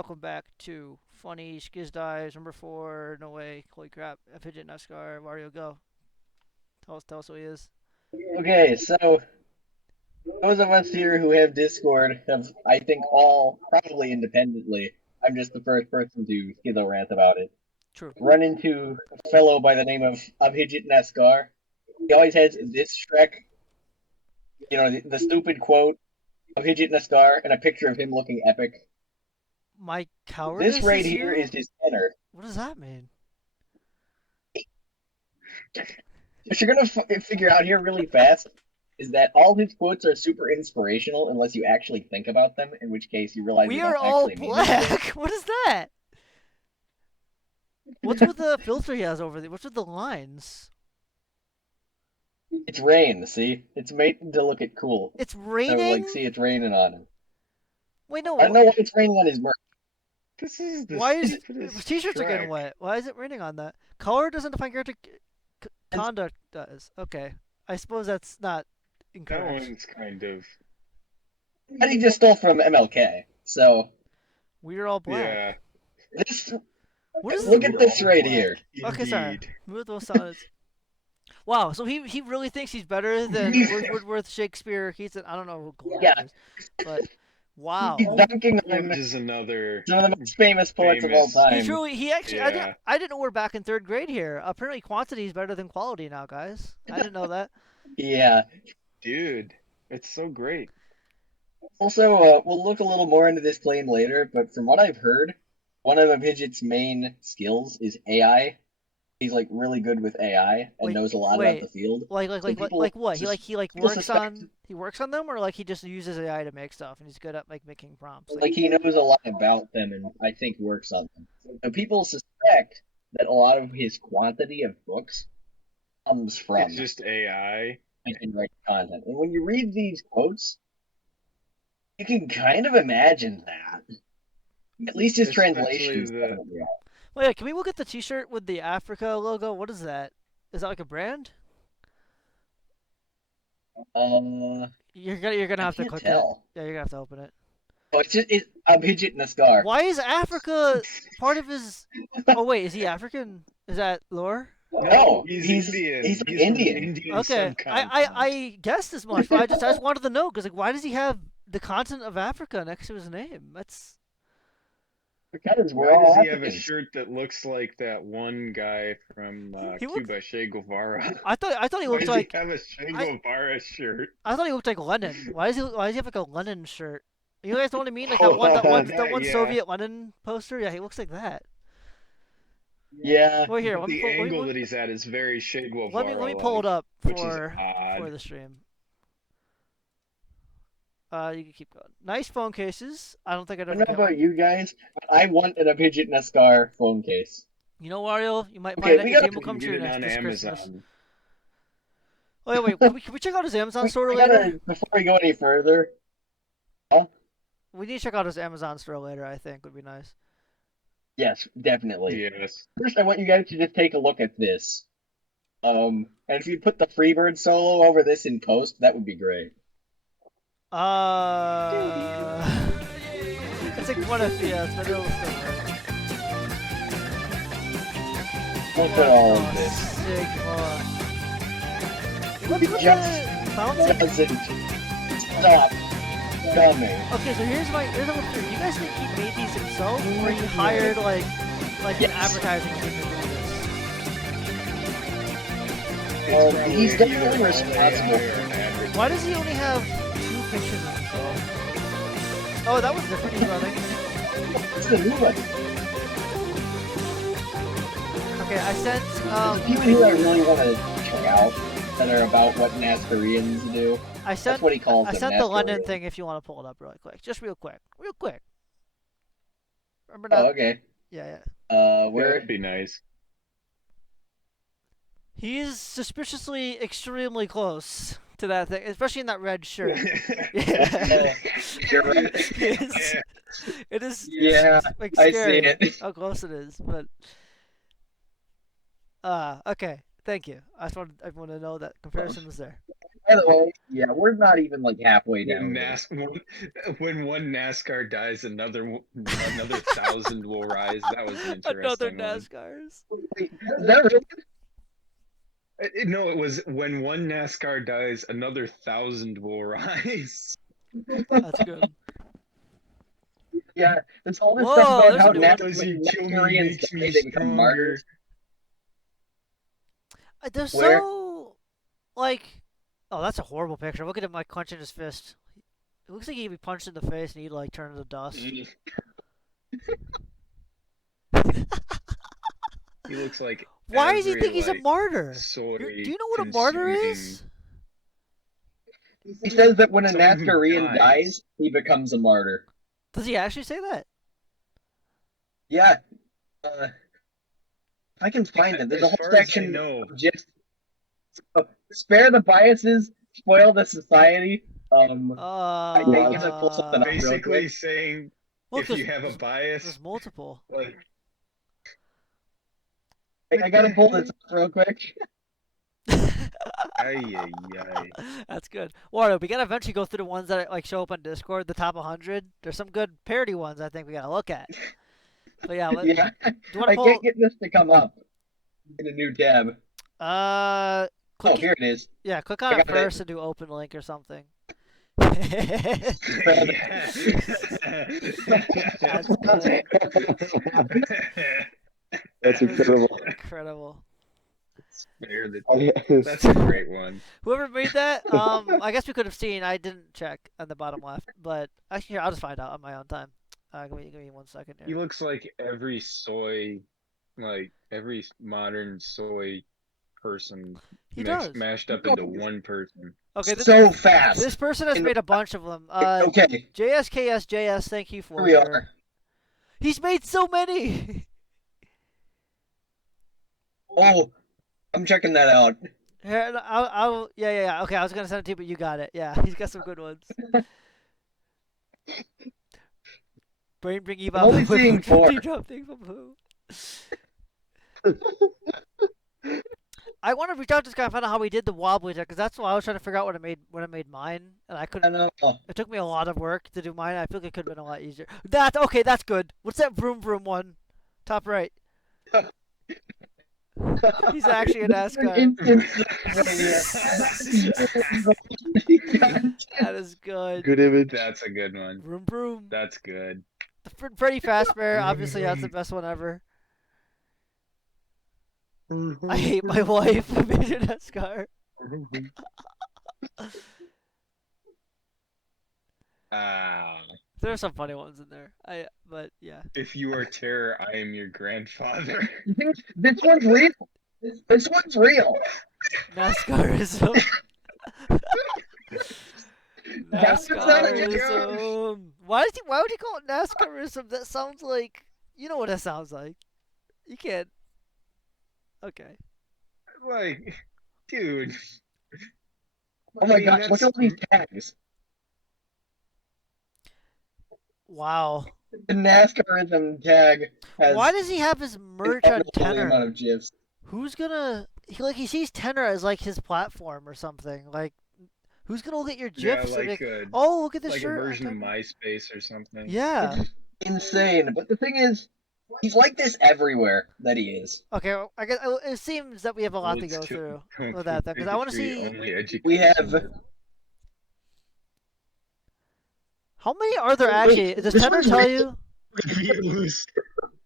welcome back to Funny Schizdives number 4. No way, holy crap. Abhijit Naskar, Wario, go. Tell us who he is. Okay, so those of us here who have Discord have, I think, all probably independently. I'm just the first person to schizo rant about it. True. Run into a fellow by the name of Abhijit Naskar. He always has this Shrek, the stupid quote, Abhijit Naskar, and a picture of him looking epic. My This cowardice right is here you? is his tenor. What does that mean? What you're gonna figure out here really fast is that all his quotes are super inspirational unless you actually think about them, in which case you realize they We are don't all actually mean anything. black! What is that? What's with the filter he has over there? What's with the lines? It's rain, see? It's made to look it cool. It's So, raining? like, see, it's raining on him. Wait, I don't no. know why it's raining on his merch. This is the Why is stupidest t-shirts are getting track. wet? Why is it raining on that? Color doesn't define character. It's, Conduct does. Okay. I suppose that's not That incorrect. one's kind of and he just stole from MLK. So, We are all black. yeah. this, What is look the... at this right here. Okay, sorry. Indeed. Move those sides. Wow, so he really thinks he's better than Wordsworth, Shakespeare, Keats, I don't know who Glenn Yeah, is, but wow. he's dunking on Which is another some of the most famous poets of all famous. time. He actually, Yeah. I didn't know we're back in 3rd grade here. Apparently quantity is better than quality now, guys. I didn't know that. Yeah. Dude, it's so great. Also, we'll look a little more into this claim later, but from what I've heard, one of Abhijit's main skills is AI. He's like really good with AI and knows a lot about the field. So Like what? He people works suspect on them, or like he just uses AI to make stuff and he's good at like making prompts. like he knows a lot about them and I think works on them. So people suspect that a lot of his quantity of books comes from It's just AI. and write content. And when you read these quotes, you can kind of imagine that. At least his Especially translations the definitely are. Wait, yeah, can we look at the T-shirt with the Africa logo? What is that? Is that like a brand? You're gonna I have to can't click tell. it. Yeah, you're gonna have to open it. Oh, it's Abhijit Naskar. Why is Africa part of his? Oh wait, is he African? Is that lore? No, he's Indian. He's like He's from the Indian. Indian Okay, subcontinent. I guessed as much, but I just wanted to know because like why does he have the continent of Africa next to his name? That's Because we're Why all does he have a Africans. shirt that looks like that one guy from he looks. Cuba, Che Guevara? I thought he Why looked does he like have a Che I Guevara shirt? I thought he looked like Lenin. Why does he have like a Lenin shirt? You guys know what I mean? Like Oh, that that, one yeah. Soviet Lenin poster. Yeah, he looks like that. Yeah, Well, here, But the angle that he's at is very Che let me Guevara pull it like, up which is for odd. the stream. You can keep going. Nice phone cases. I don't think I'd I ever don't know get about one. you guys, but I want an Abhijit Naskar phone case. You know, Wario, you might Okay, find that we your gotta dream will You can come get true it on this Christmas. Amazon. Oh wait, can we check out his Amazon store We later? gotta before we go any further. Huh? We need to check out his Amazon store later. I think would be nice. Yes, definitely. Yes. First, I want you guys to just take a look at this. And if you put the Freebird solo over this in post, that would be great. It's like one of it's middle of Look at all of this. Sick. What's It with just the bouncing? doesn't stop coming. Okay, so here's what I'm curious. You guys think he made these himself, or he hired like an Yes. advertising team to do It's probably He's either definitely all responsible. AI or an this? advertising. Why does he only have 2 pictures of himself? Oh, that was different. I think. It's the new one. Okay, I sent There's people who I really want to check out that are about what Naskarians do. I That's sent what he calls I them. sent the London Naskarians. thing if you want to pull it up really quick, just real quick. Remember Oh, that? okay. Yeah. Where? That'd be nice. He's suspiciously extremely close to that thing, especially in that red shirt. Yeah, Yeah. you're right. It's- it is Yeah, like I see scary it. how close it is, but okay. Thank you. I just wanted everyone to know that comparison was there. By the way, yeah, we're not even like halfway When, down here. when one NASCAR dies, another 1,000 will rise. That was an Another interesting one. NASCARs. Wait, is that really? No, it was when one NASCAR dies, another 1,000 will rise. That's good. Yeah, there's all this stuff Whoa, about there's how a new one. Does he kill me, Nascarians makes me die, they become stronger. martyrs. They're Where? so like. Oh, that's a horrible picture. Look at him like clenching his fist. It looks like he'd be punched in the face and he'd like turn into dust. He looks like Why does he every, think he's a like, martyr? soy Do you know what a martyr is? He says that when a Someone who Nascarian dies, he becomes a martyr. Does he actually say that? Yeah. If I can find it, there's a As whole far as I section know. of just spare the biases, spoil the society. I think I'm gonna pull something up real Basically quick. saying Well, if you have a bias, there's multiple. like I gotta pull this up real quick. ay. That's good. Wario, we gotta eventually go through the ones that like show up on Discord, the top 100. There's some good parody ones I think we gotta look at. But yeah, Yeah, do you want I to can't get this to come up in a new tab. click Here it is. Yeah, click on I it got first and do open link or something. That's That's good. That's incredible. Incredible. That's a great one. Whoever made that, I guess we could have seen. I didn't check on the bottom left, but actually, here, I'll just find out on my own time. Give me 1 second He here. looks like every modern soy person He does. mashed up into one person. Okay, So fast. this person has made a bunch of them. Okay, JSKSJS, thank you for here we your- are. He's made so many. Oh, I'm checking that out. Here, yeah. Okay, I was gonna send it to you, but you got it. Yeah, he's got some good ones. Brain bring Eva. I'm only seeing 4. Drop thing from who? I want to reach out to this guy and find out how he did the wobbly there, because that's what I was trying to figure out when I made mine, and I couldn't. I know. It took me a lot of work to do mine. I feel like it could have been a lot easier. That's okay. That's good. What's that vroom vroom one? Top right. He's actually a NASCAR. That is good. Good image. That's a good one. Vroom vroom. That's good. The Freddy Fazbear, obviously, that's the best one ever. I hate my wife. Abhijit Naskar. There are some funny ones in there. But yeah. If you are terror, I am your grandfather. This one's real. This one's real. Naskarism. That's not a joke. Naskarism. Why would you call it Naskarism? That sounds like, you know what that sounds like. You can't. Okay. Like, dude. Oh my gosh, look at all these tags. Wow. The NASCARism tag has Why does he have his merch an on unbelievable amount Tenor? of GIFs. Who's gonna he sees Tenor as like his platform or something? Like, who's gonna look at your Yeah, GIFs and like be a, oh, look at this like a shirt. version of MySpace or something. Yeah. It's insane. But the thing is, he's like this everywhere that he is. Okay, well, I guess it seems that we have a lot to go through with that then, because I want to see We have. how many are there actually. Does this Tenor one's tell real. you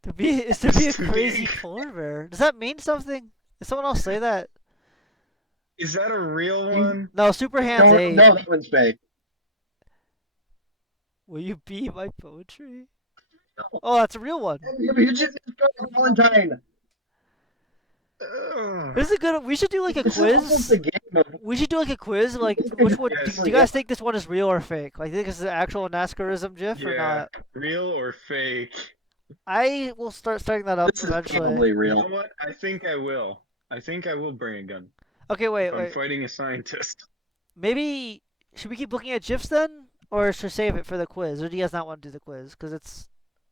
to be a crazy polar bear? Does that mean something? Did someone else say that? Is that a real one? No, Super Hands 8. No, that one's fake. Will you be my poetry? Oh, that's a real one. You just Valentine. This is a good. We should do like a This is almost quiz. a game of We should do like a quiz. Like, which one? Yes. Do you guys think this one is real or fake? Like, think this is an actual Naskarism GIF or Yeah, not? real or fake? I will start setting that up this is eventually. probably You real. know what? I think I will. I think I will bring a gun. Okay, wait. I'm fighting a scientist. Maybe should we keep looking at GIFs then, or should we save it for the quiz? Or do you guys not want to do the quiz? Because it's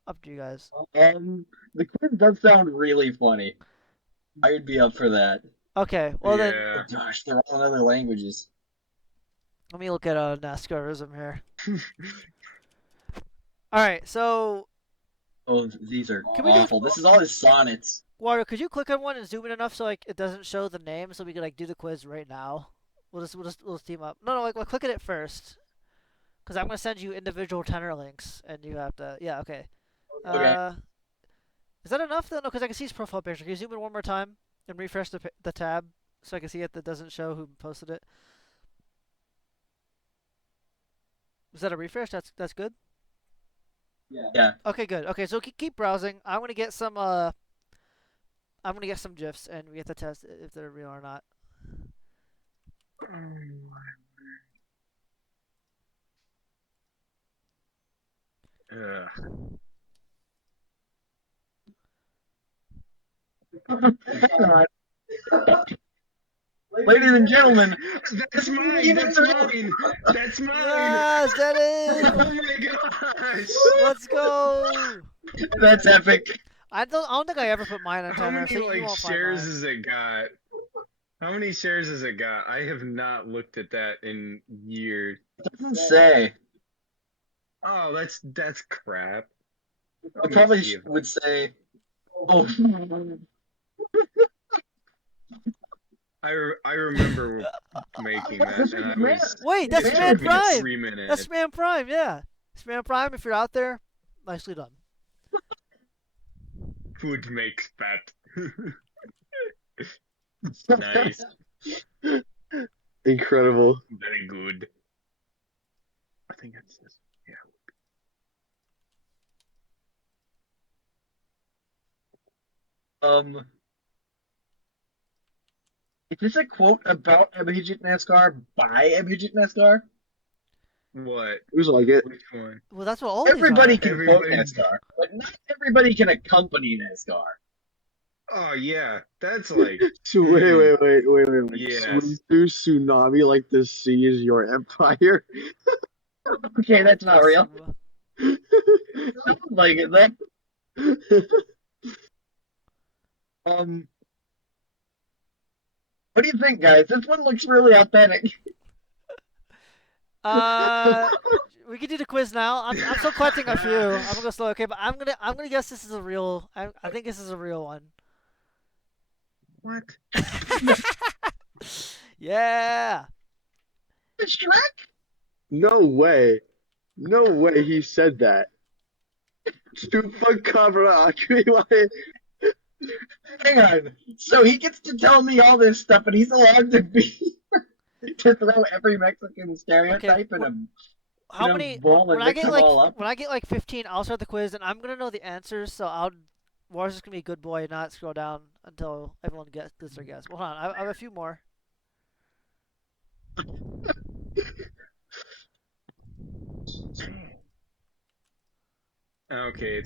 up to you guys. The quiz does sound really funny. I would be up for that. Okay. Well then. Yeah. Oh gosh, they're all in other languages. Let me look at Naskarism here. All right, so Oh, these are can we do awful. This is all his sonnets. Wario? Could you click on one and zoom in enough so like it doesn't show the name, so we can like do the quiz right now? We'll just team up. No, like we'll click at it first, because I'm gonna send you individual tenor links, and you have to. Yeah, okay. Okay. Is that enough though? No, because I can see his profile picture. Can you zoom in one more time and refresh the tab so I can see it that doesn't show who posted it? Is that a refresh? That's good. Yeah. Okay, good. Okay, so keep browsing. I'm gonna get some gifs, and we have to test if they're real or not. God. Ladies and gentlemen, That's mine. That's mine. That's mine. Yes, that is. Oh my gosh. Let's go. That's epic. I don't think I ever put mine on How tenor, many so you like won't find shares mine. has it got? How many shares has it got? I have not looked at that in years. Doesn't say. Oh, that's crap. I probably would say. Oh. I remember making that, and I was. Wait, that's it Man took me Prime. 3 minutes. That's Man Prime. Yeah, Man Prime. If you're out there, nicely done. Food makes fat. Nice. Incredible. Very good. I think that's this. Yeah. Is this a quote about Abhijit Naskar by Abhijit Naskar? What? Who's like it? Which one? Well, that's what all Everybody these are. can quote Naskar, but not everybody can accompany Naskar. Oh yeah, that's like. Wait. Yes. Swim through tsunami like the sea is your empire. Okay, that's not real. Sounds like it. That. What do you think, guys? This one looks really authentic. We can do the quiz now. I'm still collecting a few. I'm gonna slow. Okay, but I'm gonna guess this is a real. I think this is a real one. What? Yeah. Shrek? No way he said that. Chupacabra. Hang on. So he gets to tell me all this stuff, and he's allowed to be to throw every Mexican stereotype in a How many? bowl and mix them all up. When I get like 15, I'll start the quiz, and I'm gonna know the answers. So War's just gonna be a good boy and not scroll down until everyone gets their guess. Well, hold on. I have a few more. Okay,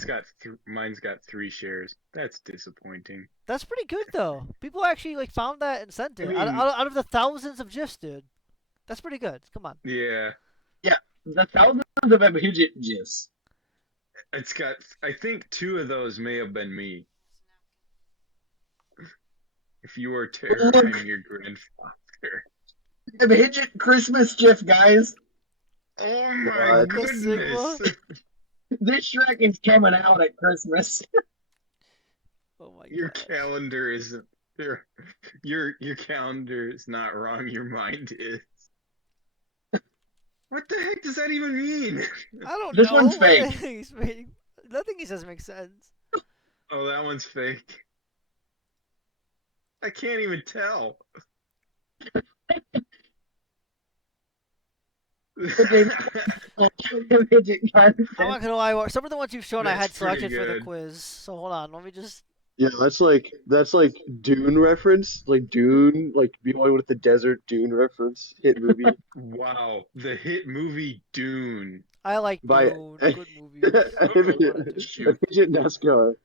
mine's got 3 shares. That's disappointing. That's pretty good though. People actually like found that and sent it. I mean- out of the thousands of gifs, dude. That's pretty good. Come on. Yeah, The thousands of Abhijit gifs. it's got. I think 2 of those may have been me. If you were Terror, Look. I'm your grandfather. Abhijit Christmas gif, guys. Oh my God. goodness! This Shrek is coming out at Christmas. Oh my Your god. calendar isn't. Your calendar is not wrong. Your mind is. What the heck does that even mean? I don't This know. one's fake. Nothing he says makes sense. Oh, that one's fake. I can't even tell. Abhijit, guys. I'm not gonna lie. Some of the ones you've shown I had That's pretty selected for the good. quiz. So hold on. Let me just. Yeah, that's like Dune reference. Like Dune, like B-Boy with the desert Dune reference. Hit movie. Wow, the hit movie Dune. I like By Dune. Good movie. Shoot. Abhijit Naskar.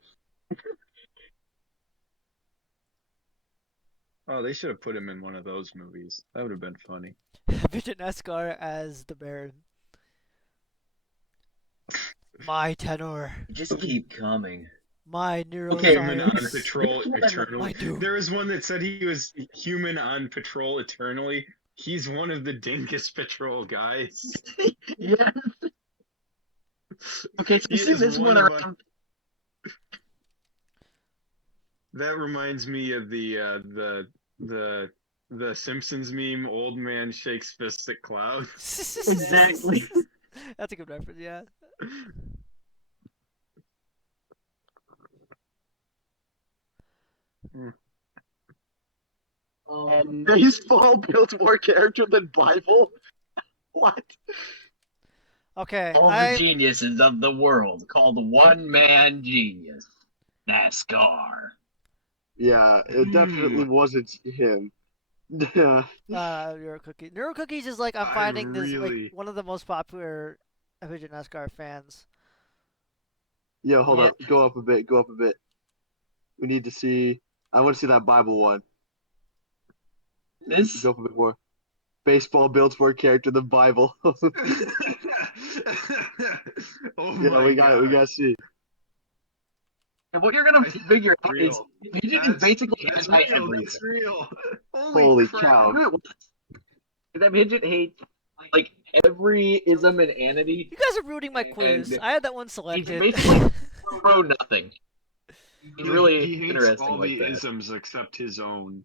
Oh, they should have put him in one of those movies. That would have been funny. Abhijit Naskar as the Baron. My tenor. Just keep coming. My Human on neuroscience. patrol My eternally. Dune. There was one that said he was human on patrol eternally. He's one of the Dingus Patrol guys. Yeah. Okay, so He see is this one one of around. That reminds me of the Simpsons meme. Old man shakes fist at cloud. Exactly. That's a good reference, yeah. Baseball built more character than Bible. What? Okay, All the geniuses of the world called one man genius, NASCAR. Yeah, it definitely wasn't him. Yeah. Neurocookie. Neurocookies is like I'm finding this like really... one of the most popular Abhijit Naskar fans. Yo, hold up. Go up a bit. Go up a bit. We need to see. I want to see that Bible one. This? Go up a bit more. Baseball built more character than Bible. Oh Yeah, we got it. We got to see. And what you're gonna figure out is Abhijit is basically that's anti real. everything. That's real. Holy crap. cow. Abhijit hates like every ism and anity. You guys are ruining my quiz. I had that one He's selected. basically pro nothing. He's really he hates interesting all like the that. isms except his own.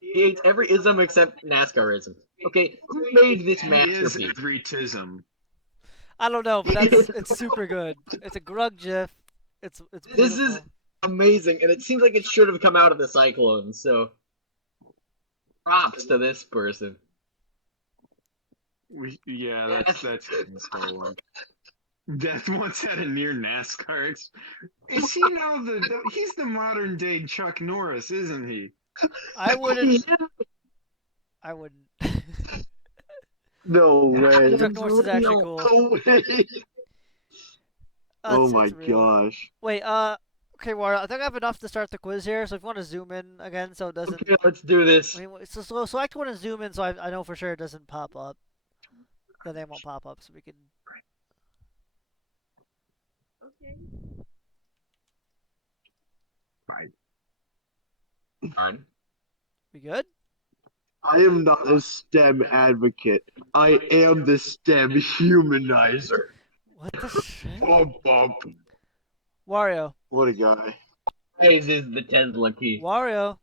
He hates every ism except NASCARism. Okay, who made this masterpiece? He is every tism. I don't know, but it's super good. It's a grug gif. It's beautiful. This is amazing, and it seems like it should have come out of the Cyclone. So, props to this person. That's getting stolen. Death once had a near NASCAR. Is he now he's the modern day Chuck Norris, isn't he? I wouldn't. I wouldn't. No way. Chuck Norris is actually cool. No way. Oh my it's real. gosh. Wait, okay, Wario, I think I have enough to start the quiz here, so if you want to zoom in again so it doesn't... Okay, let's do this. I mean, so select one and zoom in so I know for sure it doesn't pop up. The name won't pop up, so we can... Okay. Fine. We good? I am not a STEM advocate. I am the STEM humanizer. What the shit? Bump, bump. Wario. What a guy. Praise is the Tesla key. Wario.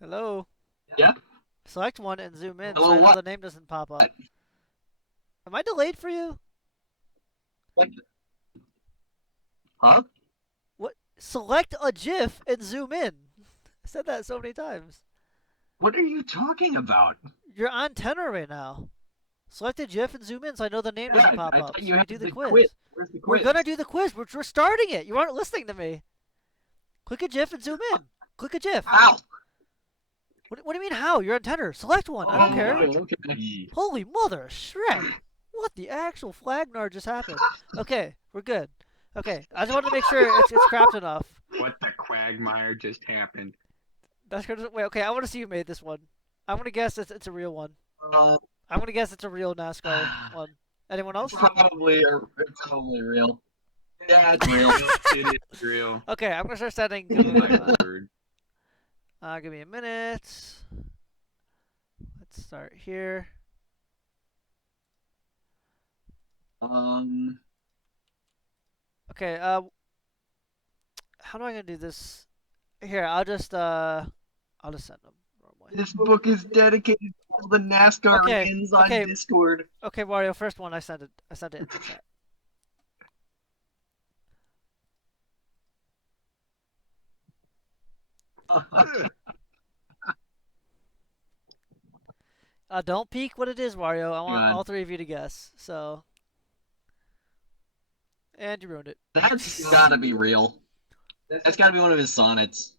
Hello. Yeah? Select one and zoom in Hello, so I know what? the name doesn't pop up. Am I delayed for you? What? Huh? What? Select a GIF and zoom in. I said that so many times. What are you talking about? You're on Tenor right now. Select a GIF and zoom in so I know the name doesn't pop I up. thought So you we had do the the quiz. Where's the We're quiz? gonna do the quiz. We're starting it. You aren't listening to me. Click a GIF and zoom in. Click a GIF. Ow! What do you mean how? You're on Tenor. Select one. I don't care. Okay. Holy mother Shrek. What the actual Swknerd just happened? Okay, we're good. Okay, I just wanted to make sure it's crapped enough. What the quagmire just happened? That's gonna wait. Okay, I want to see who made this one. I'm gonna guess it's a real one. Uh, I'm gonna guess it's a real NASCAR one. Anyone else? Probably real. Yeah, it's real. It is real. Okay, I'm gonna start setting. My word. Give me a minute. Let's start here. Okay. How do I gonna do this? Here, I'll just send them normally. This book is dedicated to all the NASCAR wins on Discord. Okay, Wario, first one I sent it. I sent it in the chat. Don't peek what it is, Wario. I want all three of you to guess. So, and you ruined it. That's gotta be real. That's gotta be one of his sonnets.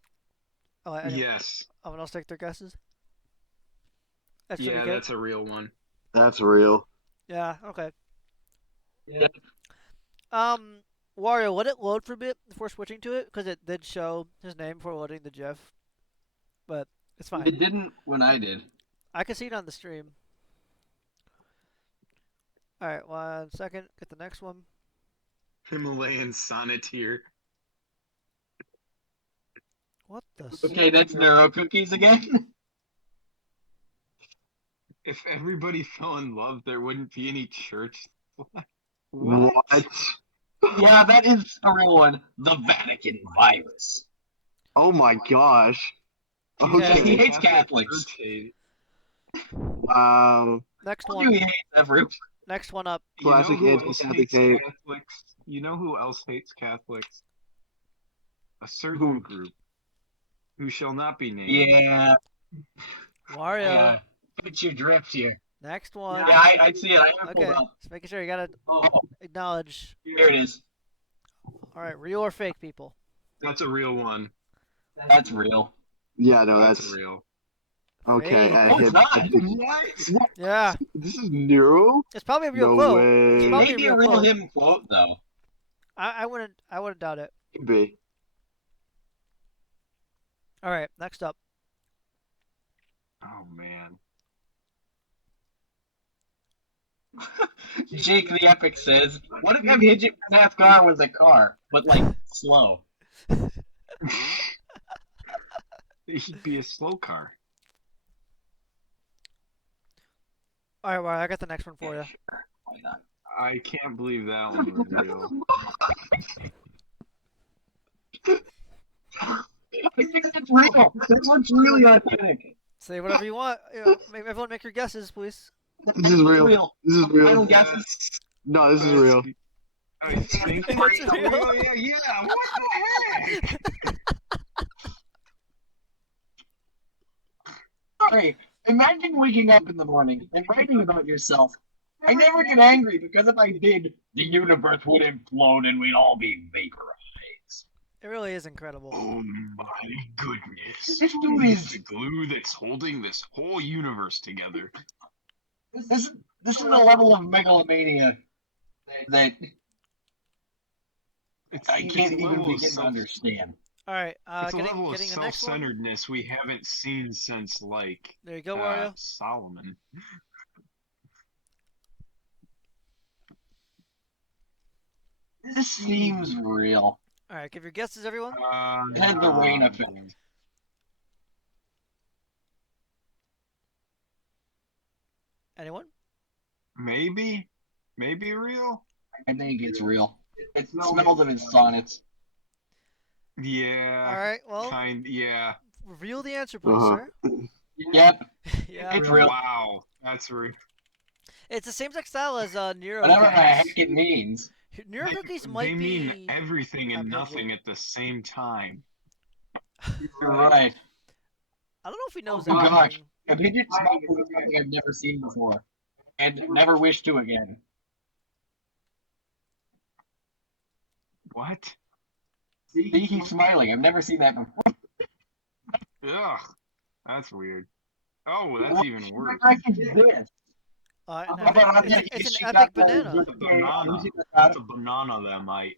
Oh, yes. Everyone else take their guesses. Yeah, that's a real one. That's real. Yeah. Okay. Yeah. Wario, let it load for a bit before switching to it, because it did show his name before loading the GIF. But it's fine. It didn't when I did. I can see it on the stream. Alright, 1 second. Get the next one. Himalayan sonneteer. What the? Okay, that's Neuro Cookies again. If everybody fell in love, there wouldn't be any church. What? Yeah, that is a real one. The Vatican virus. Oh my gosh. Okay. He Okay. hates Catholics. Wow. Next He one. hates everyone. Next one up. Classic You know who else anti-Catholic hates hate. Catholics? You know who else hates Catholics? A certain Who? group who shall not be named. Yeah. Wario. Yeah. Get your drift here. Next one. Yeah, I see it. I have it pulled Okay. up. Just making sure you gotta Oh, acknowledge. here it is. All right, real or fake people? That's a real one. That's real. Yeah, no, That's real. okay. Fake. I Oh, it's hit. not. I think, What? Yeah. this is Neuro? It's probably a real No quote. way. It's probably Maybe a a real real quote. him quote though. I wouldn't doubt it. Could be. All right, next up. Oh man. Jake the Epic says, "What if Abhijit Naskar was a car, but like slow?" He'd be a slow car. All right, well, I got the next one for you. Sure. Why not? I can't believe that one was real. I think it's real. This one's really authentic. Say whatever you want. Everyone, make your guesses, please. This is real. This is real. Final guesses. No, this is real. I think It's it's real? real. Yeah. What the heck? Sorry. Imagine waking up in the morning and writing about yourself. I never get angry because if I did, the universe would implode and we'd all be vaporized. It really is incredible. Oh my goodness. This dude He's is the glue that's holding this whole universe together. this is a level of megalomania that I can't it's a even level of begin to understand. All right, it's a level of getting the next one. self-centeredness we haven't seen since like There you go, Wario. Solomon. This seems real. All right, give your guesses, everyone. It had the rain effect. Anyone? Maybe real. I think it's real. It smells of his sonnets. Yeah. All right, well, Yeah. reveal the answer, please, Uh-huh. sir. Yep. Yeah, It's real. Wow, that's real. it's the same exact style as Nero Whatever the heck cookies. it means. Nero cookies might They be. mean everything and Abhigif. nothing at the same time. You're right. I don't know if he knows Oh gosh. everything. Abhijit Naskar is something I've never seen before, and never wish to again. What? See, he's smiling. I've never seen that before. Ugh, that's weird. Oh, that's even worse. What the heck is this? It's an epic banana. It's a banana. It's a banana that might.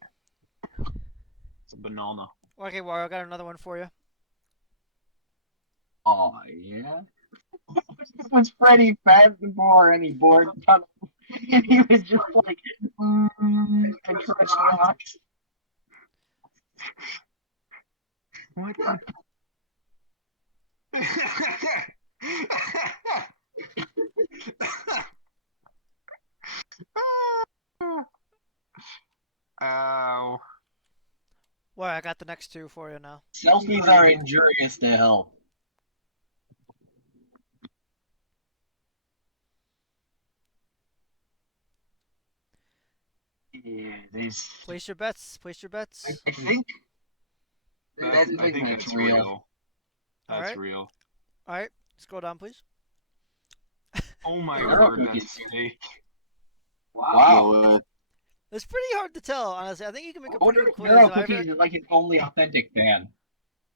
It's a banana. Okay, Wario, I got another one for you. Oh yeah. This was Freddy Fazbear, and he bored tunnel, and he was just like, and crushed rocks. What the? Ow. Well, I got the next two for you now. Selfies are injurious to health. Yeah, this. Place your bets. Place your bets. I think. I think that's real. That's Alright. real. All right, scroll down, please. Oh my They're word, cookies. that's fake. Wow. It's pretty hard to tell, honestly. I think you can make a I wonder pretty if good quiz. Neuro and I've Cookies never- is like an only authentic fan.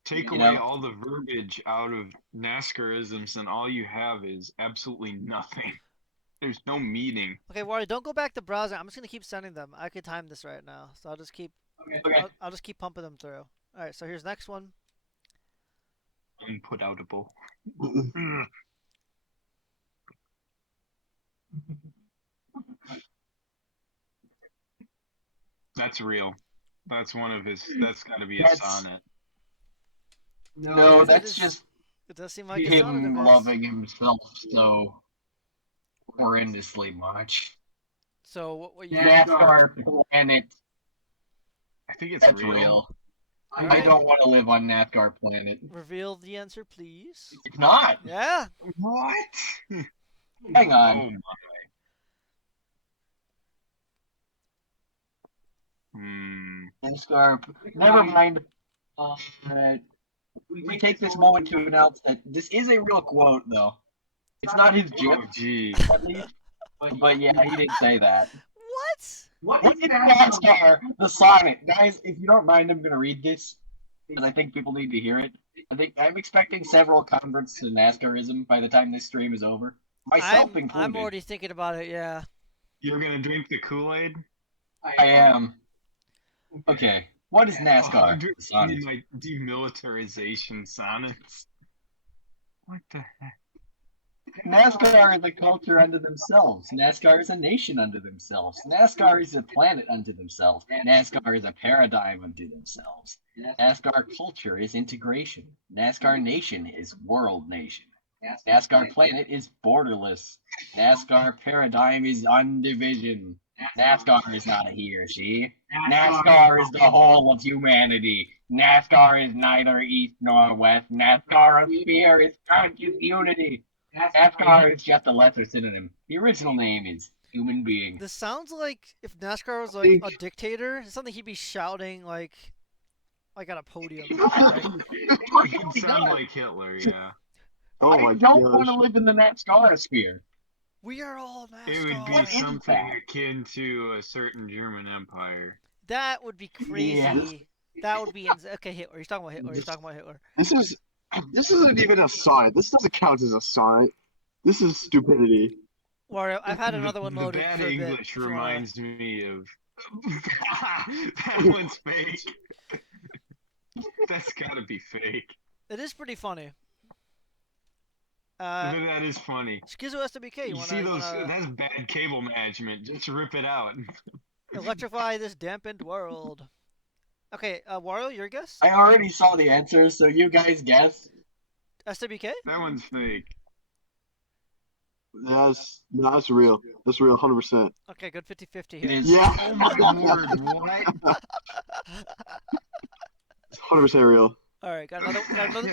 Take You away know? all the verbiage out of Naskarisms, and all you have is absolutely nothing. There's no meaning. Okay, Wario, don't go back to browsing. I'm just gonna keep sending them. I could time this right now, so I'll just keep. Okay. I'll just keep pumping them through. All right, so here's the next one. Unputoutable. That's real. That's one of his. That's got to be a That's- sonnet. No, It that's is- just It does seem like it's not him a loving himself so horrendously much. So what you NASCAR Planet. I think it's That's real. I Alright. don't want to live on NASCAR Planet. Reveal the answer, please. It's not. Yeah. What? Hang on. Oh my. NASCAR. Never mind. We take this moment to announce that this is a real quote, though. It's not his Oh, gif, gee. at least. But yeah, he did say that. What? What is NASCAR? The sonnet. Guys, if you don't mind, I'm going to read this, because I think people need to hear it. I'm expecting several converts to NASCArism by the time this stream is over. Myself included. I'm already thinking about it, yeah. You're gonna drink the Kool-Aid? I am. Okay. What is NASCAR? My demilitarization sonnets. What the heck? NASCAR is a culture unto themselves. NASCAR is a nation unto themselves. NASCAR is a planet unto themselves. NASCAR is a paradigm unto themselves. NASCAR culture is integration. NASCAR nation is world nation. NASCAR planet is borderless. NASCAR paradigm is undivision. NASCAR is not a he or she. NASCAR is the whole of humanity. NASCAR is neither east nor west. NASCAR a sphere is conscious unity. NASCAR is just a lesser synonym. The original name is human being. This sounds like if NASCAR was like a dictator, it's something he'd be shouting like at a podium. Right? He'd sound like Hitler, yeah. Oh I my don't gosh. want to live in the NASCAR sphere. We are all NASCAR. It would be something akin to a certain German empire. That would be crazy. Yeah. That would be okay. Hitler. He's talking about Hitler. He's talking about Hitler. This isn't even a sonnet. This doesn't count as a sonnet. This is stupidity. Wario, I've had another one The loaded bad for a bit. English reminds me of. That one's fake. That's gotta be fake. It is pretty funny. That is funny. Schizdives SWK. You see those? That's bad cable management. Just rip it out. Electrify this dampened world. Okay, Wario, your guess? I already saw the answers, so you guys guess. SWK? That one's fake. That's real. That's real, 100%. Okay, good 50-50 It here. is. Yeah. Oh my word! What? It's 100% real. All right, got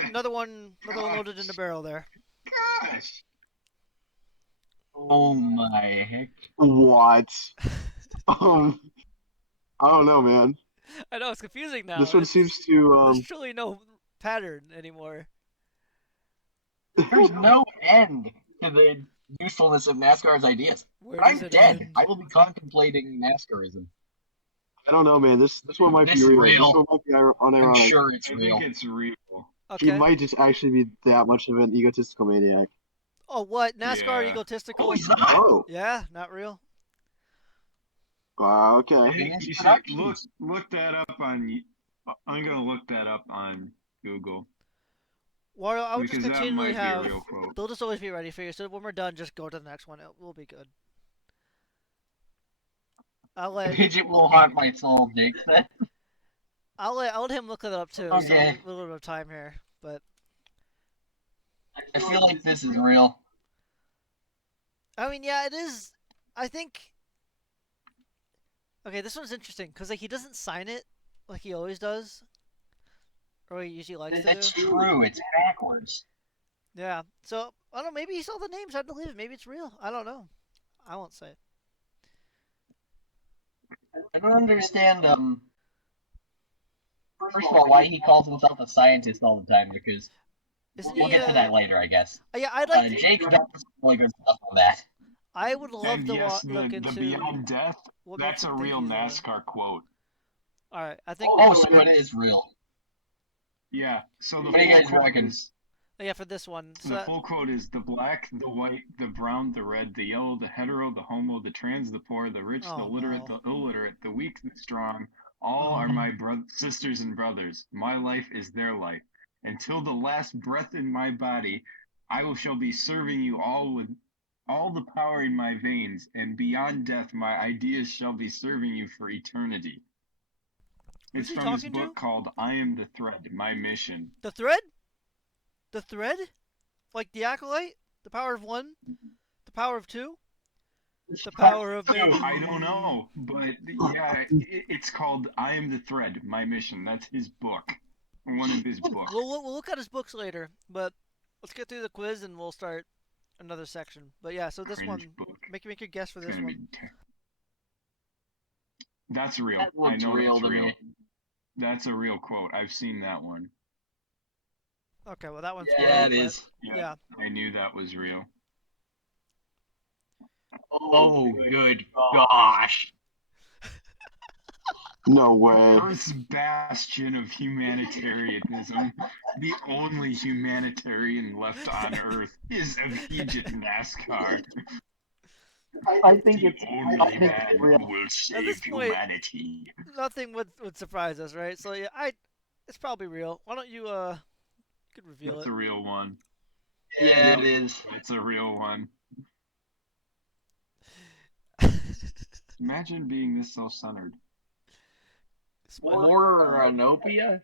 another one loaded in the barrel there. Gosh. Oh my heck. What? I don't know, man. I know it's confusing now. This one seems to There's truly no pattern anymore. There's no end to the usefulness of NASCAR's ideas. Where But I'm does it dead. end? I will be contemplating NASCArism. I don't know, man. This one might This be real. real. This one might be unironic. I'm sure it's I real. think it's real. He Okay. might just actually be that much of an egotistical maniac. Oh, what? NASCAR Yeah. egotistical? Oh, he's not. Oh. Yeah, not real. Okay. You should look that up on. I'm gonna look that up on Google. Wario, I would just Because that continually might be a have. real quote. They'll just always be ready for you. So when we're done, just go to the next one. It will be good. I'll let Abhijit will haunt my soul, Jake. I'll let him look it up too. Okay. So a little bit of time here, but I feel like this is real. I mean, yeah, it is. I think. Okay, this one's interesting because like he doesn't sign it like he always does, or he usually likes to That's do. true. It's backwards. Yeah. So I don't know. Maybe he saw the names. I believe it. Maybe it's real. I don't know. I won't say. I don't understand. First of all, why he calls himself a scientist all the time? Because Isn't we'll he, get to that later, I guess. Yeah, I'd like. Jake does some really good stuff on that. I would love And to yes, look the into Beyond Death. what That's makes a him think real he's NASCAR quote. All right, I think. Oh, so it is real. Yeah. So the What do you full guys quote reckon? is. Yeah, for this one. So The full quote is the black, the white, the brown, the red, the yellow, the hetero, the homo, the trans, the poor, the rich, the Oh, literate, no. the illiterate, the weak, the strong. All are my sisters and brothers. My life is their life. Until the last breath in my body, shall be serving you all with all the power in my veins, and beyond death, my ideas shall be serving you for eternity. Who's It's he from his talking book to? called I Am the Thread, My Mission. the thread, the thread, like the acolyte, the power of one, the power of two. The power of maybe. I don't know, but yeah, it's called "I Am the Thread: My Mission." That's his book, one of his books. We'll look at his books later, but let's get through the quiz and we'll start another section. But yeah, so this one, make your guess for this one. That's real. That looks I know real that's to real. me. That's a real quote. I've seen that one. Okay, well that one's Yeah, real. it is. Yeah. I knew that was real. Oh, good gosh. No way. Earth's bastion of humanitarianism, the only humanitarian left on Earth, is Abhijit Naskar. I think the it's only man real. who will At save this point, humanity. nothing would surprise us, right? So yeah, it's probably real. Why don't you you could reveal That's it? a real one. Yeah, it is. That's a real one. Imagine being this self-centered. Moranopia?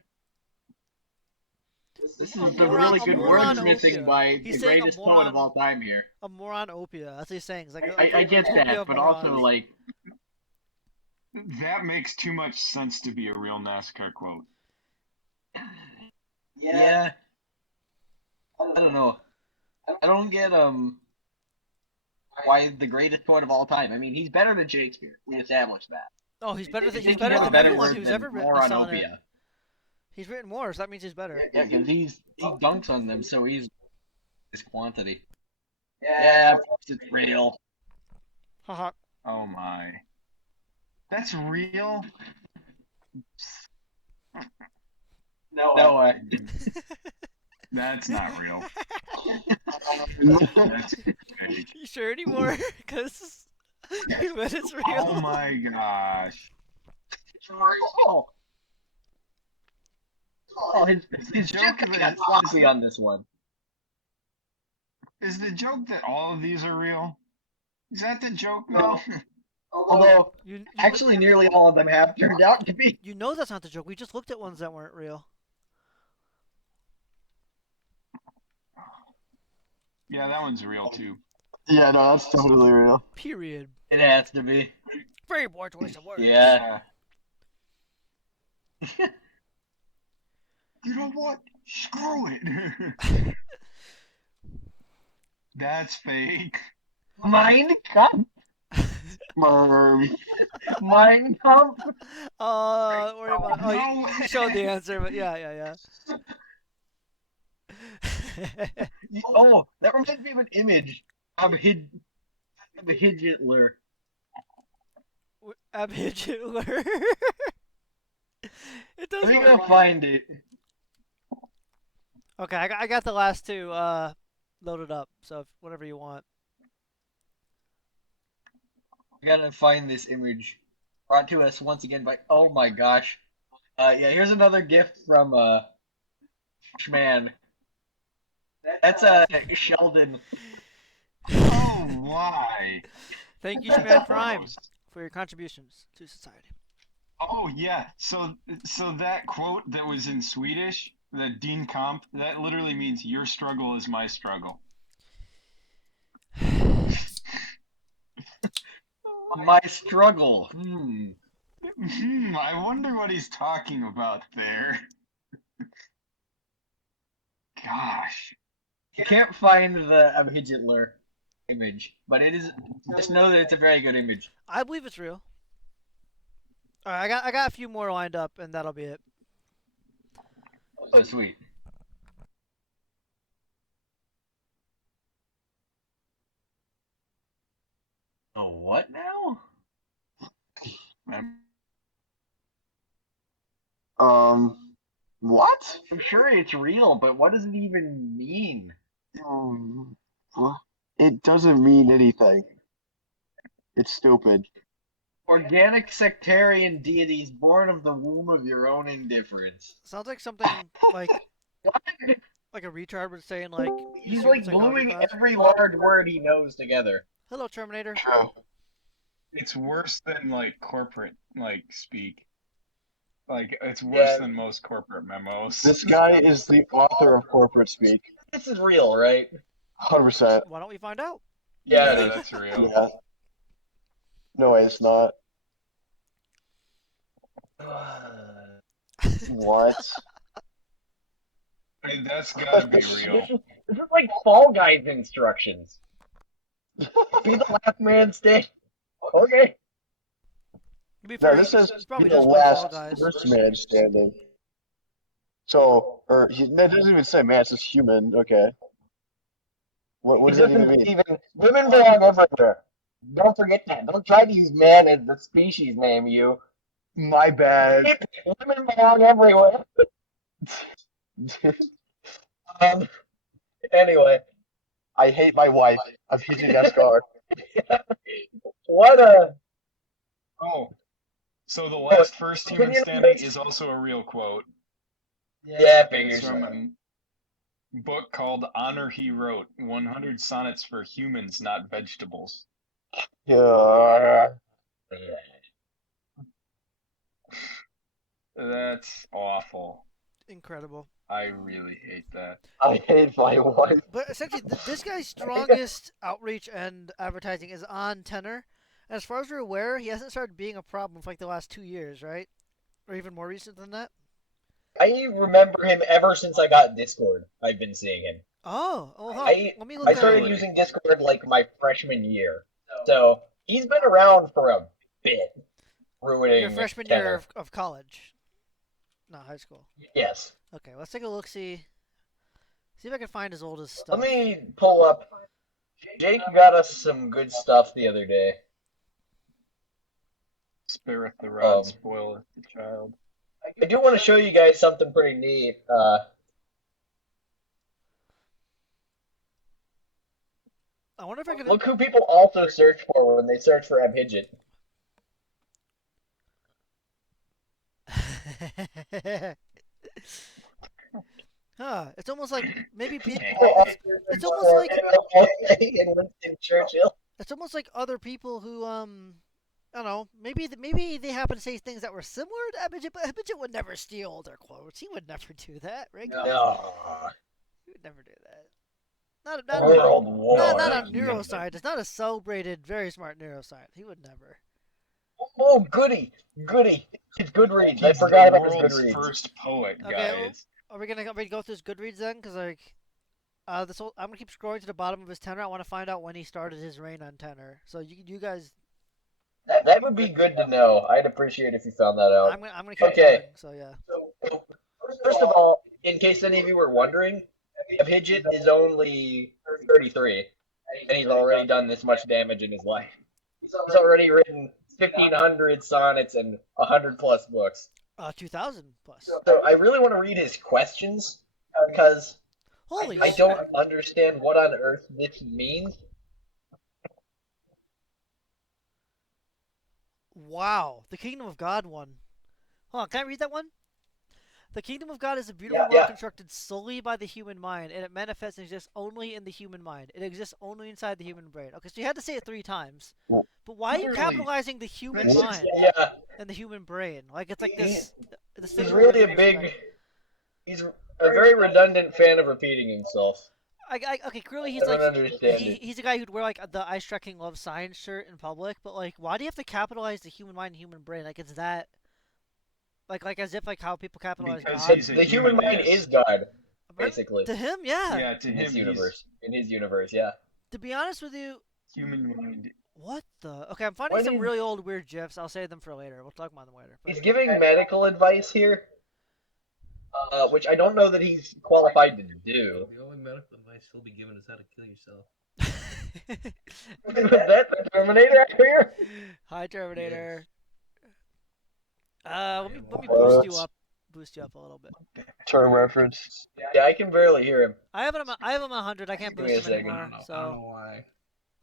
This is the really good wordsmithing by the greatest poet of all time here. A moronopia. That's what he's saying. It's like, I get that, but also like that makes too much sense to be a real NASCAR quote. Yeah. I don't know. I don't get why the greatest poet of all time. I mean, he's better than Shakespeare. We established that. Oh, he's better than everyone who's ever written a sonnet. He's written more, so that means he's better. Yeah, because he dunks on them so easily. His quantity. Yeah, of course it's real. Haha. Oh my. That's real? No way. That's not real. That's fake. You sure anymore? Because you bet it's real. Oh my gosh. It's real. Oh, his joke got sloppy on this one. Is the joke that all of these are real? Is that the joke though? Although, actually nearly all of them have turned out to be. You know that's not the joke. We just looked at ones that weren't real. Yeah, that one's real too. Yeah, no, that's totally real. Period. It has to be. Very poor choice of words. Yeah. You know what? Screw it. That's fake. Mein Kampf. Mein Kampf. Don't worry about it. Oh, No you showed the answer, but yeah. Oh, that reminds me of an image. Abhigif. Abhigif. It doesn't. I'm gonna find it. Okay, I got the last two loaded up. So whatever you want. I gotta find this image. Brought to us once again by. Oh my gosh. Yeah. Here's another gift from Schman. That's Sheldon. Oh, why? Thank you, Schman Prime, for your contributions to society. Oh yeah. So that quote that was in Swedish, that Dean Comp, that literally means your struggle is my struggle. My struggle. I wonder what he's talking about there. Gosh. You can't find the Abhigif image, but it is. Just know that it's a very good image. I believe it's real. All right, I got a few more lined up, and that'll be it. Oh, sweet. Oh, what now? What? I'm sure it's real, but what does it even mean? It doesn't mean anything. It's stupid. Organic sectarian deities born of the womb of your own indifference. Sounds like something like What? like a retard would say in like. He's like gluing every large word he knows together. Hello, Terminator. True. It's worse than like corporate like speak. Like it's worse than most corporate memos. This guy is the author of corporate speak. This is real, right? 100%. Why don't we find out? Yeah, that's real. Yeah. No, it's not. What? I mean, that's gotta be real. This is like Fall Guys instructions. Be the last man standing. Okay. To be No, fair, this says he probably be the does play Fall last Guys. first man standing. So, or that doesn't even say man, it says human. Okay. What does that even mean? Women belong everywhere. Don't forget that. Don't try to use man as the species name, you. My bad. Women belong everywhere. Anyway, I hate my wife. Abhijit Naskar. what a. Oh, so the last first human standing is also a real quote. Yeah, It's figures. from a book called Honor He Wrote, 100 Sonnets for Humans, Not Vegetables. Yeah. That's awful. Incredible. I really hate that. I hate my wife. But essentially, this guy's strongest outreach and advertising is on Tenor. And as far as we're aware, he hasn't started being a problem for like the last 2 years, right? Or even more recent than that. I remember him ever since I got Discord. I've been seeing him. Oh, let me look. I started using Discord like my freshman year, so he's been around for a bit. Ruining your freshman Tenor. year of college, not high school. Yes. Okay, let's take a look. See if I can find his oldest stuff. Let me pull up. Jake got us some good stuff the other day. Spareth the rod, spoileth the child. I do want to show you guys something pretty neat. I wonder if I can look who people also search for when they search for Abhijit. Huh? It's almost like maybe people. It's almost like in Winston Churchill. It's almost like other people who I don't know. Maybe they happen to say things that were similar to Abhijit, but Abhijit would never steal their quotes. He would never do that, right? No. He would never do that. Not a World neuroscientist, not a celebrated, very smart neuroscientist. He would never. Oh, goody. It's Goodreads. I forgot about his Goodreads. First poet, Okay, guys. Are we gonna go through his Goodreads then? Because like, I'm gonna keep scrolling to the bottom of his Tenor. I want to find out when he started his reign on Tenor. So you guys. That would be good to know. I'd appreciate if you found that out. I'm gonna keep going. So yeah. So, first of all, in case any of you were wondering, Abhijit is only 33, and he's already done this much damage in his life. He's already written 1,500 sonnets and 100 plus books. 2,000 plus. So I really want to read his questions because I don't understand what on earth this means. Wow, the Kingdom of God one. Hold on, can I read that one? The Kingdom of God is a beautiful world constructed solely by the human mind, and it manifests and exists only in the human mind. It exists only inside the human brain. Okay, so you had to say it 3 times. But why are you capitalizing the human mind and the human brain? Like, it's like this... He's really a big... He's a very redundant fan of repeating himself. Okay, clearly he's he's a guy who'd wear like the "I Striking Love" sign shirt in public, but like, why do you have to capitalize the human mind and human brain? Like, it's that... Like as if like how people capitalize God. The human mind is God, basically. To him, yeah. Yeah, to him, in his universe, yeah. To be honest with you, human mind. What the? Okay, I'm finding some really old weird gifs. I'll save them for later. We'll talk about them later. He's giving medical advice here, which I don't know that he's qualified to do. The only medical advice he'll be given is how to kill yourself. Was that the Terminator out here? Hi, Terminator. Yes. Let me boost you up a little bit. Term reference. Yeah, I can barely hear him. I have him 100. I can't boost him anymore. I So don't know why.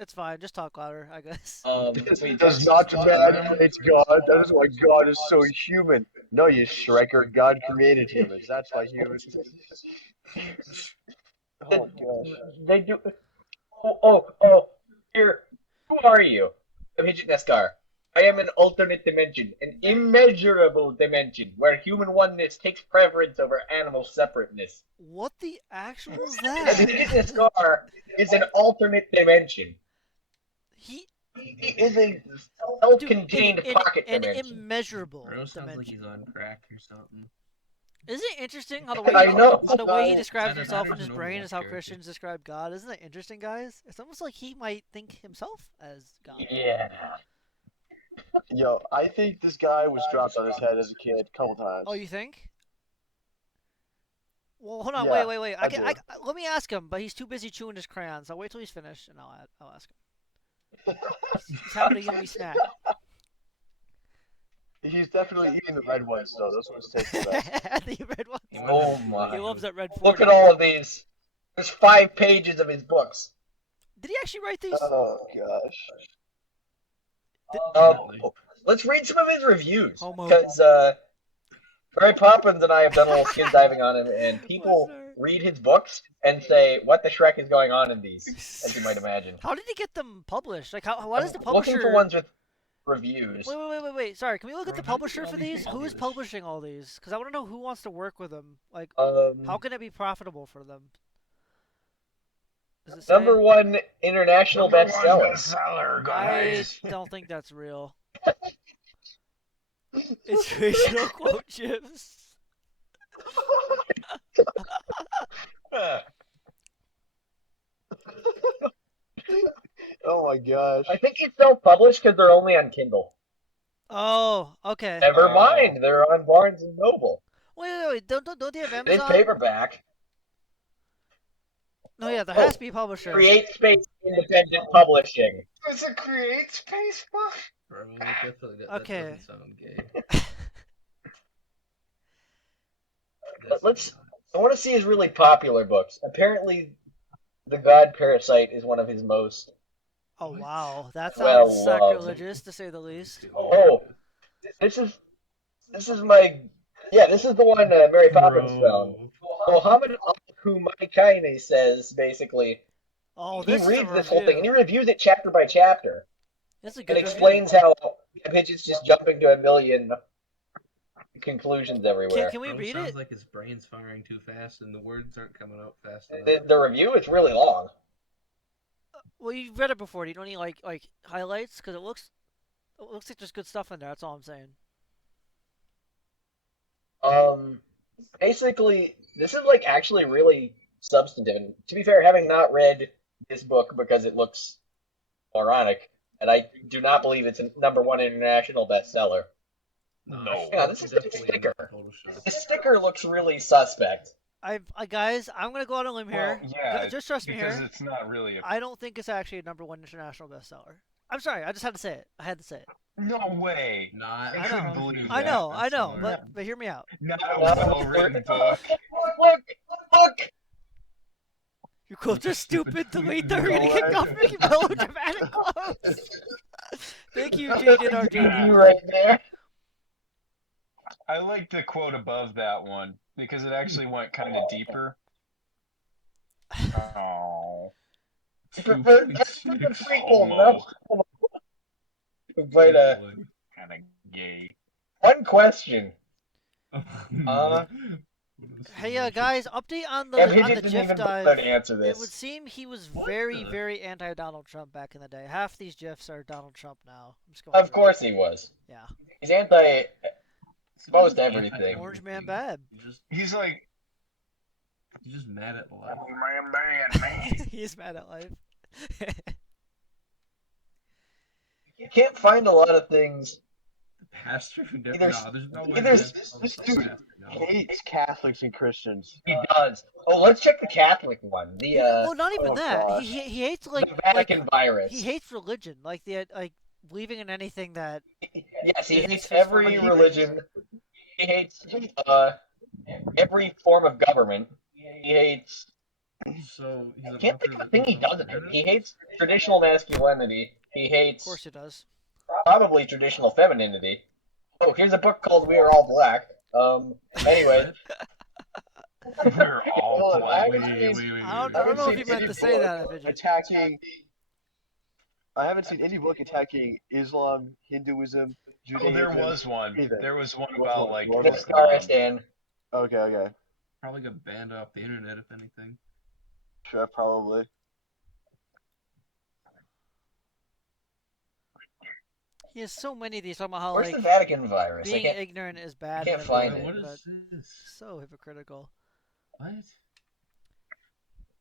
it's fine. Just talk louder, I guess. It does not matter. It's God. That is why God is so human. No, you Shrekker. God created humans. That's why humans. Oh gosh. They do. Oh! Here, who are you? Abhijit Naskar. I am an alternate dimension, an immeasurable dimension, where human oneness takes preference over animal separateness. What the actual is that? Abhijit Naskar is an alternate dimension. He is a self-contained pocket an dimension. immeasurable Bro sounds like dimension. he's on crack or something. Isn't it interesting how I know. how the way he Is describes that himself in an his brain overwatch is how character? Christians describe God? Isn't that interesting, guys? It's almost like he might think himself as God. Yeah. Yo, I think this guy was dropped on his head as a kid a couple times. Oh, you think? Well, hold on, Yeah, wait. I do. Let me ask him, but he's too busy chewing his crayons. I'll wait till he's finished, and I'll ask him. He's having a yummy snack. He's definitely eating the red ones, though. Those ones taste the best. The red ones. Oh my. He loves that red 40. Look at all of these. There's 5 pages of his books. Did he actually write these? Oh gosh. Let's read some of his reviews. Homo. Because Mary Poppins and I have done a little skid diving on him, and people read his books and say, "What the Shrek is going on in these?" As you might imagine. How did he get them published? Like, how does the publisher? Looking for ones with reviews. Wait. Sorry, can we look at the publisher for these? Who is publishing all these? Because I want to know who wants to work with them. Like, how can it be profitable for them? Does it say? #1 international bestseller. I don't think that's real. Inspirational quote gifs. Oh my gosh. I think it's self-published because they're only on Kindle. Oh, okay. Never mind, they're on Barnes and Noble. Wait. Don't they have Amazon? It's paperback. No, yeah, there has to be a publisher. Create Space Independent Publishing. It's a Create Space book? Bro, that Okay. doesn't sound gay. I want to see his really popular books. Apparently, The God Parasite is one of his most. Oh wow, that Well sounds loved. sacrilegious to say the least. Oh, this is my. Yeah, this is the one Mary Poppins found. Mohammed Al-Humaykaini says basically. Oh, He this reads is a this whole thing and he review. reviews it chapter by chapter. That's a It good explains how Abhijit's just jumping to a million conclusions everywhere. Can we Bro read sounds it? like his brain's firing too fast and the words aren't coming out fast enough. The review is really long. Well, you've read it before. Do you know any like highlights? Because it looks like there's good stuff in there. That's all I'm saying. Basically, this is like actually really substantive. And to be fair, having not read this book because it looks moronic, and I do not believe it's a #1 international bestseller. No. Yeah, this is the sticker. The sticker looks really suspect. Guys, I'm gonna go out on a limb here. Well, yeah, Just trust me because here. it's not really a... I don't think it's actually a #1 international bestseller. I'm sorry. I just had to say it. I had to say it. No way. Not. I couldn't know. believe I that. know. That's But hear me out. Not a well-written book. Look! Your quotes are stupid. Delete them. You're gonna kick off Mickey melodramatic quotes. Thank you, JakeTheEpic. You right there. I like the quote above that one because it actually went kind of deeper. Oh. That's a prequel, Homo. But Kind of gay. one question. Hey, guys, update on the And he on the didn't GIF even dive. bother to answer It would this. seem he was very, very anti-Donald Trump back in the day. Half these GIFs are Donald Trump now. I'm just going Of through course he was. it. Yeah. He's anti most everything. Orange Man bad. He's like, You're just mad at life. oh, man. He's mad at life. You can't find a lot of things. Pastor who never. Either- No, there's no way. either- This dude hates Catholics and Christians. He does. Oh, let's check the Catholic one. The Well, not even oh that. gosh. He hates the like Vatican virus. he hates religion, like believing in anything that. Yes, he It's hates his every form of religion. He hates every form of government. He hates. So he's I can't think of a thing he doesn't hate. He hates traditional masculinity. He Of hates course, he does. probably traditional femininity. Oh, here's a book called We Are All Black. Anyway, We're all black. I don't know if you meant to say that, Abhijit. Attacking. I haven't seen any book attacking Islam, Hinduism, Oh, Judaism. there was one. Either. There was one What about one? like What one? Naskarism. Okay. Probably got banned off the internet if anything. Sure, probably. He has so many of these. Talking about how Where's like the Vatican virus? being ignorant is bad. can't find it. What is but this? so hypocritical. What?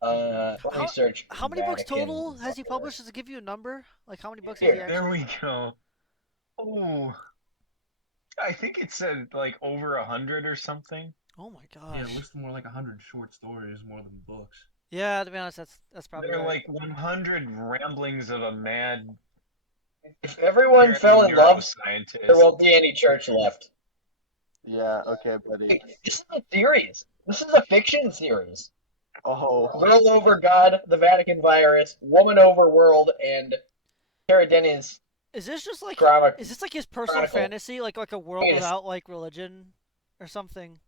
Let me search. How many books Vatican total has he virus. published? Does it give you a number? Like how many books has he actually? There we go. Oh, I think it said like over 100 or something. Oh my Yeah, gosh. it looks more like 100 short stories more than books. Yeah, to be honest, that's probably They're right. like 100 ramblings of a mad. If everyone fell in love, neuroscientist. there won't be any church left. Yeah, okay, buddy. Wait, this is a series. This is a fiction series. Oh. Girl Over God, The Vatican Virus, Woman Over World, and Karadeni's. Is this just like is this like his personal Chronicle. fantasy, like a world Yes. without like religion, or something?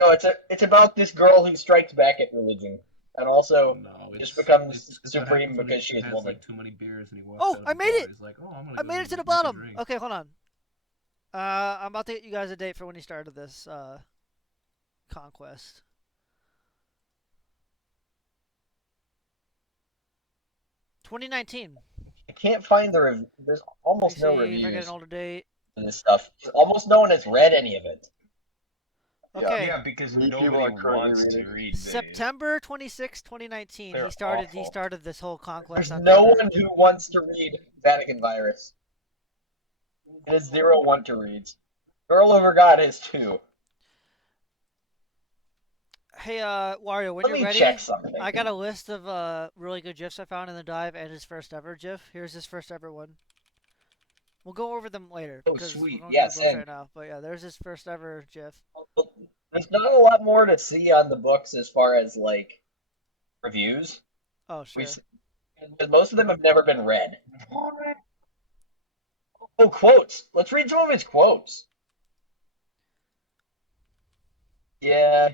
No, it's about this girl who strikes back at religion, and also No, just becomes it's what supreme happens when because he she is has, woman. like, too many beers and he walks Oh, out of I the made bar. it! He's like, oh, I'm gonna I go made it to the make a bottom. drink. Okay, hold on. I'm about to get you guys a date for when he started this conquest. $2019. I can't find there's almost no If I get reviews an older date. in this stuff. Almost no one has read any of it. Okay. Yeah, because Many people nobody are currently wants to reading. read these. September 26, 2019. They're He started awful. this whole conquest. There's on no Tenor. one who wants to read Vatican Virus. It has 0 want to reads. Girl Over God has 2. Hey, Wario, when Let you're me ready, check something. I got a list of really good gifs I found in the dive and his first ever gif. Here's his first ever one. We'll go over them later. Oh, because sweet. We're going Yes, through the books and right now. But yeah, there's his first ever gif. there's not a lot more to see on the books as far as like reviews. Oh, sure. Because most of them have never been read. Oh, quotes. Let's read some of his quotes. Yeah.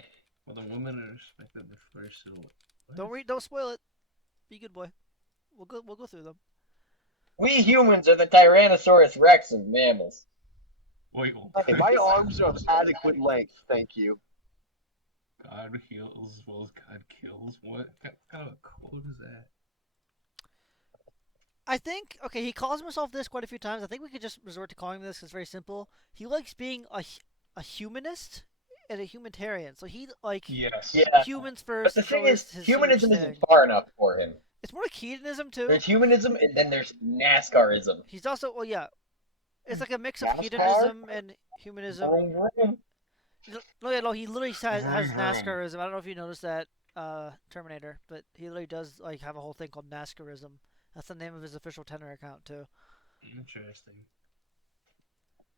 Well, the women are respected before silhouette. Don't spoil it. Be a good boy. We'll go through them. We humans are the Tyrannosaurus Rex of mammals. Wait, Hey, my arms are of adequate length, thank you. God heals as well as God kills. What kind of a quote is that? I think, okay, he calls himself this quite a few times. I think we could just resort to calling him this because it's very simple. He likes being a humanist and a humanitarian. So he, like, Yeah. humans But first. the thing is, his humanism huge isn't thing. far enough for him. It's more like hedonism, too. There's humanism, and then there's Naskarism. He's also, well, yeah. It's like a mix of NASCAR? hedonism and humanism. Vroom, vroom. No, he literally has Vroom, vroom. Naskarism. I don't know if you noticed that, Terminator, but he literally does, like, have a whole thing called Naskarism. That's the name of his official Tenor account, too. Interesting.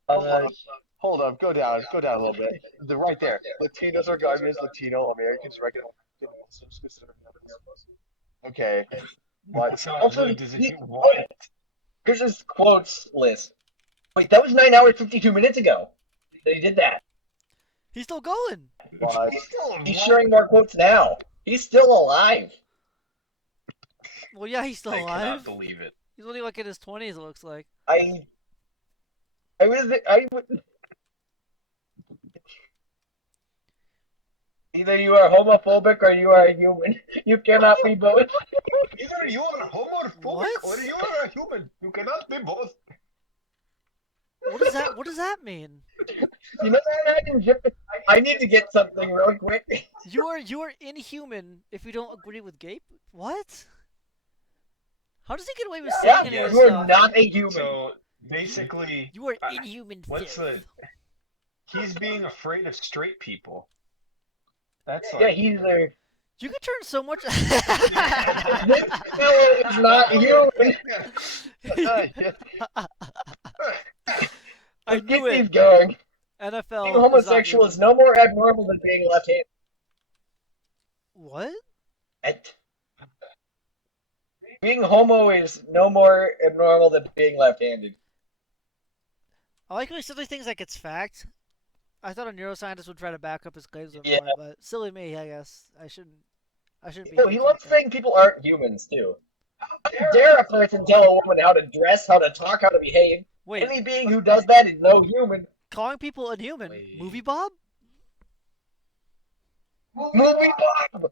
Hold up, go down a little bit. Right there. Latinos are regarded as Latino, Americans recognize Muslims considered Muslims. Okay. What? It's not Also, good, does it he- do what? Here's his quotes list. Wait, that was 9 hours 52 minutes ago that he did that. He's still going! What? He's sharing more quotes now. He's still alive. Well, yeah, he's still I alive. cannot believe it. He's only like in his 20s, it looks like. Either you are homophobic or you are a human. You cannot be both. Either you are homophobic What? or you are a human. You cannot be both. What does that? What does that mean? You know that? I need to get something real quick. You are inhuman if you don't agree with Gape. What? How does he get away with saying Yeah, any of you this are stuff? not a human. So basically, You are inhuman. what's filth. he's being afraid of straight people. That's Yeah, like, he's a. You could turn so much. This fellow is not human. I Let's knew get these it. going. NFL. Being homosexual is no more abnormal than being left-handed. What? Being homo is no more abnormal than being left-handed. I like when he says things like it's fact. I thought a neuroscientist would try to back up his claims with Yeah. more, but silly me, I guess. I shouldn't be. He loves saying people aren't humans too. How dare a person tell a woman how to dress, how to talk, how to behave? Wait, Any being who does that is no human. calling people inhuman? Wait. Movie Bob? Movie Bob!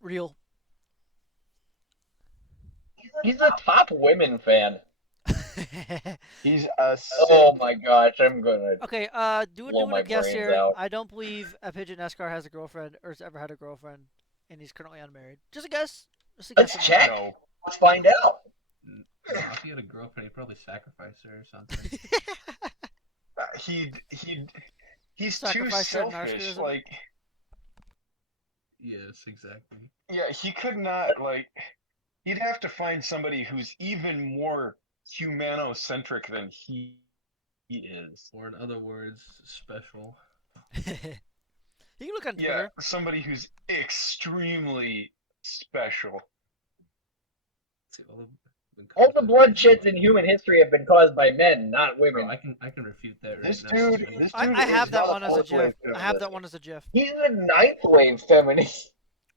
Real. He's a top women fan. He's a Oh my gosh, I'm gonna Okay, blow doing my a guess brains here. out. I don't believe Abhijit Naskar has a girlfriend or has ever had a girlfriend, and he's currently unmarried. Just a guess. Just a Let's guess. check. No. Let's find out. No, if he had a girlfriend, he'd probably sacrifice her or something. He's too Sacrifice her selfish. narcissism? Like, Yes, exactly. yeah, he could not, like, he'd have to find somebody who's even more humanocentric than he is. Or in other words, special. You can look on Yeah, Twitter. somebody who's extremely special. See, All the bloodsheds in human history have been caused by men, not women. Bro, I can refute that right This now. dude I have is that not a one as a fourth GIF. wave I have that feminist. one as a GIF. He's a ninth wave feminist.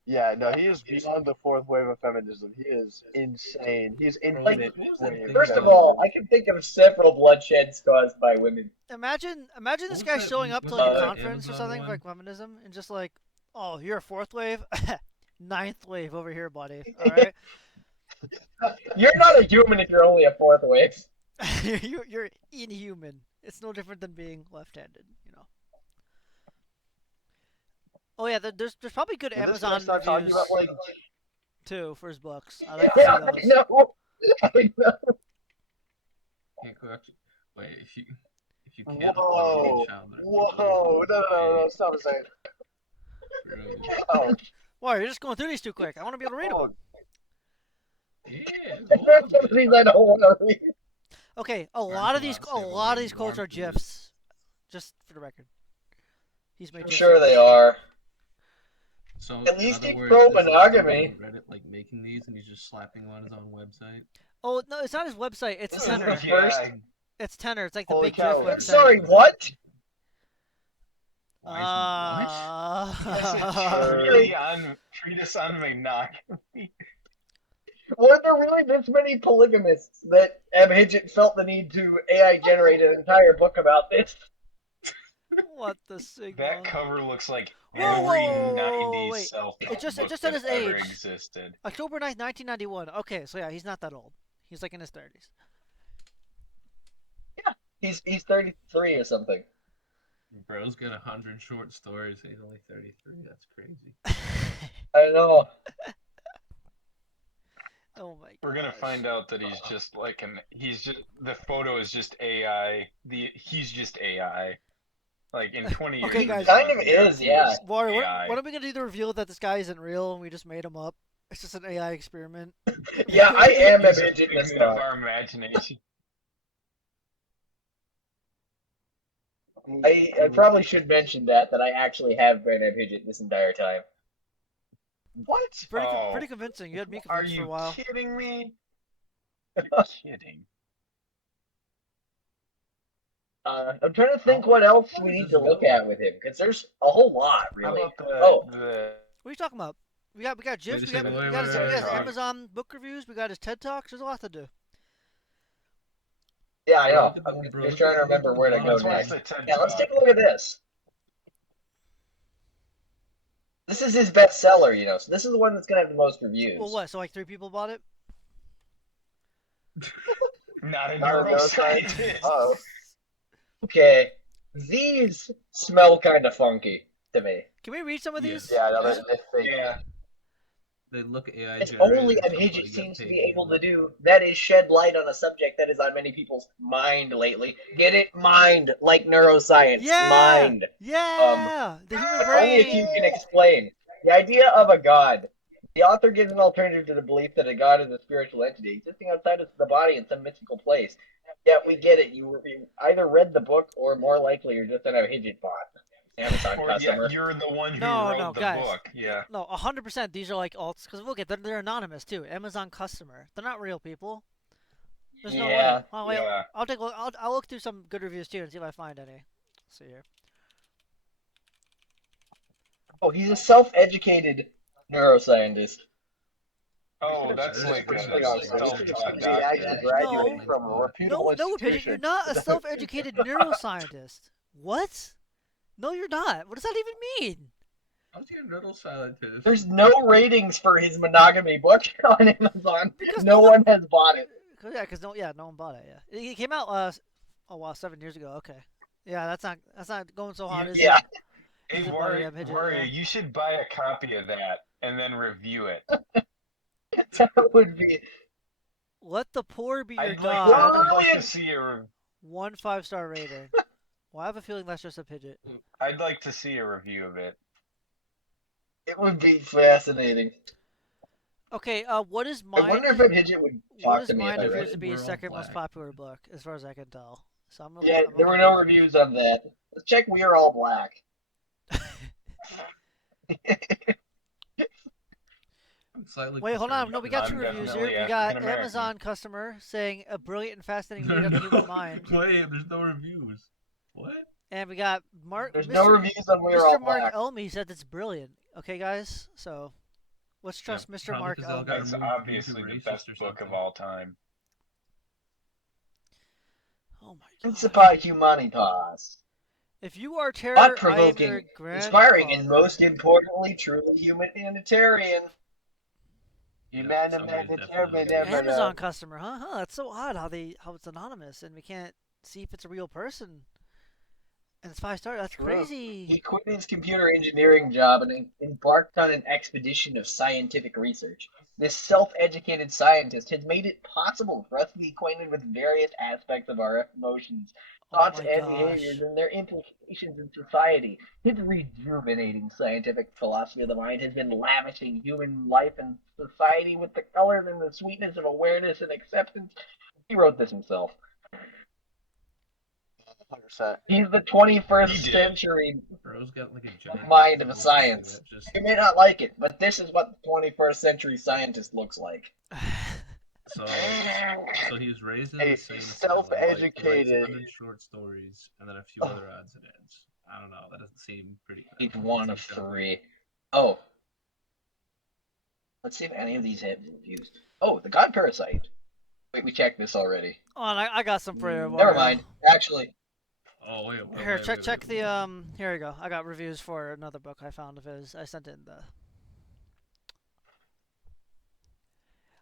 Yeah, no, he is beyond the fourth wave of feminism. He is insane. He's Like, infinite. First of all, I can think of several bloodsheds caused by women. Imagine this was guy that- showing up was to like a that conference or Amazon something for one? like feminism and just like, oh, you're a fourth wave, ninth wave over here, buddy. All right, You're not a human if you're only a fourth wave. you're inhuman. It's no different than being left-handed, you know. Oh yeah, there's probably good Did this guy Amazon start talking reviews about, like, too for his books. I like Yeah, to I see those. know. I know. Can't go actually. Wait, if you can't afford whoa, a child, whoa, no, stop a second. Bro. Oh, Why, you're just going through these too quick. I want to be able to read them. oh, Yeah. There's some of these I don't want to read. Okay, a Learn lot of from these us, a say lot of what these you quotes are want to. gifs. Just for the record. He's made I'm GIF sure series. they are. So At in least other he's words, pro this is monogamy. somebody on Reddit like making these, and he's just slapping them on his own website. Oh no, it's not his website. It's This is Tenor. the first. yeah. It's Tenor. It's like the Holy big cow. GIF I'm website. sorry, what? Why is he, what? That's a treatise on monogamy. Were there really this many polygamists that Abhijit felt the need to AI generate an entire book about this? What the sigma? That cover looks like Whoa, every whoa, 90s wait. self-help It just book said that his ever age. existed. October 9th, 1991. Okay, so yeah, he's not that old. He's like in his 30s. He's 33 or something. Bro's got 100 short stories, and he's only 33. That's crazy. I know. Oh my god. We're gonna find out that he's just like the photo is just AI. He's just AI. Like in 20 years. Okay, he's guys. Kind gonna of be is, yeah. Wario, AI. when are we gonna do the reveal that this guy isn't real and we just made him up? It's just an AI experiment. Yeah, I am He's a Abhijit figment of Naskar. our imagination. I probably should mention that I actually have been Abhijit this entire time. What? Pretty convincing. You had me Are convinced for a you while. kidding me? You're kidding. I'm trying to think what else we need to look at with him, because there's a whole lot, really. How about Oh. the What are you talking about? We got GIFs. Wait a We got, second, we wait, got, wait, his, wait, we got his wait. Amazon book reviews. We got his TED talks. There's a lot to do. Yeah, I know. Bro, I'm bro, just trying to remember where to go let's watch next. the TED Yeah, let's Talk. take a look at this. This is his bestseller, you know, so this is the one that's going to have the most reviews. Well, what? So like 3 people bought it? Not a Not a neuroscientist. Oh. Okay, these smell kind of funky to me. Can we read some of Yes. these? Yeah, no, Is that's it- fake. Yeah. They look AI It's generated, only and somebody Abhijit got seems to paid be to able do to it. do, that is shed light on a subject that is on many people's mind lately. Get it? Mind, like neuroscience. Yeah. Mind. Yeah. The human If only if brain. you can explain. The idea of a god. The author gives an alternative to the belief that a god is a spiritual entity existing outside of the body in some mystical place. Yeah, we get it. You either read the book or more likely you're just an Abhijit bot. Amazon Or customer. yeah, you're the one who No, wrote no, the guys. book. Yeah. No, 100%. These are like alts because look at they're anonymous too. Amazon customer. They're not real people. There's no way. Yeah, Oh, wait, yeah. I'll take a look. I'll look through some good reviews too and see if I find any. Let's see here. Oh, he's a self-educated neuroscientist. Oh, that's like a self-taught He actually doctor. graduated No. from a reputable No, Pigeon, you're institution. not a self-educated neuroscientist. What? No, you're not. What does that even mean? How's he a neuroscientist? There's no ratings for his monogamy book on Amazon. Because no one has bought it. Yeah, because no one bought it. Yeah, it came out 7 years ago. Okay, yeah, that's not going so hot, is Yeah. it? Hey, Is it, buddy? Wario, Yeah. you should buy a copy of that and then review it. That would be. Let the poor be your I'd god. like to see a 1 5-star rating. Well, I have a feeling that's just a Pidget. I'd like to see a review of it. It would be fascinating. Okay, what is I mine? wonder if Abhijit would What talk is to me if mine I read appears it. to be We're his all second most black. popular book, as far as I can tell. So I'm Yeah, I'm there were looking no at reviews on that. Let's check We Are All Black. I'm slightly Wait, hold on. concerned No, we got because- 2 reviews here. definitely We got African-American. Amazon customer saying a brilliant and fascinating There read are on the human no- mind, Wait, there's no reviews. What? and we got There's no reviews on We Are All Mr. Mark Black. Elmy said it's brilliant. Okay, guys, so let's trust Mr. probably Mark 'cause they all Elmy. got It's removed due to obviously the racist best or book of something. all time. Oh my god. Principi Humanitas. If you are terror, I am your Thought-provoking, grandfather. inspiring, and most importantly, truly humanitarian. Amazon customer, huh? That's so odd how it's anonymous and we can't see if it's a real person. And it's 5-star. That's crazy. He quit his computer engineering job and embarked on an expedition of scientific research. This self-educated scientist has made it possible for us to be acquainted with various aspects of our emotions, thoughts, and behaviors, and their implications in society. His rejuvenating scientific philosophy of the mind has been lavishing human life and society with the colors and the sweetness of awareness and acceptance. He wrote this himself. 100%. He's the 21st century got like a giant mind of a science. You may not like it, but this is what the 21st century scientist looks like. So he was raised in a insane self-educated 100 short stories and then a few other odds and ends. I don't know. That doesn't seem pretty. He's one of 3. Oh. Let's see if any of these have reviews. Oh, The God Parasite. Wait, we checked this already. Oh, I got some for you. Never mind. Actually. Oh wait. Here, check the Here we go. I got reviews for another book I found of his. I sent in the.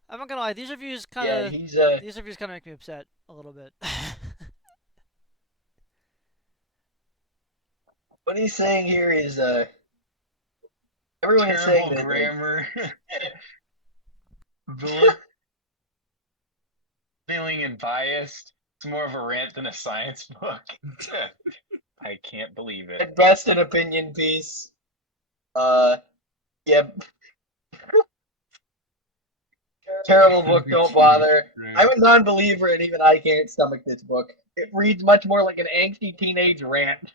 I'm not gonna lie. These reviews kind of. These reviews kind of make me upset a little bit. What he's saying here is everyone is saying that grammar. Feeling and biased. It's more of a rant than a science book. I can't believe it. At best, an opinion piece. Yeah. Terrible book, don't bother. I'm a non-believer and even I can't stomach this book. It reads much more like an angsty teenage rant.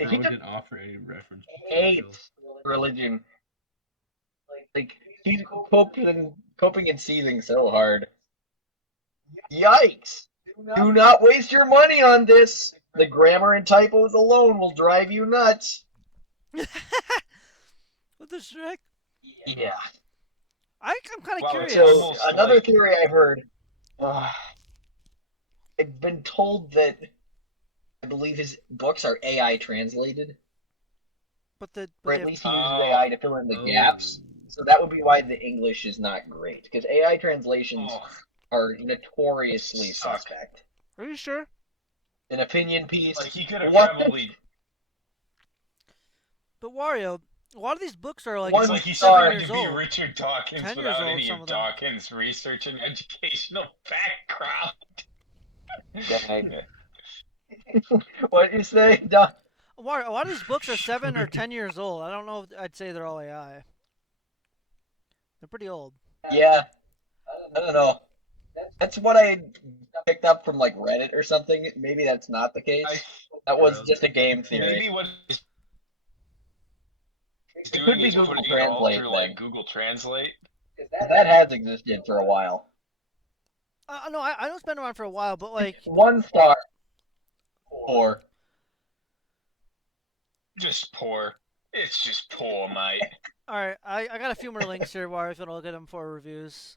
He didn't offer any reference. Hates religion. Like, he's coping and seething so hard. Yikes! Do not waste your money on this! The grammar and typos alone will drive you nuts. What the heck? Yeah. I'm kind of curious. So, another theory I've heard. I've been told that I believe his books are AI translated. Or at least he uses AI to fill in the gaps. So that would be why the English is not great. Because AI translations are notoriously suspect. Are you sure? An opinion piece. Like, he could have probably... But Wario, a lot of these books are like... It's like he tried to be Richard Dawkins without any of Dawkins' research and educational background. What you say, Doc? Wario, a lot of these books are 7 or 10 years old. I don't know if I'd say they're all AI. They're pretty old. Yeah. I don't know. That's what I picked up from like Reddit or something. Maybe that's not the case. That was just a game theory. Maybe what he's it could be Google Translate through, like Google Translate. That has existed for a while. No, I don't spend around for a while, but like 1 star. 4. Just poor. It's just poor, mate. Alright, I got a few more links here, Wario, if you want to look at them for reviews.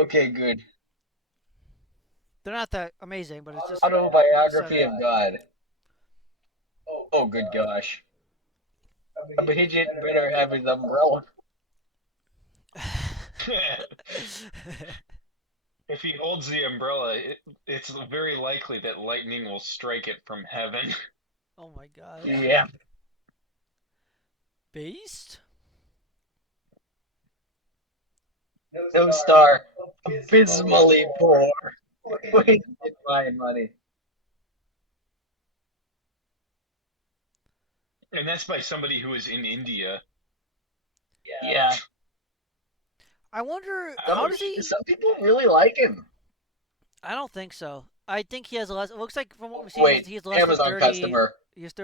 Okay, good. They're not that amazing, but it's just... Autobiography of God. Oh, good gosh. Abhijit better have his umbrella. If he holds the umbrella, it's very likely that lightning will strike it from heaven. Oh my gosh. Yeah. Beast? No star. Abysmally poor. Wasted my money. And that's by somebody who is in India. Yeah. I wonder Some, how does he? Some people really like him. I don't think so. I think he has less. It looks like from what we've seen, Wait, he's less Amazon than 30. customer. He has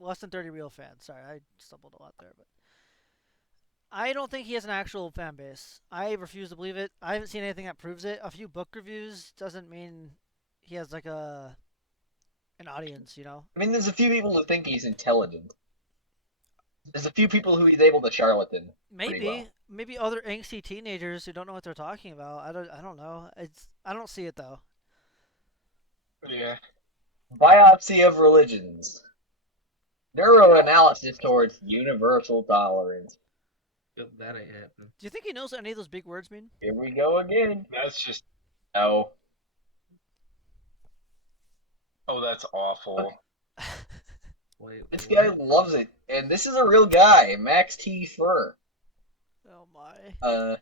less than 30 real fans. Sorry, I stumbled a lot there, but I don't think he has an actual fan base. I refuse to believe it. I haven't seen anything that proves it. A few book reviews doesn't mean he has like an audience, you know? I mean, there's a few people who think he's intelligent. There's a few people who he's able to charlatan. Maybe other angsty teenagers who don't know what they're talking about. I don't know. I don't see it though. Yeah. Biopsy of religions. Neuroanalysis towards universal tolerance. Yep, that ain't happening. Do you think he knows what any of those big words mean? Here we go again. That's just. No. Oh, that's awful. Wait, This what? guy loves it. And this is a real guy, Max T. Fur. Oh my.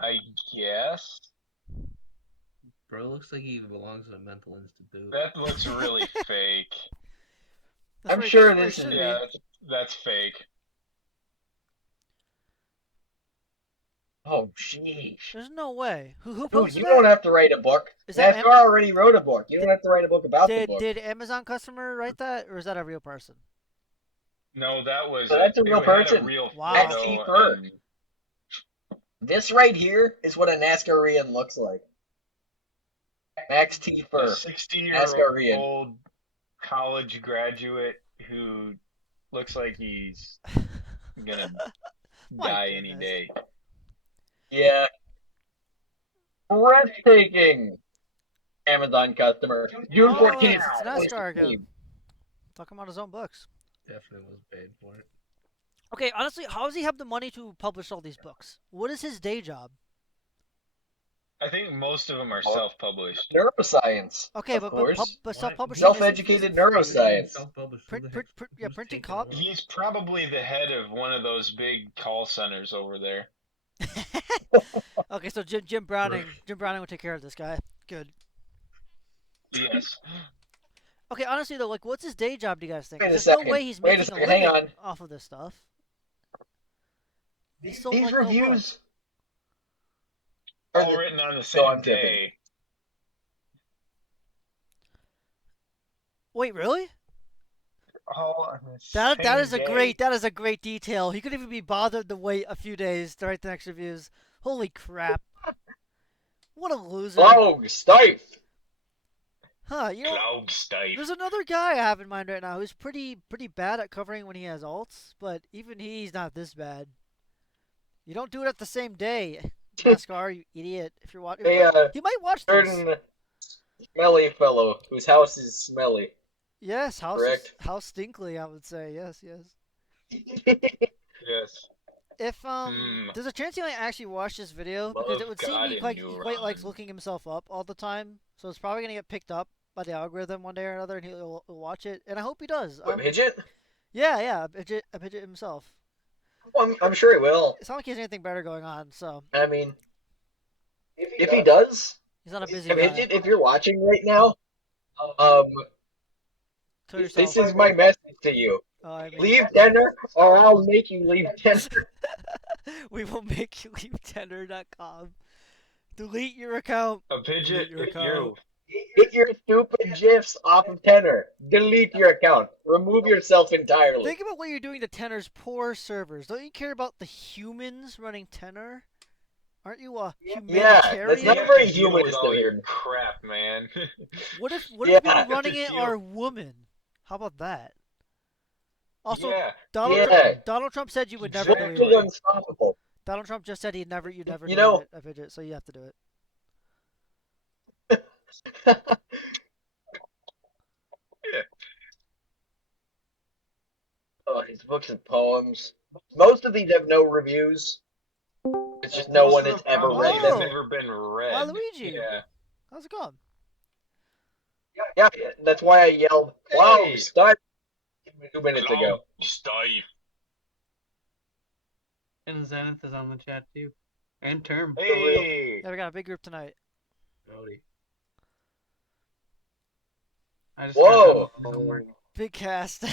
I guess. Bro, looks like he belongs in a mental institute. That looks really fake. That's I'm where- sure that's where it this should is- Yeah, be. that's fake. Oh, sheesh. There's no way. Who Dude, posted you that? don't have to write a book. Is that NASCAR already wrote a book. You don't have to write a book about the book. Did Amazon customer write that, or is that a real person? No, that was. So that's a real it had person. A real Wow. Max photo T. Fur. and- This right here is what a NASCARian looks like. Max T. A Fur. 60-year-old old college graduate who looks like he's gonna My die any goodness. day. Yeah. Breathtaking. Amazon customer. June Oh, 14th. it's NASCAR again. 2016. Talking about his own books. Definitely was paid for it. Okay, honestly, how does he have the money to publish all these books? What is his day job? I think most of them are Oh. self-published. Neuroscience. Okay, of course. but self-publishing Self-educated neuroscience. Self-published. Printing copy. He's probably the head of one of those big call centers over there. Okay, so Jim Browning will take care of this guy. Good. Yes. Okay, honestly though, like, what's his day job? Do you guys think? Wait a There's second. no way he's Wait a making a second, hang living on. off of this stuff. He These sold, like, no reviews books. are All the- written on the So same I'm tipping. day. Wait, really? All on the That same is a day. great detail. He couldn't even be bothered to wait a few days to write the next reviews. Holy crap! What a loser! Cloug, Stife. Huh? You know, Cloud Stife. there's another guy I have in mind right now who's pretty bad at covering when he has alts, but even he's not this bad. You don't do it at the same day, NASCAR, you idiot. If you're watching, he might watch this. Certain smelly fellow whose house is smelly. Yes, Correct. house stinkly, I would say. Yes. Yes. If there's a chance he might actually watch this video because it would seem God he in quite you, likes Ron. looking himself up all the time. So it's probably gonna get picked up by the algorithm one day or another, and he'll watch it. And I hope he does. Abhijit? Yeah, Abhijit himself. Well, I'm sure he will. It's not like he has anything better going on, so I mean, if he does, he's not a busy Abhijit, guy. if you're watching right now, Tell yourself. this is my message to you. Oh, I mean, Leave Tenor, or I'll make you leave Tenor. we will make you leave Tenor.com. Delete your account. Abhijit, Your if account. Get your stupid gifs off of Tenor. Delete your account. Remove yourself entirely. Think about what you're doing to Tenor's poor servers. Don't you care about the humans running Tenor? Aren't you a humanitarian? that's not you very have to deal with humanist all of your him. crap, man. What if Yeah. people running it Deal. are women? How about that? Also, Yeah. Donald Trump said you would never Vote delete is it. unstoppable. Donald Trump just said you'd never You delete know- it, Abhijit, so you have to do it. Oh, his books and poems. Most of these have no reviews. It's just no Most one of has the ever public read have them. never been read. Waluigi. Yeah. How's it going? Yeah, that's why I yelled, "Cloud Start!" 2 minutes ago. Steve. And Zenith is on the chat too. And Term. Hey. Yeah, we got a big group tonight. Howdy. I just Whoa! got done with homework. Big cast.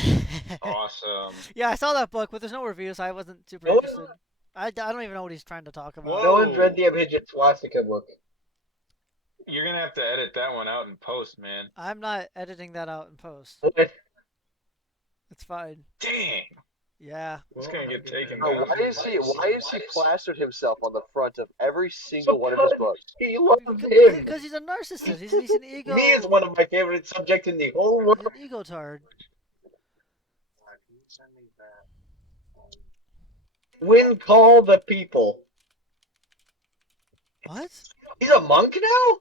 Awesome. Yeah, I saw that book, but there's no review, so I wasn't super interested. I don't even know what he's trying to talk about. No one's read the Abhijit Swastika book. You're gonna have to edit that one out in post, man. I'm not editing that out in post. What? It's fine. Dang. Yeah. It's gonna get taken Oh, down. why is he plastered himself on the front of every single one of his books? He loves him. Because he's a narcissist. He's an ego. Me is one of my favorite subjects in the whole world. He's an ego tard. When call the people. What? He's a monk now?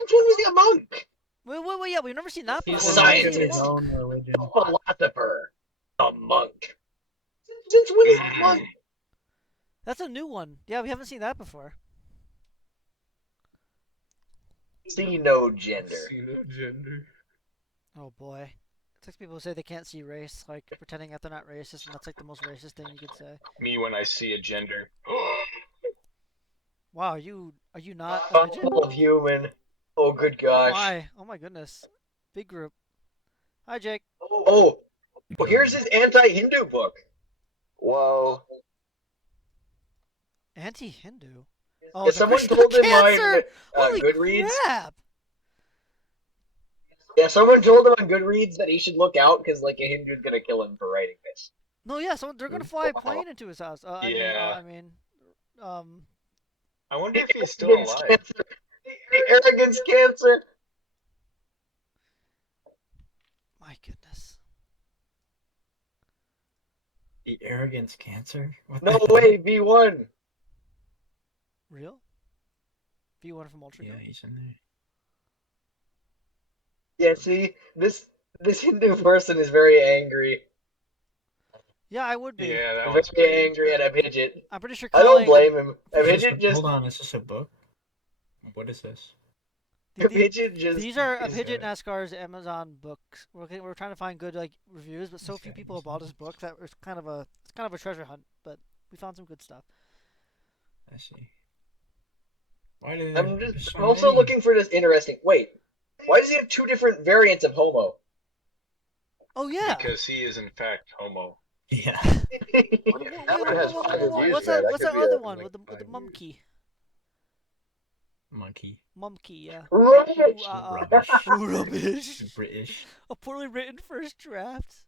Which one was he a monk? Wait, yeah, we've never seen that He's before. scientist. his own religion. A philosopher. A monk. Since when is he a monk? That's a new one. Yeah, we haven't seen that before. See no gender. See no gender. Oh boy. It's like people who say they can't see race, like pretending that they're not racist, and that's like the most racist thing you could say. Me when I see a gender. Wow, are you not a midget? Full of human. Oh, good gosh. Oh my goodness. Big group. Hi, Jake. Oh, well, here's his anti-Hindu book. Whoa. Anti-Hindu? Oh, Yeah, the someone Krishna told him cancer! on Holy Goodreads. crap! Yeah, someone told him on Goodreads that he should look out because like a Hindu's gonna kill him for writing this. No, yeah, they're gonna fly a plane into his house. Yeah. I I wonder if he's still Arrogance alive. cancer. The arrogance cancer. My goodness. The arrogance cancer? What No the hell? way, V1. Real? V1 from Ultra? Yeah, he's in there. Yeah, see, this Hindu person is very angry. Yeah, I would be. Yeah, that was Very angry at Abhijit. I'm pretty sure I don't calling... blame him. Is this Abhijit just. Hold on, is this a book? What is this? Abhijit just. These are is- Abhijit Naskar's Amazon books. We're trying to find good like reviews, but so few people have bought his book that it's kind of a treasure hunt. But we found some good stuff. I see. Why do I'm there's just so I'm also many? looking for this interesting. Wait, why does he have 2 different variants of homo? Oh yeah. because he is in fact homo. Yeah. That one has 5 reviews What's there. that? What's could that be other a- one like with the 5 years. monkey? Monkey. Monkey, yeah. Rubbish. Rubbish. Rubbish. British. A poorly written first draft.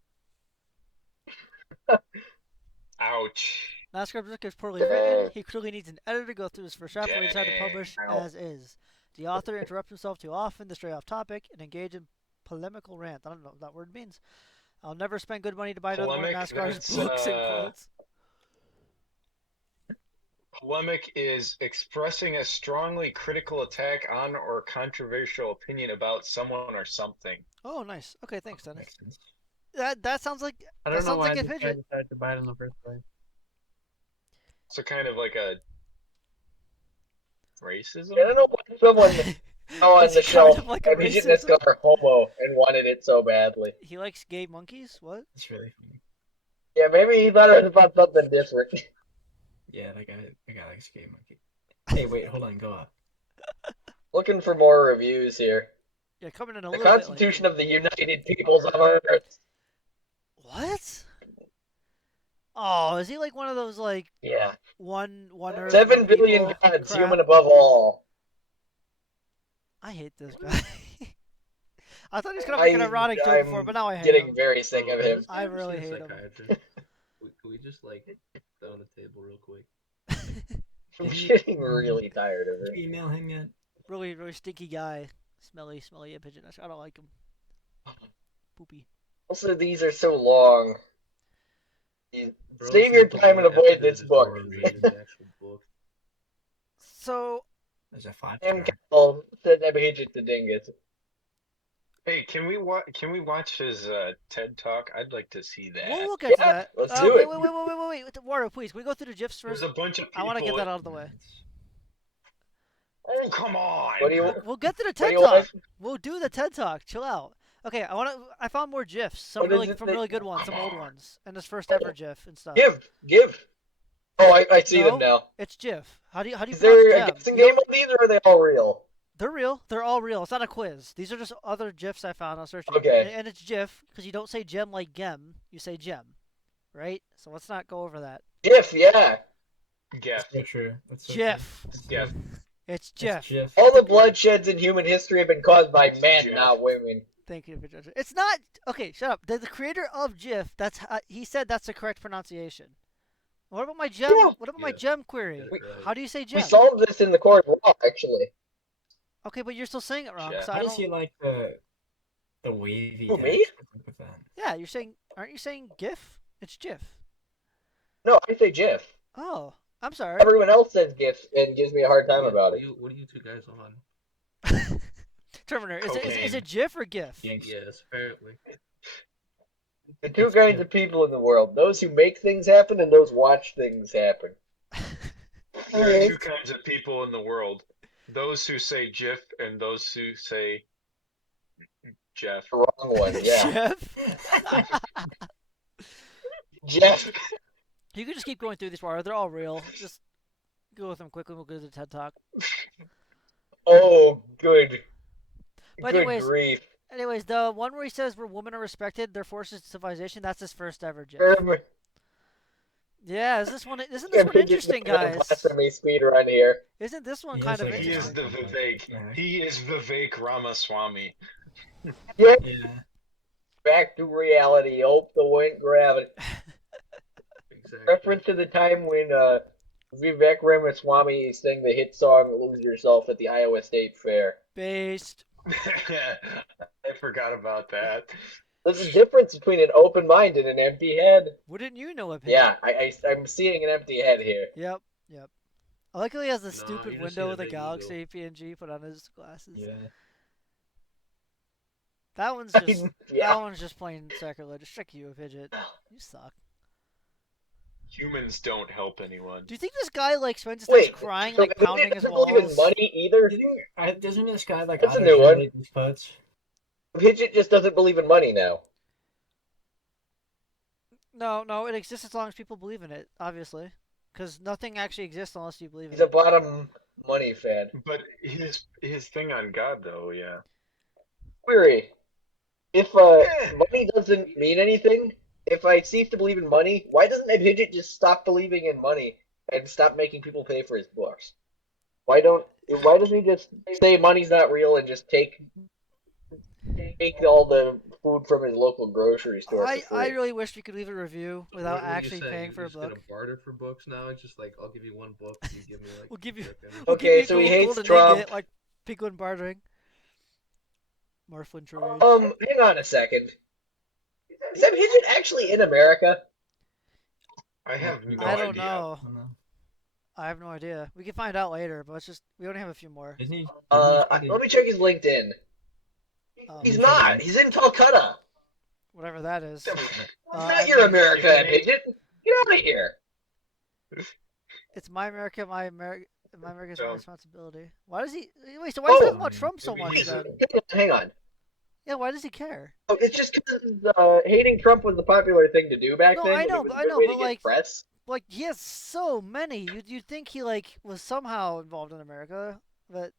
Ouch. Nascar's book is poorly written. He clearly needs an editor to go through his first draft where he decided to publish Dang. as is. The author interrupts himself too often to stray off topic and engage in polemical rant. I don't know what that word means. I'll never spend good money to buy another one of Polemic, Nascar's that's, books in quotes. Polemic is expressing a strongly critical attack on or controversial opinion about someone or something. Oh, nice. Okay, thanks, Dennis. Makes sense. That sounds like I that don't know sounds why like a this guy fidget. decided to buy it in the first place. So kind of like a racism? I don't know why someone on It's the kind shelf of like a Abhijit racism. Naskar homo and wanted it so badly. He likes gay monkeys. What? It's really funny. Yeah, maybe he thought it was about something different. Yeah, that guy likes gay monkey. Hey, wait, hold on, go up. Looking for more reviews here. Yeah, coming in a The little bit late. Constitution of the United Peoples of Earth. What? Oh, is he like one of those like Yeah. one Earth, 7 one billion people gods, crap? human above all. I hate this guy. I thought he was gonna make an ironic joke I'm before, but now I hate getting him. very sick of him. I really hate him. Psychiatrist. Can we just like throw on the table real quick? I'm getting really tired of Did him. you email him yet? Really stinky guy. Smelly pigeon. I don't like him. Poopy. Also, these are so long. Bro, Save your it's time and like avoid after this book. read the actual book. So There's a 5 M. star. Campbell said Abhijit the Dingus. Hey, can we watch his TED talk? I'd like to see that. we'll get to Yeah, that. let's Uh, do wait, it. Wait, wait, Wario, please. Can we go through the gifs There's first? a bunch of people. I want to get that out of the way. Oh, come on. What do you? We'll get to the What do TED you want? Talk. We'll do the TED Talk. Chill out. Okay, I found more gifs. Some What is really it from that- really good ones, some Come old on. ones, and this first ever gif and stuff. Give. Oh, I see No, them now. It's gif. How do you Is pronounce there a gem? guessing You game don't- on these, or are they all real? They're real. They're all real. It's not a quiz. These are just other gifs I found on searching. Okay. And it's gif because you don't say gem like gem. You say gem, right? So let's not go over that. GIF, yeah. Gif. That's so true. That's so Gif. true. That's Gif. true. It's That's gif. GIF. All the bloodsheds in human history have been caused by men, GIF. not women. Thank you for judging. It's not okay. Shut up. The creator of GIF. He said that's the correct pronunciation. What about my gem? Yeah. What about my Yeah. gem query? Right. How do you say We gem? solved this in the court of law, actually. Okay, but you're still saying it wrong. Gem. So How I does don't. he like the wavy Who, text? me? What's up with that? Yeah, you're saying. Aren't you saying GIF? It's GIF. No, I say GIF. Oh, I'm sorry. Everyone else says GIF and gives me a hard time about it. What are you two guys on? Terminator. Is Cocaine. it GIF or GIF? Yes, apparently. The two kinds of people in the world: those who make things happen and those watch things happen. There are two kinds of people in the world: those who say GIF and those who say Jeff. The wrong one, yeah. Jeff. Jeff. You can just keep going through these, Wario. They're all real. Just go with them quickly. We'll go to the TED Talk. Oh, good. But Good anyways, grief. Anyways, the one where he says where women are respected, their forces to civilization, that's his first ever GIF. Isn't Yeah, isn't this one interesting, guys? Blasphemy speed run here. Isn't this one He kind is of like- He is interesting? the Vivek. He is Vivek Ramaswamy. Yeah. Yeah. Back to reality. Hope the went gravity. Exactly. Reference to the time when Vivek Ramaswamy sang the hit song "Lose Yourself" at the Iowa State Fair. Based. I forgot about that. There's a difference between an open mind and an empty head. Wouldn't you know it? Yeah, I'm seeing an empty head here. Yep. I like how he has the No, stupid you're just window seeing a with a big galaxy PNG put on his glasses. Yeah. That one's just Yeah. that one's just plain sacrilege. Check you, Fidget. You suck. Humans don't help anyone. Do you think this guy like spends his Wait, time crying, so like pounding his doesn't believe in walls? money either. Doesn't this guy like That's a new one. auto-generate these quotes? Fidget just doesn't believe in money now. No, it exists as long as people believe in it, obviously. Because nothing actually exists unless you believe He's in a it. bottom money fan. But his thing on God though, yeah. Query: if money doesn't mean anything, if I cease to believe in money, why doesn't Abhijit just stop believing in money and stop making people pay for his books? Why doesn't he just say money's not real and just take all the food from his local grocery store for free? I really wish we could leave a review without What are you actually saying? paying You're for a just book. gonna barter for books now? It's just like I'll give you one book, you give me like. We'll give you- book and- We'll Okay, give so you he gold- hates golden Trump. ingot, like Piglin bartering. Marflin trade. Hang on a second. Is Abhijit actually in America? I have no I don't idea. know. I don't know. I have no idea. We can find out later, but we only have a few more. Isn't he? Let me check his LinkedIn. He's not. He's in Calcutta. Whatever that is. It's not your America, Abhijit. Get out of here. It's my America, my America. My America's my So- responsibility. Why does he? Wait, so why is he Oh. talking about Trump so much then? Hang on. Yeah, why does he care? Oh, it's just because hating Trump was the popular thing to do back No, then. I know, It was but a good way to get like- press. Like he has so many. You'd think he like was somehow involved in America, but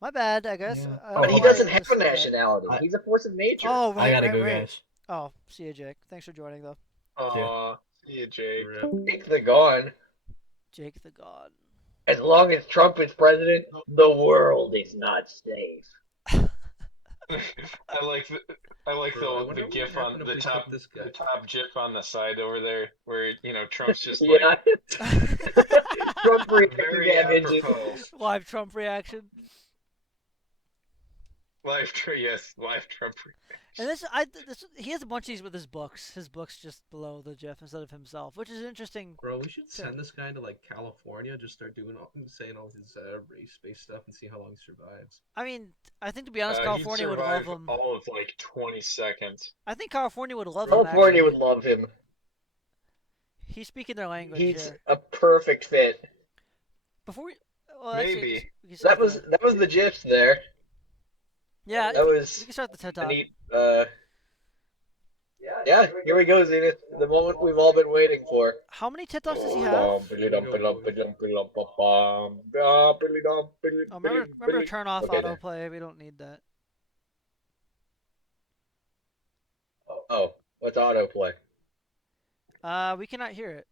my bad, I guess. Yeah. I don't But know he why doesn't I have just a said that. nationality. He's a force of nature. Oh right, I gotta right, go, right. guys. Oh, see you, Jake. Thanks for joining though. Aw, see you, Jake. Rip. Take the gone. Jake the God. As long as Trump is president, the world is not safe. I like Bro, I the wonder what GIF would on happen if the they top took this guy. the top GIF on the side over there, where Trump's just Yeah. like Trump reacting very to Abhijit. apropos. Live Trump reaction. Live Trump. And he has a bunch of these with his books. His books just below the GIF instead of himself, which is interesting. Bro, we should send this guy to like California, just start saying all his race-based stuff and see how long he survives. I mean, I think to be honest, He'd California would love survive him. all of like 20 seconds. I think California would love him. California Actually. would love him. He's speaking their language He's here. a perfect fit. Before we, well, Maybe. actually, we can That start was the gifs there. yeah, That we was can start the TED a Talk. neat. Yeah, here we go, Zenith. The moment we've all been waiting for. How many TED Talks does he have? Oh, Remember to turn off Okay, autoplay. We don't need that. Oh, what's autoplay? We cannot hear it.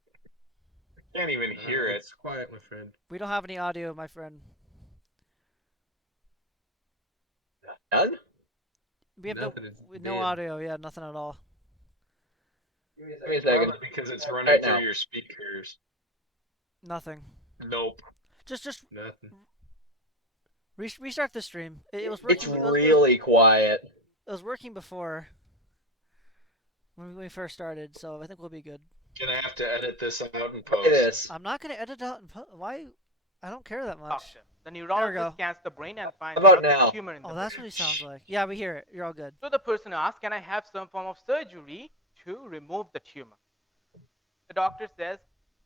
Can't even hear it. It's quiet, my friend. We don't have any audio, my friend. None? We have Nothing, it's no dead. audio. Yeah, nothing at all. Give me a second. Probably because it's running Right through now. your speakers. Nothing. Nope. Just Nothing. restart the stream. It was It's working. really quiet. It was working before when we first started, so I think we'll be good. Gonna have to edit this out and Look post. at this. I'm not gonna edit out and why? I don't care that much. Doctor. The There we neurologist go. scans the brain and finds How about out now? the tumor in the Oh, brain. that's what he sounds like. Yeah, we hear it. You're all good. So the person asks, can I have some form of surgery to remove the tumor? The doctor says,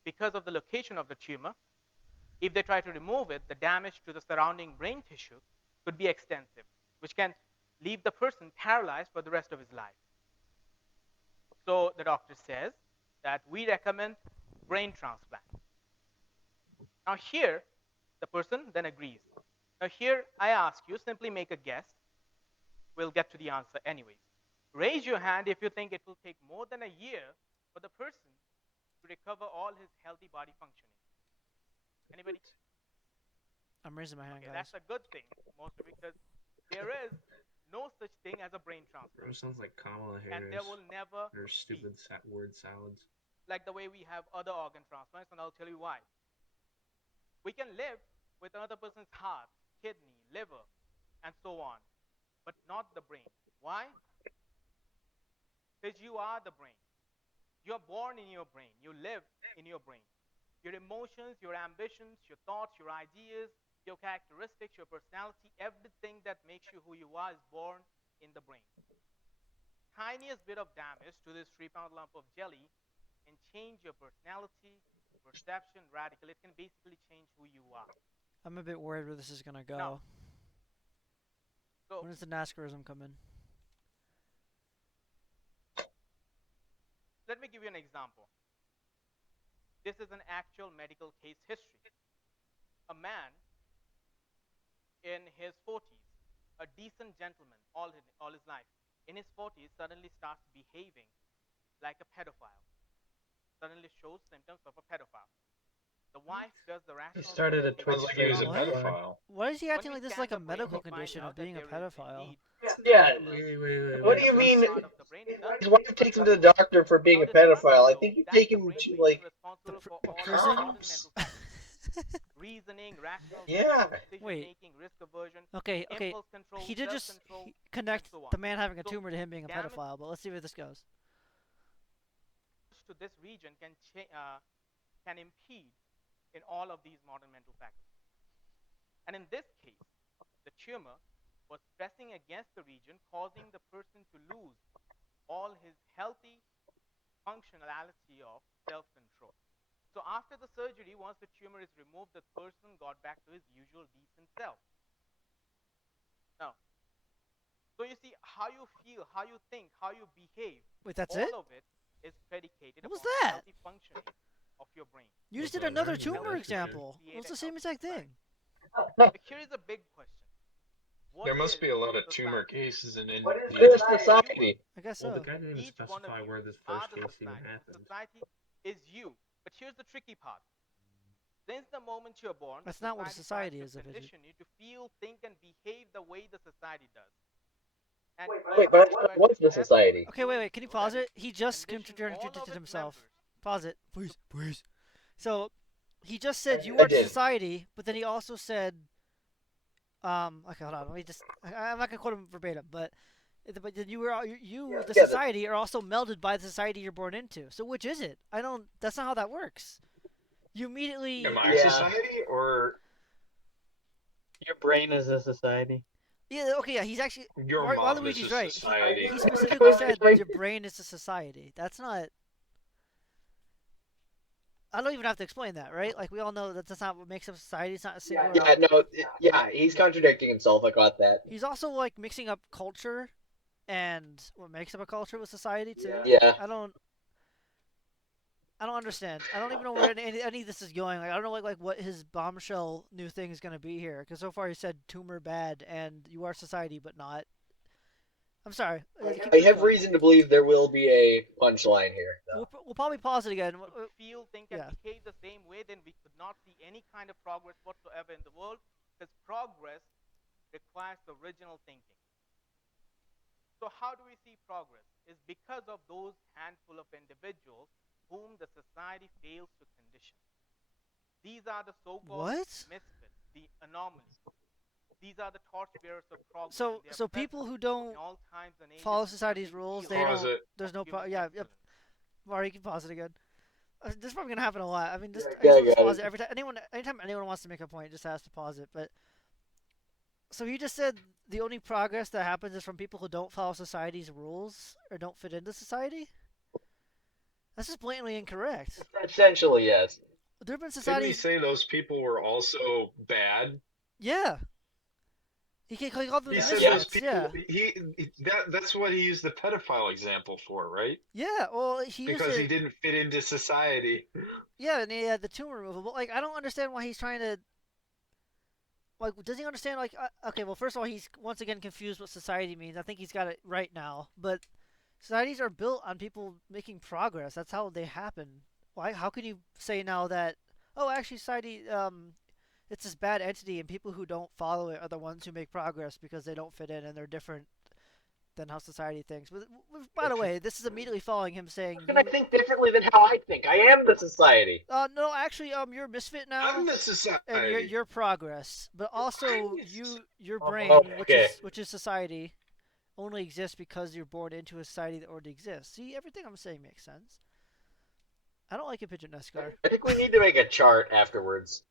because of the location of the tumor, if they try to remove it, the damage to the surrounding brain tissue could be extensive, which can leave the person paralyzed for the rest of his life. So the doctor says that we recommend brain transplant. Now here, the person then agrees. Now here, I ask you, simply make a guess. We'll get to the answer anyways. Raise your hand if you think it will take more than a year for the person to recover all his healthy body functioning. Anybody? I'm raising my hand, Okay, guys. that's a good thing, mostly because there is no such thing as a brain transplant. Bro, sounds like Kamala Harris. And there will never her stupid word salads. like the way we have other organ transplants, and I'll tell you why. We can live with another person's heart, kidney, liver, and so on, but not the brain. Why? Because you are the brain. You're born in your brain. You live in your brain. Your emotions, your ambitions, your thoughts, your ideas, your characteristics, your personality, everything that makes you who you are is born in the brain. Tiniest bit of damage to this 3-pound lump of jelly can change your personality, perception, radical. It can basically change who you are. I'm a bit worried where this is gonna go. No. So when does the Naskarism come in? let me give you an example. This is an actual medical case history. A man in his 40s, a decent gentleman all his life, in his 40s suddenly starts behaving like a pedophile. Suddenly shows symptoms of a pedophile. The wife does the rational. He started a Twitch Sounds like he was a What? pedophile. Why is he acting When we like this is scan like a the brain, medical we find condition of out that being a there is pedophile? indeed Yeah. Wait. What do you mean? part of the brain that does His wife takes him to the doctor for being a pedophile. I think you take him to like. responsible for all prison? other mental factors. Reasoning, rational Yeah. decision Wait. making, risk aversion, Okay. impulse control, He did just self-control, connect and so on. the man having a So, tumor to him being a damage pedophile, but let's see where this goes. to this region can impede in all of these modern mental faculties. And in this case, the tumor was pressing against the region, causing the person to lose all his healthy functionality of self-control. So after the surgery, once the tumor is removed, the person got back to his usual decent self. Now, so you see, how you feel, how you think, how you behave, Wait, that's all it? of it is predicated What was upon the that? healthy functioning of your brain. You just What's did that another learning tumor about? example. It was the same exact thing. But here is a big question. What There must is be a lot of tumor society? cases in What India. is society? I guess Well, so. the guy didn't even Each one of specify you where this are first the case even society. happened. Society is you. But here's the tricky part. Since the moment you're born, That's not what a society tries is, to Abhijit. condition you to feel, think, and behave the way the society does. And Wait, but what's the society? Okay, wait. Can you pause it? He just condition all of contradicted its himself. members. Pause it, please. So, he just said you I are the did. society, but then he also said, okay, hold on. Let me just. I'm not gonna quote him verbatim, but then the Yeah, society, are also melded by the society you're born into. So which is it? I don't. That's not how that works. You immediately. Am I Yeah. society or Your brain is a society. Yeah. Okay. Yeah. He's actually. your mom is Waluigi's a right. society? He specifically said your brain is a society. That's not. I don't even have to explain that, right? Like we all know that that's not what makes up society. It's not a single. Yeah, no, yeah, he's contradicting himself. I got that. He's also like mixing up culture and what makes up a culture with society too. Yeah. I don't understand. I don't even know where any of this is going. Like I don't know like what his bombshell new thing is gonna be here. Because so far he said tumor bad and you are society but not. I'm sorry. I have reason to believe there will be a punchline here. We'll probably pause it again. Feel, think, and behave the same way, then we could not see any kind of progress whatsoever in the world, because progress requires original thinking. So how do we see progress? It's because of those handful of individuals whom the society fails to condition. These are the so-called misfits, the anomalies. These are the torchbearers of progress. So people who don't follow society's rules, they don't. There's no problem. Yeah, yep. Mario, you can pause it again. This is probably gonna happen a lot. I mean, just pause it every time. Anytime anyone wants to make a point, just has to pause it. But so he just said the only progress that happens is from people who don't follow society's rules or don't fit into society. That's just blatantly incorrect. Essentially, yes. There have been societies. Didn't he say those people were also bad? Yeah. He called them said those people. Yeah. That's what he used the pedophile example for, right? Yeah. Well, because he didn't fit into society. Yeah, and he had the tumor removal. But like, I don't understand why he's trying to. Like, does he understand? Like, okay, well, first of all, he's once again confused what society means. I think he's got it right now. But societies are built on people making progress. That's how they happen. Why? How can you say now that? Oh, actually, society. It's this bad entity, and people who don't follow it are the ones who make progress because they don't fit in and they're different than how society thinks. But by the way, this is immediately following him saying. How can I think differently than how I think? I am the society. No, actually, you're a misfit now. I'm the society. And your progress, but also your brain, which is society, only exists because you're born into a society that already exists. See, everything I'm saying makes sense. I don't like Abhijit Naskar. I think we need to make a chart afterwards.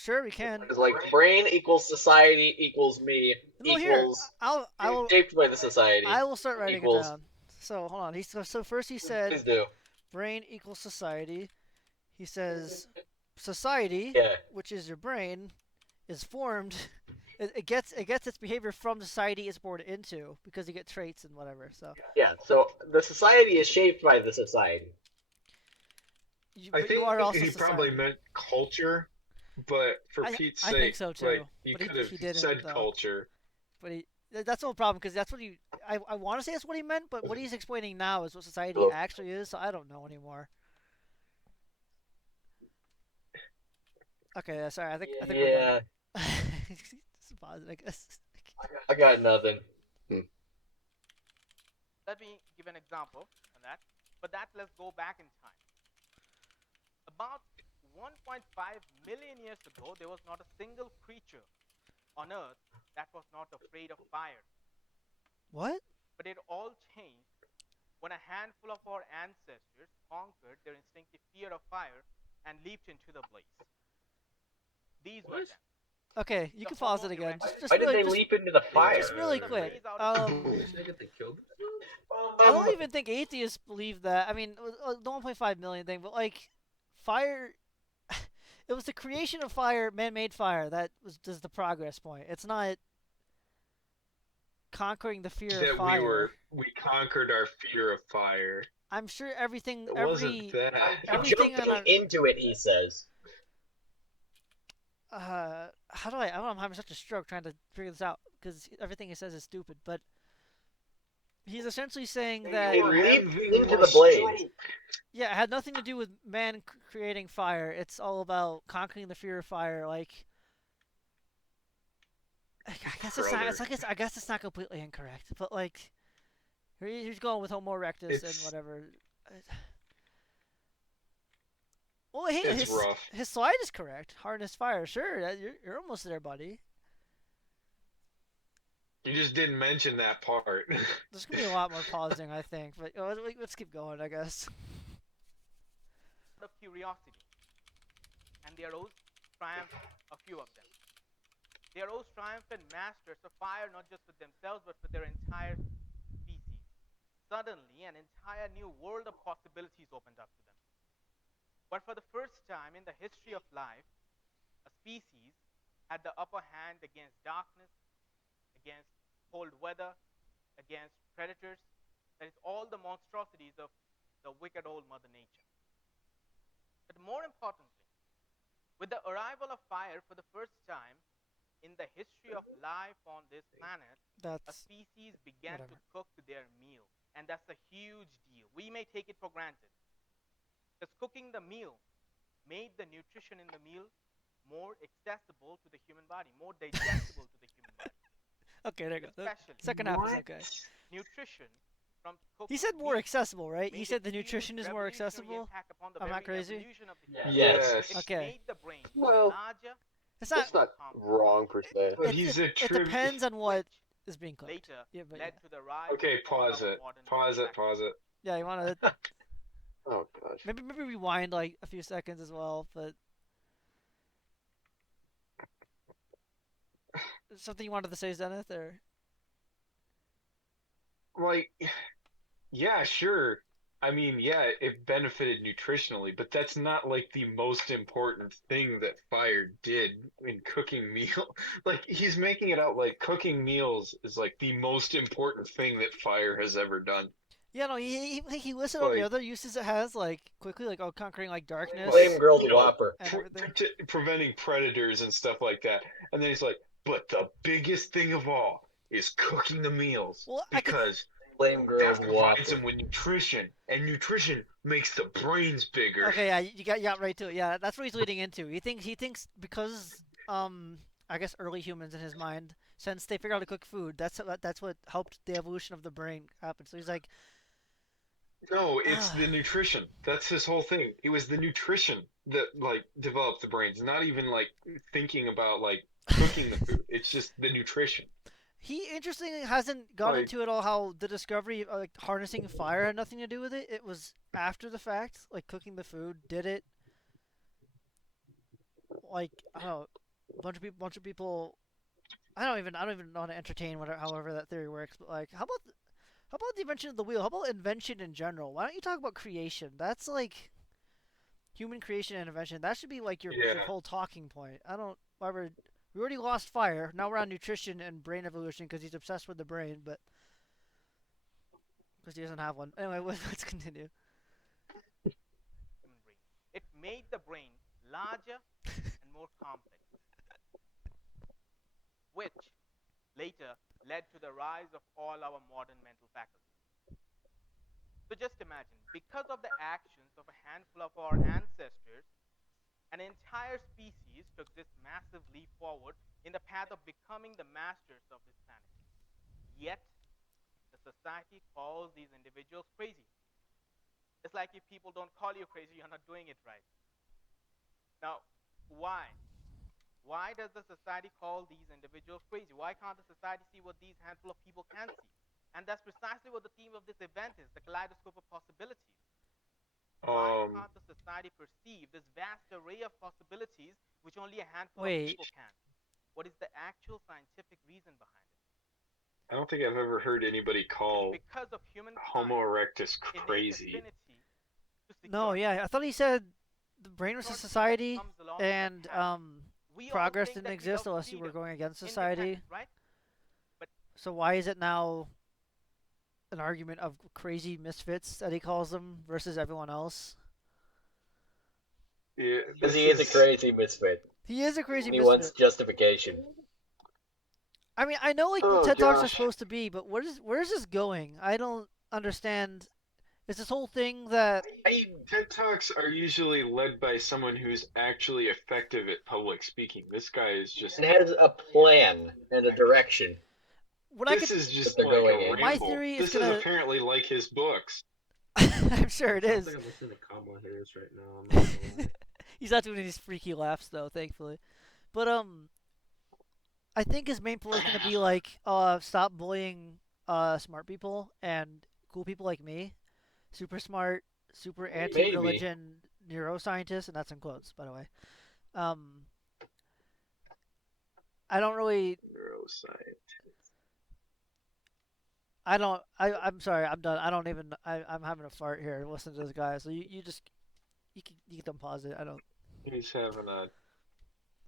Sure, we can. It's like brain equals society equals me equals I will, shaped by the society. I will start writing it down. So hold on. So first he said Please do. Brain equals society. He says society, which is your brain, is formed. It gets its behavior from the society it's born into because you get traits and whatever. So yeah. So the society is shaped by the society. I think he probably meant culture. But for Pete's sake, I think so too. Like, you could have said culture. But that's no problem because that's what he. I want to say that's what he meant, but what he's explaining now is what society actually is. So I don't know anymore. Okay, sorry. I think we're done. It's positive, I guess. I got nothing. Let me give an example on that. But let's go back in time. About 1.5 million years ago, there was not a single creature on Earth that was not afraid of fire. What? But it all changed when a handful of our ancestors conquered their instinctive fear of fire and leaped into the blaze. These were them. Okay, you can pause it again. Why did they leap into the fire? Just really quick. I don't even think atheists believe that. I mean, the 1.5 million thing, but like, fire. It was the creation of fire, man-made fire, that was just the progress point. It's not conquering the fear of fire. We conquered our fear of fire. I'm sure everything. It wasn't that. Everything into it, he says. How do I? I don't know. I'm having such a stroke trying to figure this out because everything he says is stupid. But he's essentially saying that into the blaze. Yeah, it had nothing to do with man creating fire. It's all about conquering the fear of fire. Like, I guess it's not. I guess it's not completely incorrect. But like, he's going with Homo erectus and whatever. Well, hey, his slide is correct. Harness fire. Sure, you're almost there, buddy. You just didn't mention that part. There's gonna be a lot more pausing, I think. But let's keep going, I guess. Of curiosity, and they arose triumph. A few of them. They arose triumphant masters of fire, not just for themselves, but for their entire species. Suddenly, an entire new world of possibilities opened up to them. But for the first time in the history of life, a species had the upper hand against darkness, against cold weather, against predators, that is, all the monstrosities of the wicked old Mother Nature. But more importantly, with the arrival of fire for the first time in the history of life on this planet, a That's species began to whatever. cook their meal. And that's a huge deal. We may take it for granted. Because cooking the meal made the nutrition in the meal more accessible to the human body, more digestible to the human body. Okay, there you go. The Especially second half is okay. nutrition from He cooked said more meat accessible, right? He made said the a huge nutrition is more revolutionary accessible. impact upon the I'm not very crazy. evolution of the Yes. human. Yes. It Okay. made the brain Well, larger, It's that's not. not complex, wrong per se. But he's a It depends on what which is being cooked. later Yeah, but led yeah. to the rise Okay, of all pause our it. modern Pause it. manufacturing. Pause it. Yeah, you want to Oh gosh. maybe rewind like a few seconds as well, but something you wanted to say, Zenith, or Like, yeah, sure. I mean, yeah, it benefited nutritionally, but that's not like the most important thing that fire did in cooking meal. Like, he's making it out like cooking meals is like the most important thing that fire has ever done. yeah, no, he listed all the Like, other uses it has, like quickly, like conquering like darkness Flame grilled you know, Whopper. and everything. preventing predators and stuff like that. And then he's like, but the biggest thing of all is cooking the meals Well, because Flame that grilled provides Whopper. them with nutrition, and nutrition makes the brains bigger. Okay, yeah, you got right to it. Yeah, that's what he's leading into. He thinks because I guess early humans in his mind, since they figured out how to cook food, that's what helped the evolution of the brain happen. So he's like, No, it's the nutrition. That's his whole thing. It was the nutrition that like developed the brains, not even like thinking about like cooking the food. It's just the nutrition. he interestingly hasn't gone Like, into it all how the discovery of like harnessing fire had nothing to do with it. It was after the fact, like cooking the food did it. Like I don't know, bunch of people. I don't even want to entertain whatever however that theory works. But like, how about the invention of the wheel? How about invention in general? Why don't you talk about creation? That's like human creation and invention. That should be like your yeah. whole talking point. I don't. Whatever. We already lost fire. Now we're on nutrition and brain evolution because he's obsessed with the brain, but because he doesn't have one. Anyway, let's continue. Human brain. It made the brain larger and more complex, which later led to the rise of all our modern mental faculties. So just imagine, because of the actions of a handful of our ancestors, an entire species took this massive leap forward in the path of becoming the masters of this planet. Yet, the society calls these individuals crazy. It's like if people don't call you crazy, you're not doing it right. Now, why? Why does the society call these individuals crazy? Why can't the society see what these handful of people can see? And that's precisely what the theme of this event is, the kaleidoscope of possibilities. Why can't the society perceive this vast array of possibilities which only a handful of people can? What is the actual scientific reason behind it? I don't think I've ever heard anybody call because of Homo erectus crazy. No, yeah, I thought he said the brain was a society and progress didn't exist unless you were going against society. Right? But so why is it now an argument of crazy misfits that he calls them versus everyone else? Yeah, because he is a crazy misfit. He is a crazy misfit. He wants justification. I mean, I know like what TED Talks are supposed to be, but where is this going? I don't understand. Is this whole thing that TED Talks are usually led by someone who's actually effective at public speaking. This guy is just and has a plan and a direction. This is just like a ramble. My theory is this is apparently like his books. I'm sure it is. I think I'm listening to Kamala Harris right now. I'm not gonna lie. He's not doing these freaky laughs though, thankfully. But I think his main point is gonna be like, stop bullying smart people and cool people like me. Super smart, super anti-religion neuroscientist, and that's in quotes, by the way. I don't really. Neuroscientist. I'm sorry. I'm done. I don't even. I'm having a fart here. Listen to this guy. So you just. You can pause it. I don't. He's having a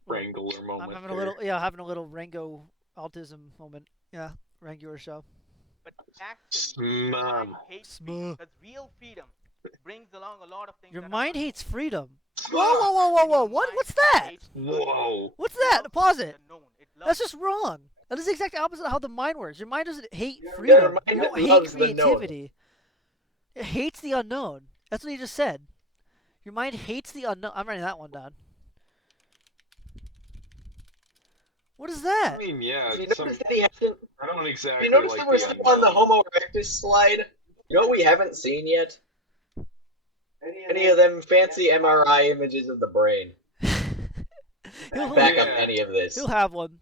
Wrangler moment. I'm having a little having a little Rango autism moment. Yeah, Rango show. But actually, your mind hates freedom, because real freedom brings along a lot of things. Your mind hates freedom. Whoa! What's that? Whoa! What's that? Pause it. That's just wrong. That is the exact opposite of how the mind works. Your mind doesn't hate freedom. You don't hate creativity. It hates the unknown. That's what he just said. Your mind hates the unknown. I'm writing that one down. What is that? I mean, yeah. You notice that he hasn't. I don't exactly. You notice that we're still on the Homo erectus slide. You know what we haven't seen yet? Any of them fancy MRI images of the brain. Back up any of this. He'll have one.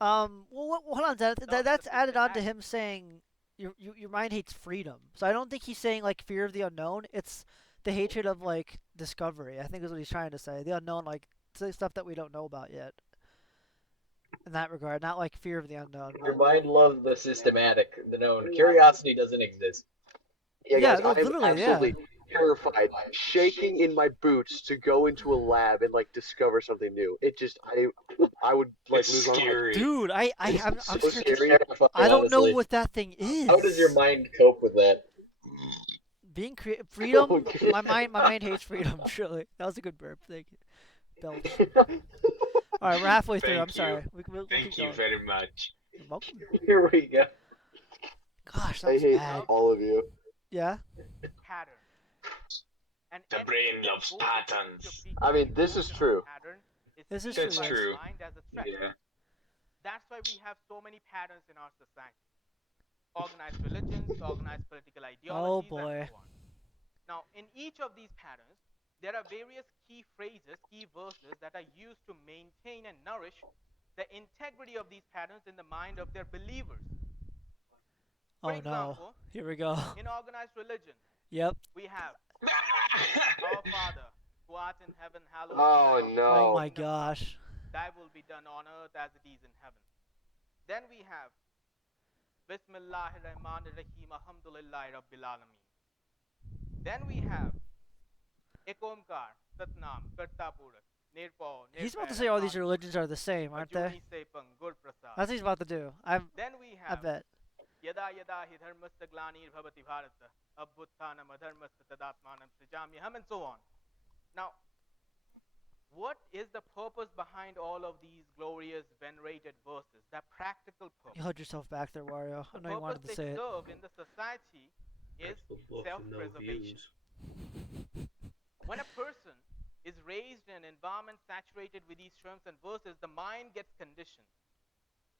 Well, hold on, that's added on to him saying your mind hates freedom. So I don't think he's saying like fear of the unknown. It's the hatred of like discovery. I think is what he's trying to say. The unknown, like stuff that we don't know about yet. In that regard, not like fear of the unknown. Your mind loves the systematic, the known. Curiosity doesn't exist. Yeah, guys, I'm absolutely terrified, shaking in my boots to go into a lab and like discover something new. It just, I would like lose my mind. Dude, I'm so scary. I don't know what that thing is. How does your mind cope with that? Being freedom. My mind hates freedom. Surely that was a good burp. Thank you. Belch. All right, we're halfway through. I'm sorry. We'll Thank you very much. You're welcome. Here we go. Gosh, I hate bad. all of you. Yeah. Pattern. And the brain loves patterns. I mean, this is true. This is true. Yeah. That's why we have so many patterns in our society. Organized religions, organized political ideologies. Oh boy. And so on. Now, in each of these patterns, there are various key phrases, key verses that are used to maintain and nourish the integrity of these patterns in the mind of their believers. For example, here we go. In organized religion, yep, we have Our Father, who art in heaven, hallowed be thy name. no. Oh my gosh. Thy will be done on earth as it is in heaven. Then we have Bismillahirrahmanirrahim, Alhamdulillahi Rabbil Alameen. Then we have Ek Omkar, Satnam, Karta Purak, Nirpo, He's about to say all these religions are the same, aren't they? That's what he's about to do. Then we have I bet. Yada yada hi dharmasta glanir bhavati bharata abbutthanam adharmasta tadatmanam srijamyaham, and so on. Now, what is the purpose behind all of these glorious, venerated verses? The practical purpose. You held yourself back there, Wario. I know you wanted to say it. The purpose they serve in the society is self-preservation. When a person is raised in an environment saturated with these terms and verses, the mind gets conditioned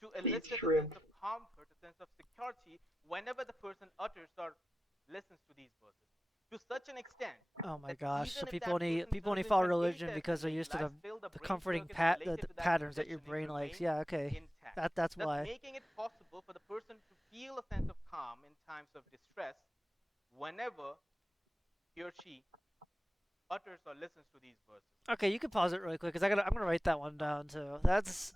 to elicit a sense of comfort, a sense of security whenever the person utters or listens to these verses. To such an extent. Oh my gosh! So people only follow religion because they're used to the comforting patterns that your brain likes. Yeah, okay. That's why. Making it possible for the person to feel a sense of calm in times of distress whenever he or she utters or listens to these verses. Okay, you can pause it really quick because I'm gonna write that one down too.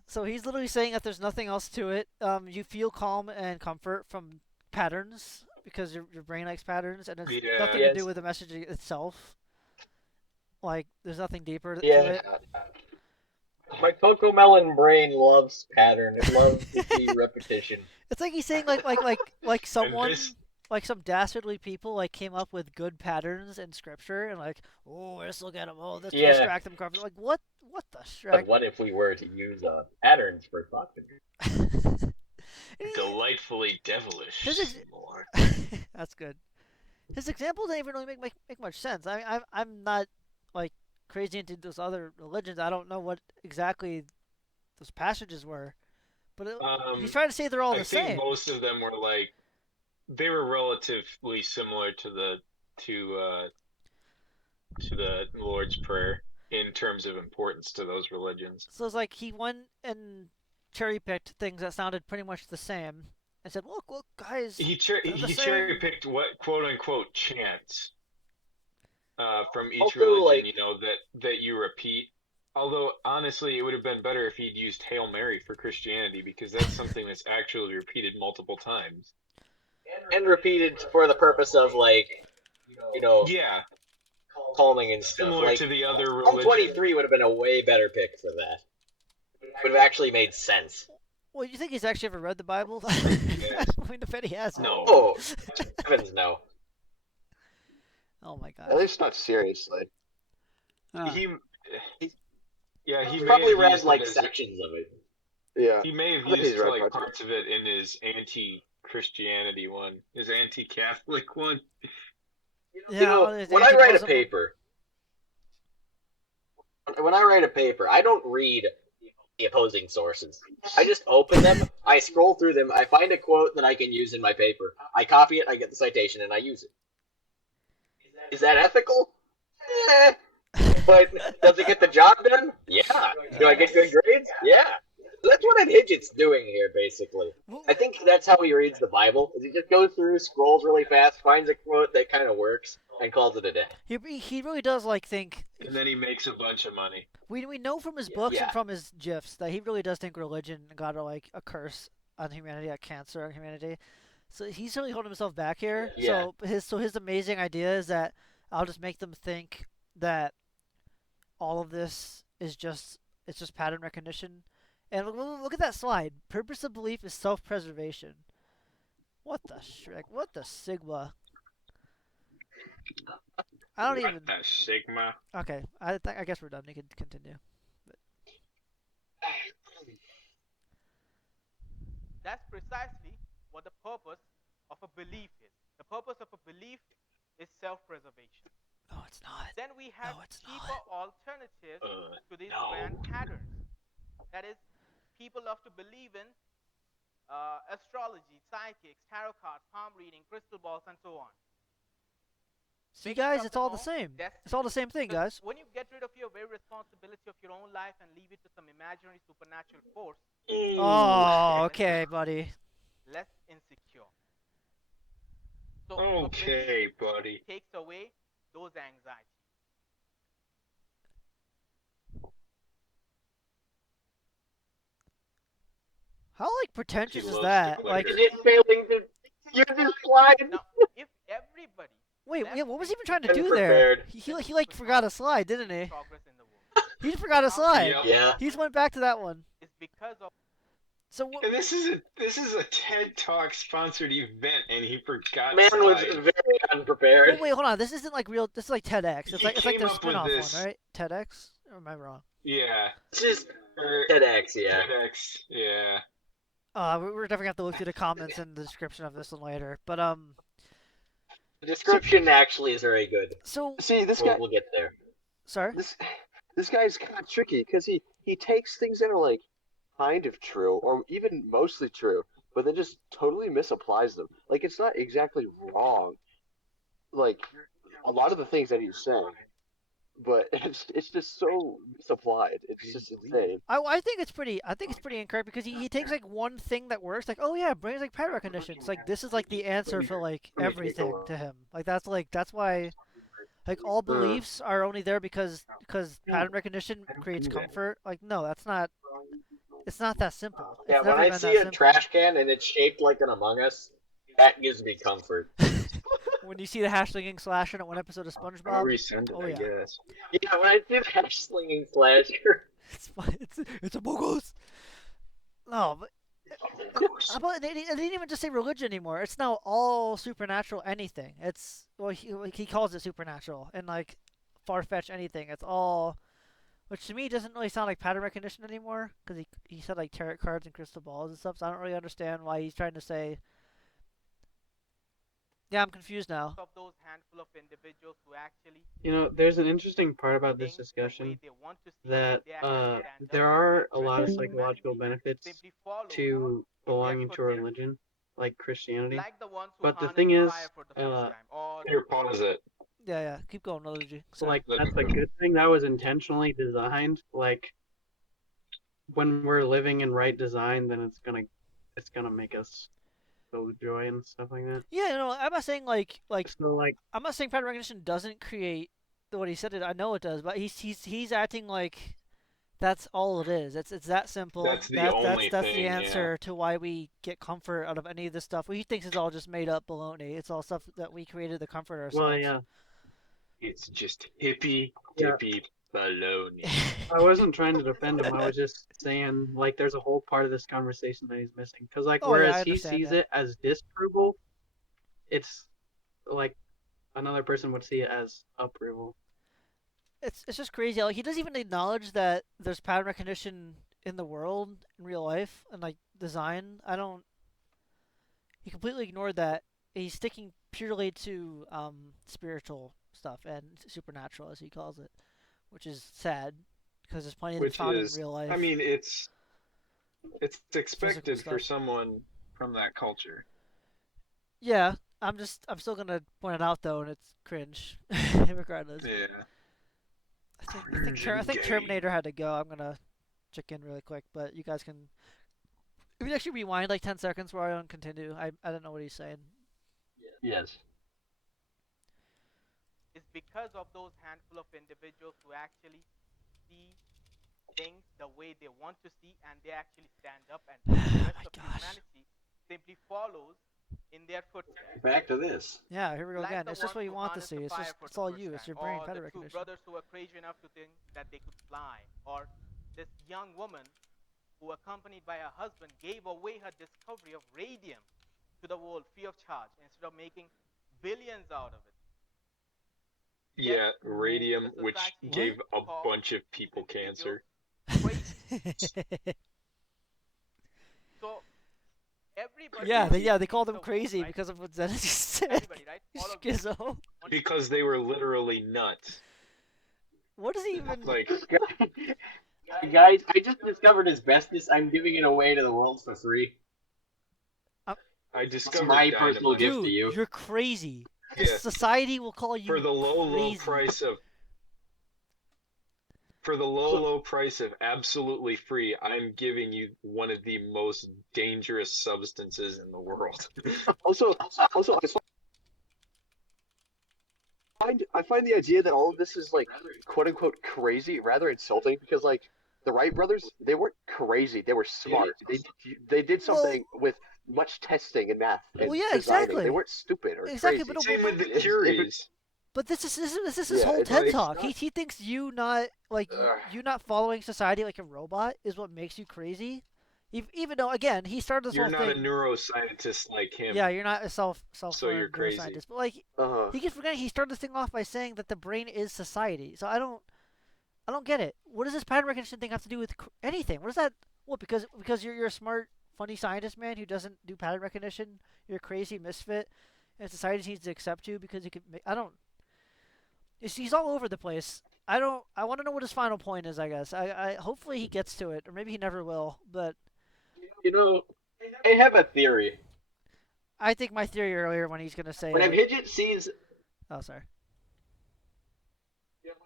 So he's literally saying that there's nothing else to it. You feel calm and comfort from patterns because your brain likes patterns, and it's nothing to do with the message itself. Like there's nothing deeper to it. My Cocomelon brain loves pattern. It loves to see repetition. It's like he's saying like someone. Like some dastardly people like came up with good patterns in scripture and like, oh, this will get them. Oh, this will distract them. Like what the strike? But what if we were to use patterns for thought control? Delightfully devilish. That's good. His example didn't even really make much sense. I'm not like crazy into those other religions. I don't know what exactly those passages were, but he's trying to say they're all the same. I think most of them were like. They were relatively similar to the Lord's Prayer in terms of importance to those religions. So it's like he went and cherry-picked things that sounded pretty much the same and said, "Look, guys." He cherry-picked what quote-unquote chants from each religion, that you repeat. Although honestly, it would have been better if he'd used Hail Mary for Christianity because that's something that's actually repeated multiple times. And repeated for the purpose of, like, Yeah. calming and stuff. Similar Like, to the other Psalm religion. 23 would have been a way better pick for that. Would have actually made sense. Well, you think he's actually ever read the Bible? I mean, if he hasn't. No. Oh, heavens no. Oh my god. At least not seriously. He He's may probably have read used like it as, sections of it. Yeah. he may have I think used he's read like parts parts of of it in his anti-Christianity one, his anti-Catholic one. Yeah, You know, his when I write a anti-Muslim one. paper, I don't read the opposing sources. I just open them, I scroll through them, I find a quote that I can use in my paper, I copy it, I get the citation, and I use it. Is that ethical? Eh. But does it get the job done? Yeah. Do I get good grades? Yeah. That's what Abhijit's doing here, basically. I think that's how he reads the Bible. Is he just goes through, scrolls really fast, finds a quote that kind of works, and calls it a day. He really does like think. And then he makes a bunch of money. We know from his books Yeah. and from his gifs that he really does think religion got like a curse on humanity, a cancer on humanity. So he's really holding himself back here. Yeah. So his amazing idea is that I'll just make them think that all of this is just pattern recognition. And look at that slide. Purpose of belief is self-preservation. What the shrek? What the sigma? I don't even. That Sigma. Okay, I guess we're done. You can continue. That's precisely what the purpose of a belief is. The purpose of a belief is self-preservation. No, it's not. Then we have it's cheaper not. alternatives to these no. grand patterns. That is, people love to believe in astrology, psychics, tarot cards, palm reading, crystal balls, and so on. See, guys, it's all the same. It's all the same thing, guys. When you get rid of your very responsibility of your own life and leave it to some imaginary supernatural force, Oh, okay, buddy. less insecure. So Okay, buddy. takes away those anxieties. How like pretentious He is loves that? to Like, clicker. Is it failing to use this slide? Now, if everybody wait, left yeah, what was he even trying to and do prepared. there? He like forgot a slide, didn't he? progress in the world He just forgot a slide. Yep. Yeah. He just went back to that one. is because of So And this is a TED Talk sponsored event, and he forgot. Man was slides. very unprepared. wait, hold on. This isn't like real. This is like TEDx. It's He like their came up with spin-off this. one, right? TEDx. Or am I wrong? Yeah. It's just Or TEDx, yeah. TEDx. Yeah. We're definitely gonna have to look through the comments and the description of this one later. But The description actually is very good. so See, this guy, We'll get there. sorry. this guy's kind of tricky because he takes things that are like kind of true or even mostly true, but then just totally misapplies them. Like it's not exactly wrong. Like a lot of the things that he's saying, but it's just so misapplied. It's just insane. I think it's pretty incorrect because he takes like one thing that works, like, oh yeah, brains like pattern recognition. It's like this is like the answer for like everything to him. Like that's why like all beliefs are only there because pattern recognition creates comfort. Like no, that's not. It's not that simple. It's Yeah, when never I been see that a simple. trash can and it's shaped like an Among Us, that gives me comfort. When you see the hash slinging slasher in one episode of I'll SpongeBob, resend it, oh, I yeah. guess. Yeah, when I see the hash slinging slasher. it's fun. It's a bogus. No, but how about they didn't even just say religion anymore. It's now all supernatural anything. It's he calls it supernatural and like far-fetched anything. It's all, which to me doesn't really sound like pattern recognition anymore because he said like tarot cards and crystal balls and stuff. So I don't really understand why he's trying to say. Yeah, I'm confused now. of those handful of individuals who actually You know, there's an interesting part about this think the discussion way they want to see that they actually stand there up are and a lot of humanity psychological benefits simply follow to belonging to a footsteps. religion, like Christianity. like the ones who But the harness thing is, fire for the first time, or Here, pause it. Yeah. Keep going, Waluigi. So like Let me that's a good thing that was intentionally designed. Like when we're living in right design, then it's gonna make us feel joy and stuff like that. Yeah, I'm not saying like So like I'm not saying pattern recognition doesn't create what he said. I know it does, but he's acting like that's all it is. It's that simple. That's the only that's thing, the yeah. answer to why we get comfort out of any of this stuff. He thinks it's all just made up baloney. It's all stuff that we created to comfort ourselves. well, yeah. It's just hippie Yeah. baloney. I wasn't trying to defend him. I was just saying, like, there's a whole part of this conversation that he's missing. Because, like, Oh, yeah, whereas I he understand, sees yeah. it as disapproval, it's like another person would see it as approval. It's just crazy. Like, he doesn't even acknowledge that there's pattern recognition in the world, in real life, and, like, design. He completely ignored that. He's sticking purely to spiritual stuff and supernatural, as he calls it, which is sad because there's plenty that's Which found in is, real life. I mean, it's Physical expected for stuff. someone from that culture. Yeah, I'm still gonna point it out though, and it's cringe, regardless. Yeah. I think Terminator had to go. I'm gonna check in really quick, but you guys can. If you actually rewind like 10 seconds, Wario, and continue. I don't know what he's saying. Yes. It's because of those handful of individuals who actually see things the way they want to see, and they actually stand up, and the rest of humanity simply follows in their footsteps. Back to this. Yeah, here we go Like again. the It's just what ones you who want to harnessed see. the It's fire just for it's the all first you. It's time, your brain or pattern the two recognition. brothers who were crazy enough to think that they could fly, or this young woman who, accompanied by her husband, gave away her discovery of radium to the world free of charge instead of making billions out of it. Yeah, Yet, radium, the which society gave a calls bunch of these people individuals cancer. crazy. So everybody they called him the crazy world, right? because of what Zenith said. Everybody, right? All of you. Schizo. Because they were literally nuts. What does he even Like? Guys, I just discovered asbestos. I'm giving it away to the world for free. I discovered my dynamite. personal gift to Dude, you. you're crazy. The Yeah. society will call you For the low crazy. price of. For the low price of absolutely free, I'm giving you one of the most dangerous substances in the world. Also, I find the idea that all of this is like quote unquote crazy rather insulting because like the Wright brothers, they weren't crazy, they were smart. They did something with much testing and math and designing. Exactly. They weren't stupid or Exactly, crazy. Same with the Curies. But this is his whole TED talk. He thinks you not following society like a robot is what makes you crazy. Even though again he started this You're whole not thing. a neuroscientist like him. Yeah, you're not a self so you're crazy. neuroscientist. But like he keeps forgetting he started this thing off by saying that the brain is society. So I don't get it. What does this pattern recognition thing have to do with anything? What is that? What because you're a smart, funny scientist man who doesn't do pattern recognition? You're a crazy misfit, and society needs to accept you because you can. I don't. He's all over the place. I want to know what his final point is. I guess. I hopefully he gets to it, or maybe he never will. But I have a theory. I think my theory earlier when he's gonna say. When Abhijit sees. Oh, sorry.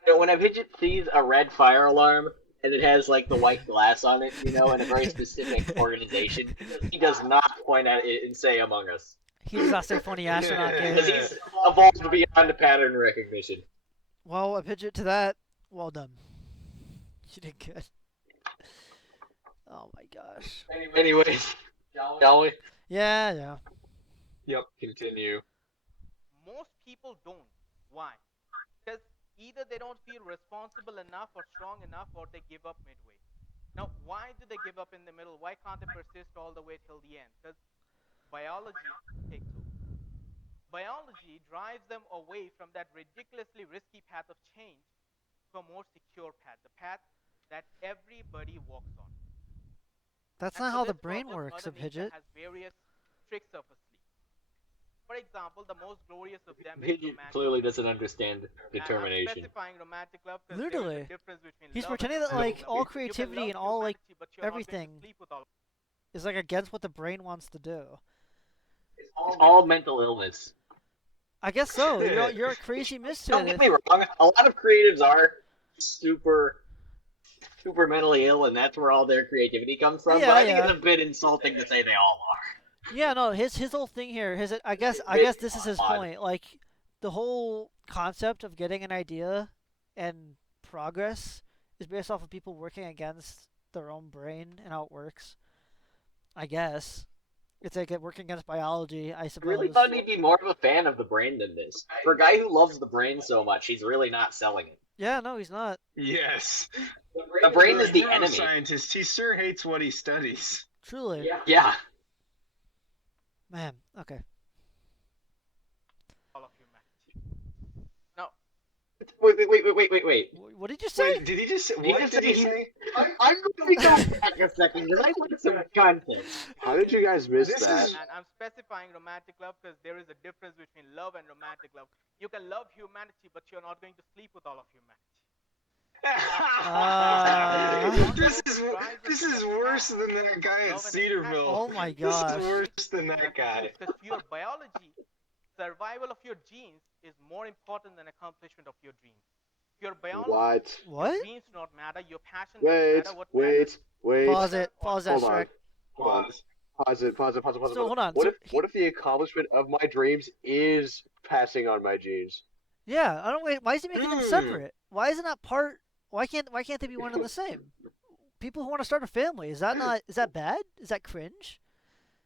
When Abhijit sees a red fire alarm and it has like the white glass on it, and a very specific organization, he does not point at it and say Among Us. He does not say funny astronaut game. Because he's evolved beyond the pattern recognition. Well, a pidget to that. Well done. You did good. Oh my gosh. Anyways, shall we? Yeah. Yep, continue. Most people don't. Why? Because either they don't feel responsible enough or strong enough, or they give up midway. Now, why do they give up in the middle? Why can't they persist all the way till the end? Because biology takes over. Biology drives them away from that ridiculously risky path of change to a more secure path, the path that everybody walks on. That's not how the brain works, Abhijit. Has various tricks up his sleeve. For example, the most glorious of them is Abhijit clearly doesn't understand determination. I'm specifying romantic love because literally, there is a difference between he's love pretending that like all creativity and all like everything is like against what the brain wants to do. It's all mental illness. I guess so. You're a crazy misfit. Don't get me wrong. A lot of creatives are super mentally ill, and that's where all their creativity comes from. Yeah, but I think it's a bit insulting to say they all are. Yeah, no. His whole thing here. I guess this is his point. Like the whole concept of getting an idea and progress is based off of people working against their own brain and how it works. I guess. It's like working against biology, I I suppose. really thought he'd be more of a fan of the brain than this. For a guy who loves the brain so much, he's really not selling it. Yeah, no, he's not. Yes. The brain is the For a enemy. neuroscientist, he sure hates what he studies. Truly. Yeah. Man, okay. All of humanity. No. Wait. What did you say? Wait, did he just say? He What just did said he he- say? I'm going to go back a second because I want some content. How did you guys miss This that? is- And I'm specifying romantic love because there is a difference between love and romantic love. You can love humanity, but you're not going to sleep with all of humanity. This is worse than that guy at Cedarville. Oh my This gosh. is worse than that guy. Because to your biology, survival of your genes is more important than accomplishment of your dreams. Your biology, What? your dreams do not matter. Your passion doesn't matter. What matters? Wait. Pause it. Pause that, Hold on. Shrek. Pause. Pause it. So, hold on. What So if what if the accomplishment of my dreams is passing on my genes? Yeah, I don't wait. Why is he making them separate? Why is it not part? Why can't they be one and the same? People who want to start a family, is that bad? Is that cringe?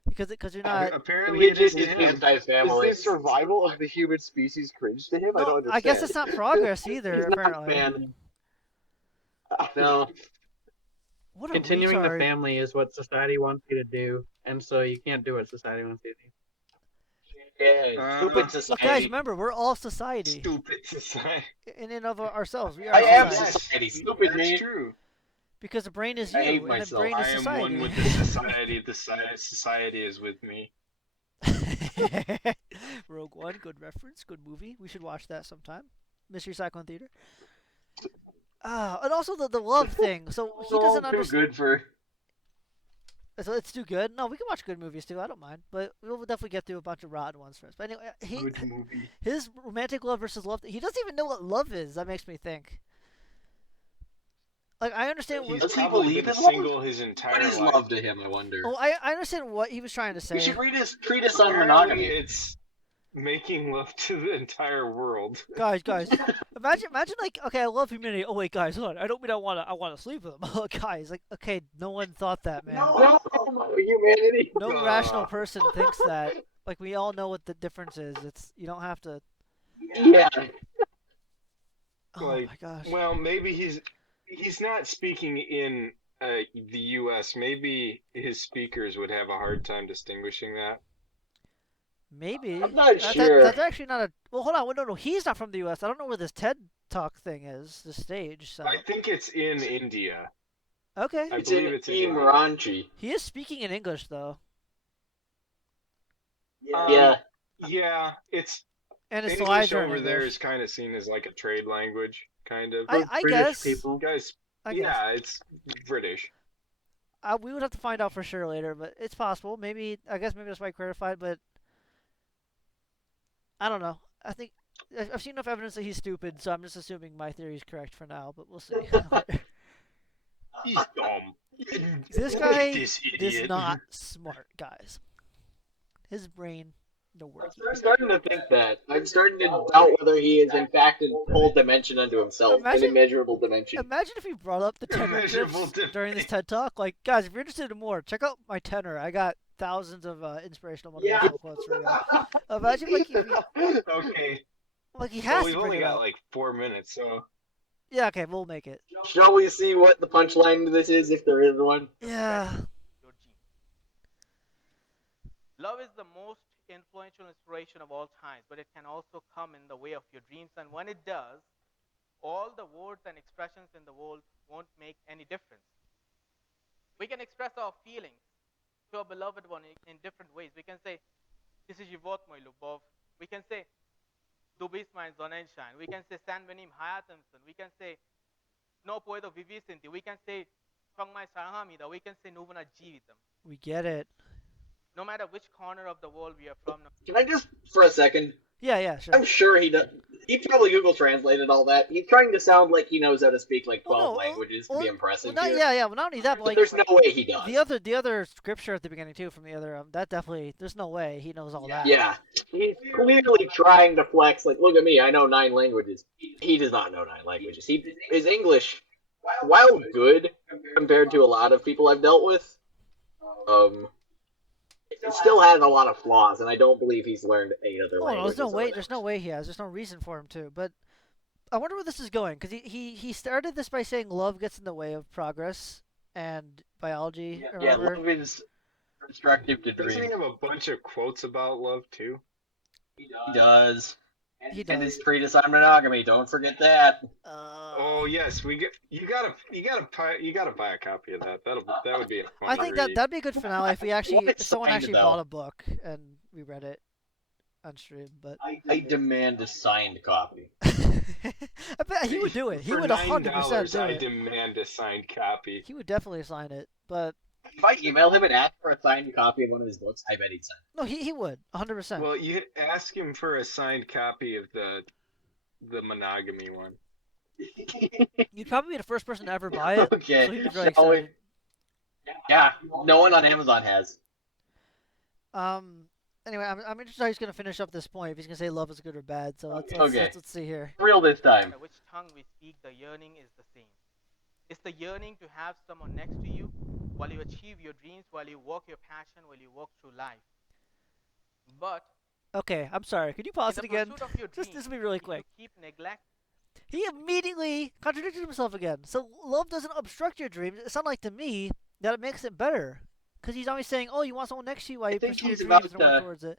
Because you're not. Apparently, it is to his him. guy's family. Is the survival of the human species cringe to him? I don't No, understand. I guess it's not progress either. He's not a Apparently. fan. No. What a Continuing retard. the family is what society wants you to do, and so you can't do what society wants you to do. Yeah, stupid Look, society. guys, remember, we're all society. Stupid society. In and of ourselves, we are I am society. society. Stupid me. That's true. Because the brain is I hate you, and the myself. brain is I am society. one with the society. The society is with me. Rogue One, good reference, good movie. We should watch that sometime. Mystery Cyclone Theater. And also the love thing. So he doesn't too understand. good for. So it's too good. No, we can watch good movies too. I don't mind, but we'll definitely get through a bunch of rotten ones first. But anyway, Good movie. his romantic love versus love. He doesn't even know what love is. That makes me think. Like I understand. He's Does he probably believe been in love? single his entire What is life. love to him? I wonder. Oh, I understand what he was trying to say. You should read his treatise on Apparently, monogamy. it's making love to the entire world. Guys, imagine like, okay, I love humanity. Oh wait, guys, hold on. I don't mean I wanna sleep with them. guys, like, okay, no one thought that, man. No, humanity. No rational person thinks that. Like, we all know what the difference is. It's you don't have to. Yeah. Oh Like, my gosh. Well, maybe he's not speaking in the U.S. Maybe his speakers would have a hard time distinguishing that. Maybe. I'm not That's- sure. That's actually not a. Well, hold on. No, he's not from the U.S. I don't know where this TED Talk thing is. The stage. So. I think it's in India. Okay. I It's believe in it's in India. Ranchi. He is speaking in English though, Yeah. Yeah, it's and his English slides are in over there English. is kind of seen as like a trade language, kind of. I British guess. people. Guys, I guess. yeah, it's British. We would have to find out for sure later, but it's possible. Maybe maybe that's why I clarified, but I don't know. I think I've seen enough evidence that he's stupid, so I'm just assuming my theory is correct for now. But we'll see. He's dumb. This Look guy at this is idiot. not smart, guys. His brain, no work. I'm starting to think that. I'm starting to doubt whether he is in fact in full dimension unto himself, Imagine- an immeasurable dimension. Imagine if he brought up the tenor Immeasurable gifs during this TED Talk. Like, guys, if you're interested in more, check out my tenor. I got thousands of inspirational motivational quotes for you. Imagine like if he, Okay. like he Well, has we've to bring only it got up. like 4 minutes, so Yeah, okay, we'll make it. Shall we see what the punchline to this is, if there is one? Yeah. Your gene. Love is the most influential inspiration of all times, but it can also come in the way of your dreams. And when it does, all the words and expressions in the world won't make any difference. We can express our feelings to our beloved one in different ways. We can say, "This is живот мой, любовь." We can say, "Du bist mein Sonnenschein." We can say, "San venim hayatansen." We can say, "No puedo vivir sin ti." We can say, "Fang mai sarhamida." We can say, "Nuvana jivitam." We get it. No matter which corner of the world we are from. Can I just, for a second? Yeah, sure. I'm sure he does. He probably Google translated all that. He's trying to sound like he knows how to speak like 12 languages to be impressive Well, here. well, not only that, but like, there's no way he does. The other scripture at the beginning too, from the other that definitely there's no way he knows all that. Yeah, he's clearly trying to flex. Like, look at me, I know 9 languages. He does not know 9 languages. His English, while good compared to a lot of people I've dealt with, It still has a lot of flaws, and I don't believe he's learned 8 other Oh, no, languages. there's no way he has. There's no reason for him to. But I wonder where this is going, because he started this by saying love gets in the way of progress and biology. Yeah, love is destructive to Doesn't he dream. have a bunch of quotes about love too? He does. He And does. his treatise on monogamy. Don't forget that. Oh yes, you gotta buy a copy of that. That would be a fun I think read. that'd be a good finale if we actually What if someone signed, actually though? bought a book and we read it on stream. But I demand a signed copy. I bet he would do it. He For would 100% do I it. demand a signed copy. He would definitely sign it. But If I email him and ask for a signed copy of one of his books, I bet he'd sign no, he would 100%. Well, you ask him for a signed copy of the monogamy one. it. You'd probably be the first person to ever buy it. Okay, So he'd be very shall we? excited. Yeah, no one on Amazon has. Anyway, I'm interested how he's gonna finish up this point. If he's gonna say love is good or bad. So let's see here. Real this time. By which tongue we speak, the yearning is the same. It's the yearning to have someone next to you while you achieve your dreams, while you walk your passion, while you walk through life. But Okay, I'm sorry. Could you pause in it the again? pursuit of your Just dreams, this will be really if you quick. keep neglect. He immediately contradicted himself again. So love doesn't obstruct your dreams. It sounds like to me that it makes it better. Because he's always saying, oh, you want someone next to you while you think pursue your he's dreams about and work to- towards it.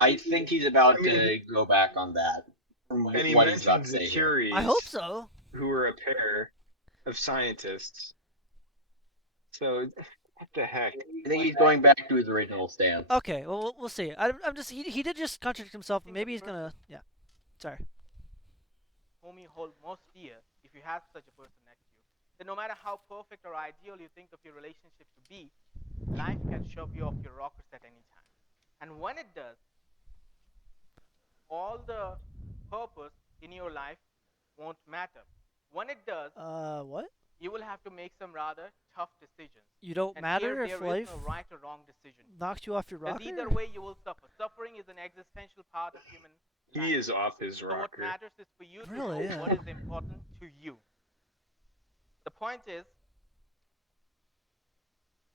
I think he's about to go back on that. From And he what he's about to mentions the say here. Curies, I hope so. who were a pair of scientists. So, what the heck? I think he's going back to his original stance. Okay, well, we'll see. I'm just, he did just contradict himself, but maybe he's gonna, yeah. Sorry. Whom you hold most dear, if you have such a person next to you, then no matter how perfect or ideal you think of your relationship to be, life can shove you off your rockers at any time. And when it does, all the purpose in your life won't matter. When it does, What? you will have to make some rather tough decisions. You don't And matter here if there life is no right or wrong decision. knocks you off your Because rocker? either way you will suffer. Suffering is an existential part of human life. He is off his So what rocker. matters is for you to Really, know yeah. what is important to you. The point is,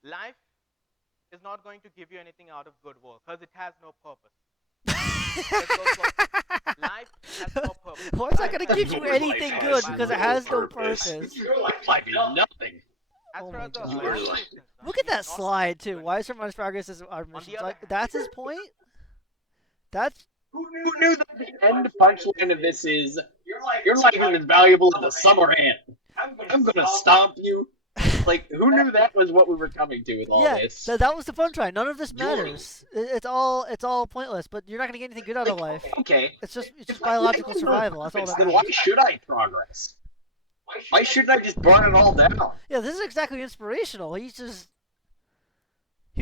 life is not going to give you anything out of goodwill because it has no purpose. Life has no purpose. Why is that gonna Life give has you no anything purpose. good? Life Because it has no purpose. Your life might be nothing. As Oh far my as the God. biology is concerned, Look at we are that not slide going too. to Why is so much progress is our On the missions? other Like hand- that's his point. That's Who knew that the end punchline of this is your life is as valuable as a summer ant? I'm gonna stomp you. Like, who knew that was what we were coming to with all yeah. this? That was the fun try. None of this matters. It's all pointless. But you're not gonna get anything good out of life. Okay. It's just If biological life is survival. That's all purpose, that then why matters. should I progress? Why shouldn't I just burn it all down? Yeah, this is exactly inspirational. He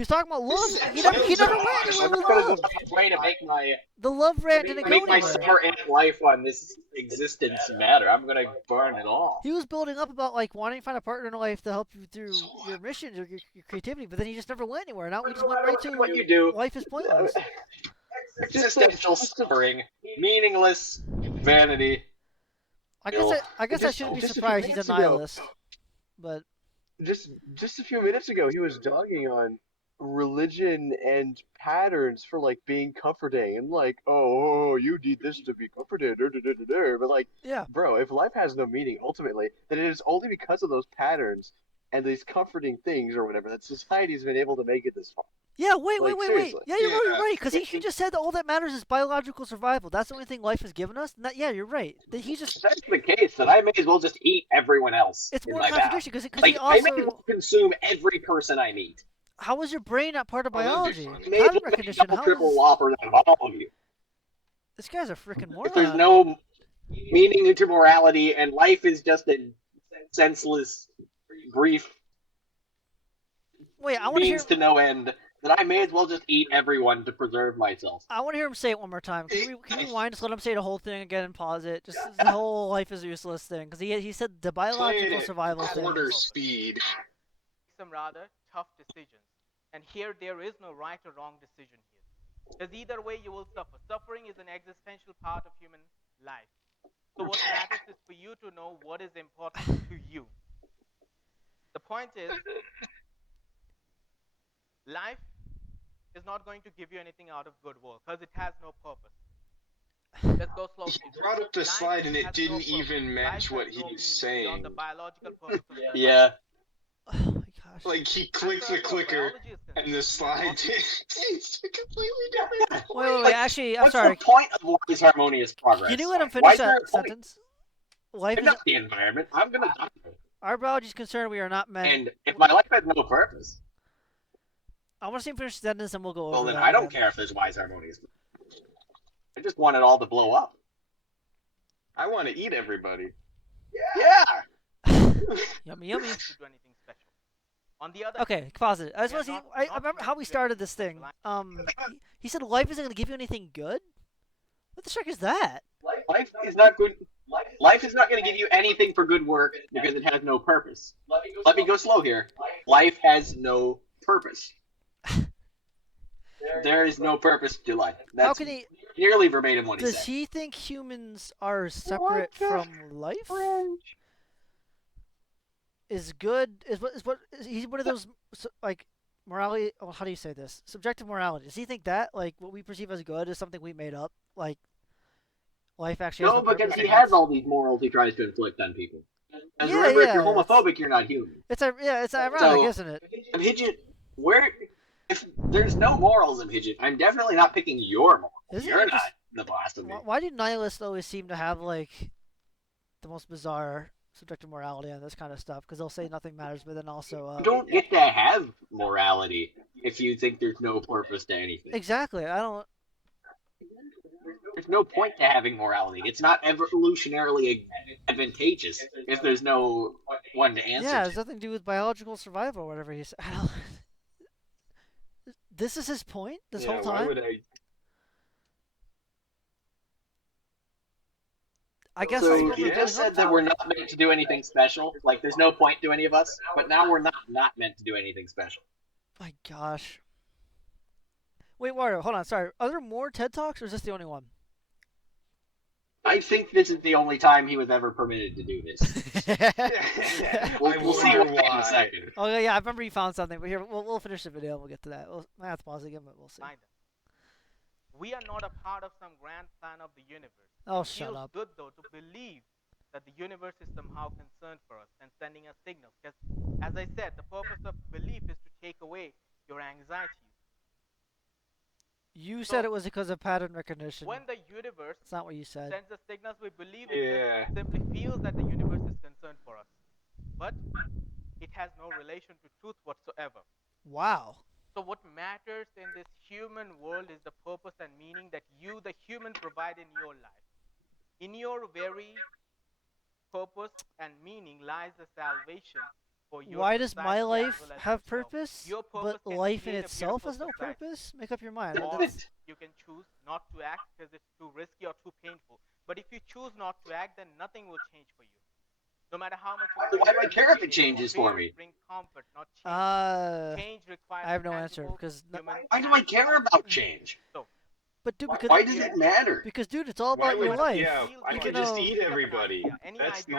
was talking about love. This is He never went I'm anywhere with not gonna love. way to make my The love rant didn't go make my anywhere. summer ant life on this existence matter. I'm gonna burn it all. He was building up about like wanting to find a partner in life to help you through your missions or your creativity, but then he just never went anywhere. Now we just went right to What you do. life is pointless. Existential suffering, meaningless vanity. I guess I shouldn't be Just a few surprised he's a minutes ago. nihilist. But Just a few minutes ago, he was dogging on religion and patterns for like being comforting and like, oh, you need this to be comforted, but like, yeah, bro, if life has no meaning ultimately, then it is only because of those patterns and these comforting things or whatever that society's been able to make it this far. yeah. Wait. Like, seriously. Yeah, you're right. Because he just said that all that matters is biological survival. That's the only thing life has given us. And that, yeah, you're right. That he just If that's the case, then I may as well just eat everyone else. it's in more my path. contradiction because Like, he I may as also well consume every person I meet. how is your brain not part of biology? I may as Pattern well make recognition. double How triple is whopper than all of you. this guy's a freaking If there's moron? no meaning to morality and life is just a senseless, brief Wait, I want to hear. means to no end, then I may as well just eat everyone to preserve myself. I want to hear him say it one more time. Can we rewind? Just let him say the whole thing again and pause it. Just the whole life is useless thing because he said the biological survival thing. Quarter speed. some rather tough decisions. And here there is no right or wrong decision here. Because either way you will suffer. Suffering is an existential part of human life. So what matters is for you to know what is important to you. The point is, life is not going to give you anything out of good work because it has no purpose. Let's go slow. He brought up the slide and it didn't even match what he was saying. The biological purpose of Yeah. Oh my gosh. Like he clicked the clicker and the slide takes a completely different point. Wait, Like, actually, I'm what's sorry. the point of wise harmonious progress? Can you let him Why finish is there that a point? sentence? Life I'm is, not the environment. I'm gonna die. our biology is concerned we are not meant. And if my life has no purpose, I want to see him finish the sentence and we'll go over well then that I don't again. care if there's wise harmonious. I just want it all to blow up. I want to eat everybody. Yeah. Yummy, yummy. to do anything special. On the other Okay, pause it. I just we want to are see. not- I not remember meant how to we do started anything this thing. special. He said life isn't going to give you anything good. What the frick is that? Life is not good. Life is not going to give you anything for good work because it has no purpose. Let me go slow here. Life has no purpose. There is no purpose to life. That's How can he? nearly verbatim what he Does said. he think humans are separate from life? Is good? Is he's one of those like morality? Oh, how do you say this? Subjective morality. Does he think that like what we perceive as good is something we made up? Like life actually has No, no because purpose he and has that's- all these morals he tries to inflict on people. And Yeah, remember, if you're yeah, homophobic, you're not human. It's ironic, So- isn't it? Abhijit, if there's no morals, Abhijit, I'm definitely not picking your morals. Isn't You're it not just- the boss of me. Why do nihilists always seem to have like the most bizarre subjective morality on this kind of stuff? Because they'll say nothing matters, but then also You don't get to have morality if you think there's no purpose to anything. exactly. I don't. There's no point to having morality. It's not evolutionarily advantageous if there's no one to answer Yeah, it to. has nothing to do with biological survival or whatever he said. I don't... This is his point this whole Why time. would I? I guess So that's what he we're just doing said that we're not meant to do anything special. Like there's no point to any of us. But now we're not meant to do anything special. My gosh. Wait, Wario, hold on. Sorry. Are there more TED Talks, or is this the only one? I think this is the only time he was ever permitted to do this. We'll see wonder why in a second. Oh yeah, I remember you found something, but here we'll finish the video and we'll get to that. I have to pause again, but we'll see. Neither. We are not a part of some grand plan of the universe. Oh, It shut feels up. good though to believe that the universe is somehow concerned for us and sending us signals. Because, as I said, the purpose of belief is to take away your anxieties. You said it was because of pattern recognition. When the universe It's not what you said. sends us signals, we believe Yeah. it simply feels that the universe is concerned for us. But it has no relation to truth whatsoever. Wow. So what matters in this human world is the purpose and meaning that you, the human, provide in your life. In your very purpose and meaning lies the salvation for your Why does my society as life well as have yourself. purpose, Your but purpose can life in create a itself beautiful has no society. purpose? Make up your mind. Or That's- you can choose not to act because it's too risky or too painful. But if you choose not to act, then nothing will change for you. No matter how much you Why do I care if it changes for me? bring comfort, not change. Change requires I have no answer tangible because human Why do I care about change? but dude, because Why does it matter? Because dude, it's all Why about your would? life. Yeah, I You could know- just eat everybody. Any That's idea,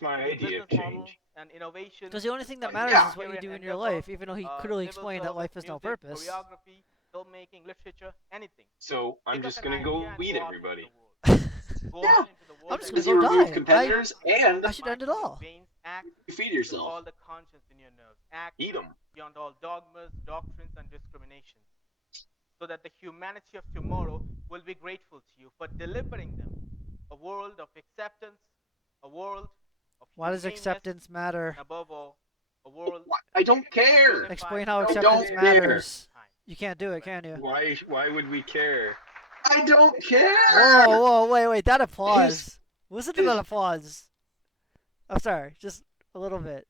my any idea of business model change. and innovation. Because the only thing that or matters Yeah. is what you do in endeavor, your life, even though he clearly civil explained that service, life has no music, purpose. Choreography, filmmaking, literature, anything. So I'm Pick up just an gonna go idea and eat go out into everybody. the world. Go Yeah. out into the world I'm just and gonna Because go you remove die. competitors and I should end it all. veins, act you feed with yourself. all the conscience in your nerves. Act Eat them. beyond all dogmas, doctrines, and discriminations, so that the humanity of tomorrow will be grateful to you for delivering them a world of acceptance, a world of Why does humaneness, acceptance matter? and above all, a world I don't care. unified Explain how I don't acceptance care. matters. You can't do it, can you? Why would we care? I don't care. Whoa, wait, that applause. Listen to that applause. I'm sorry, just a little bit.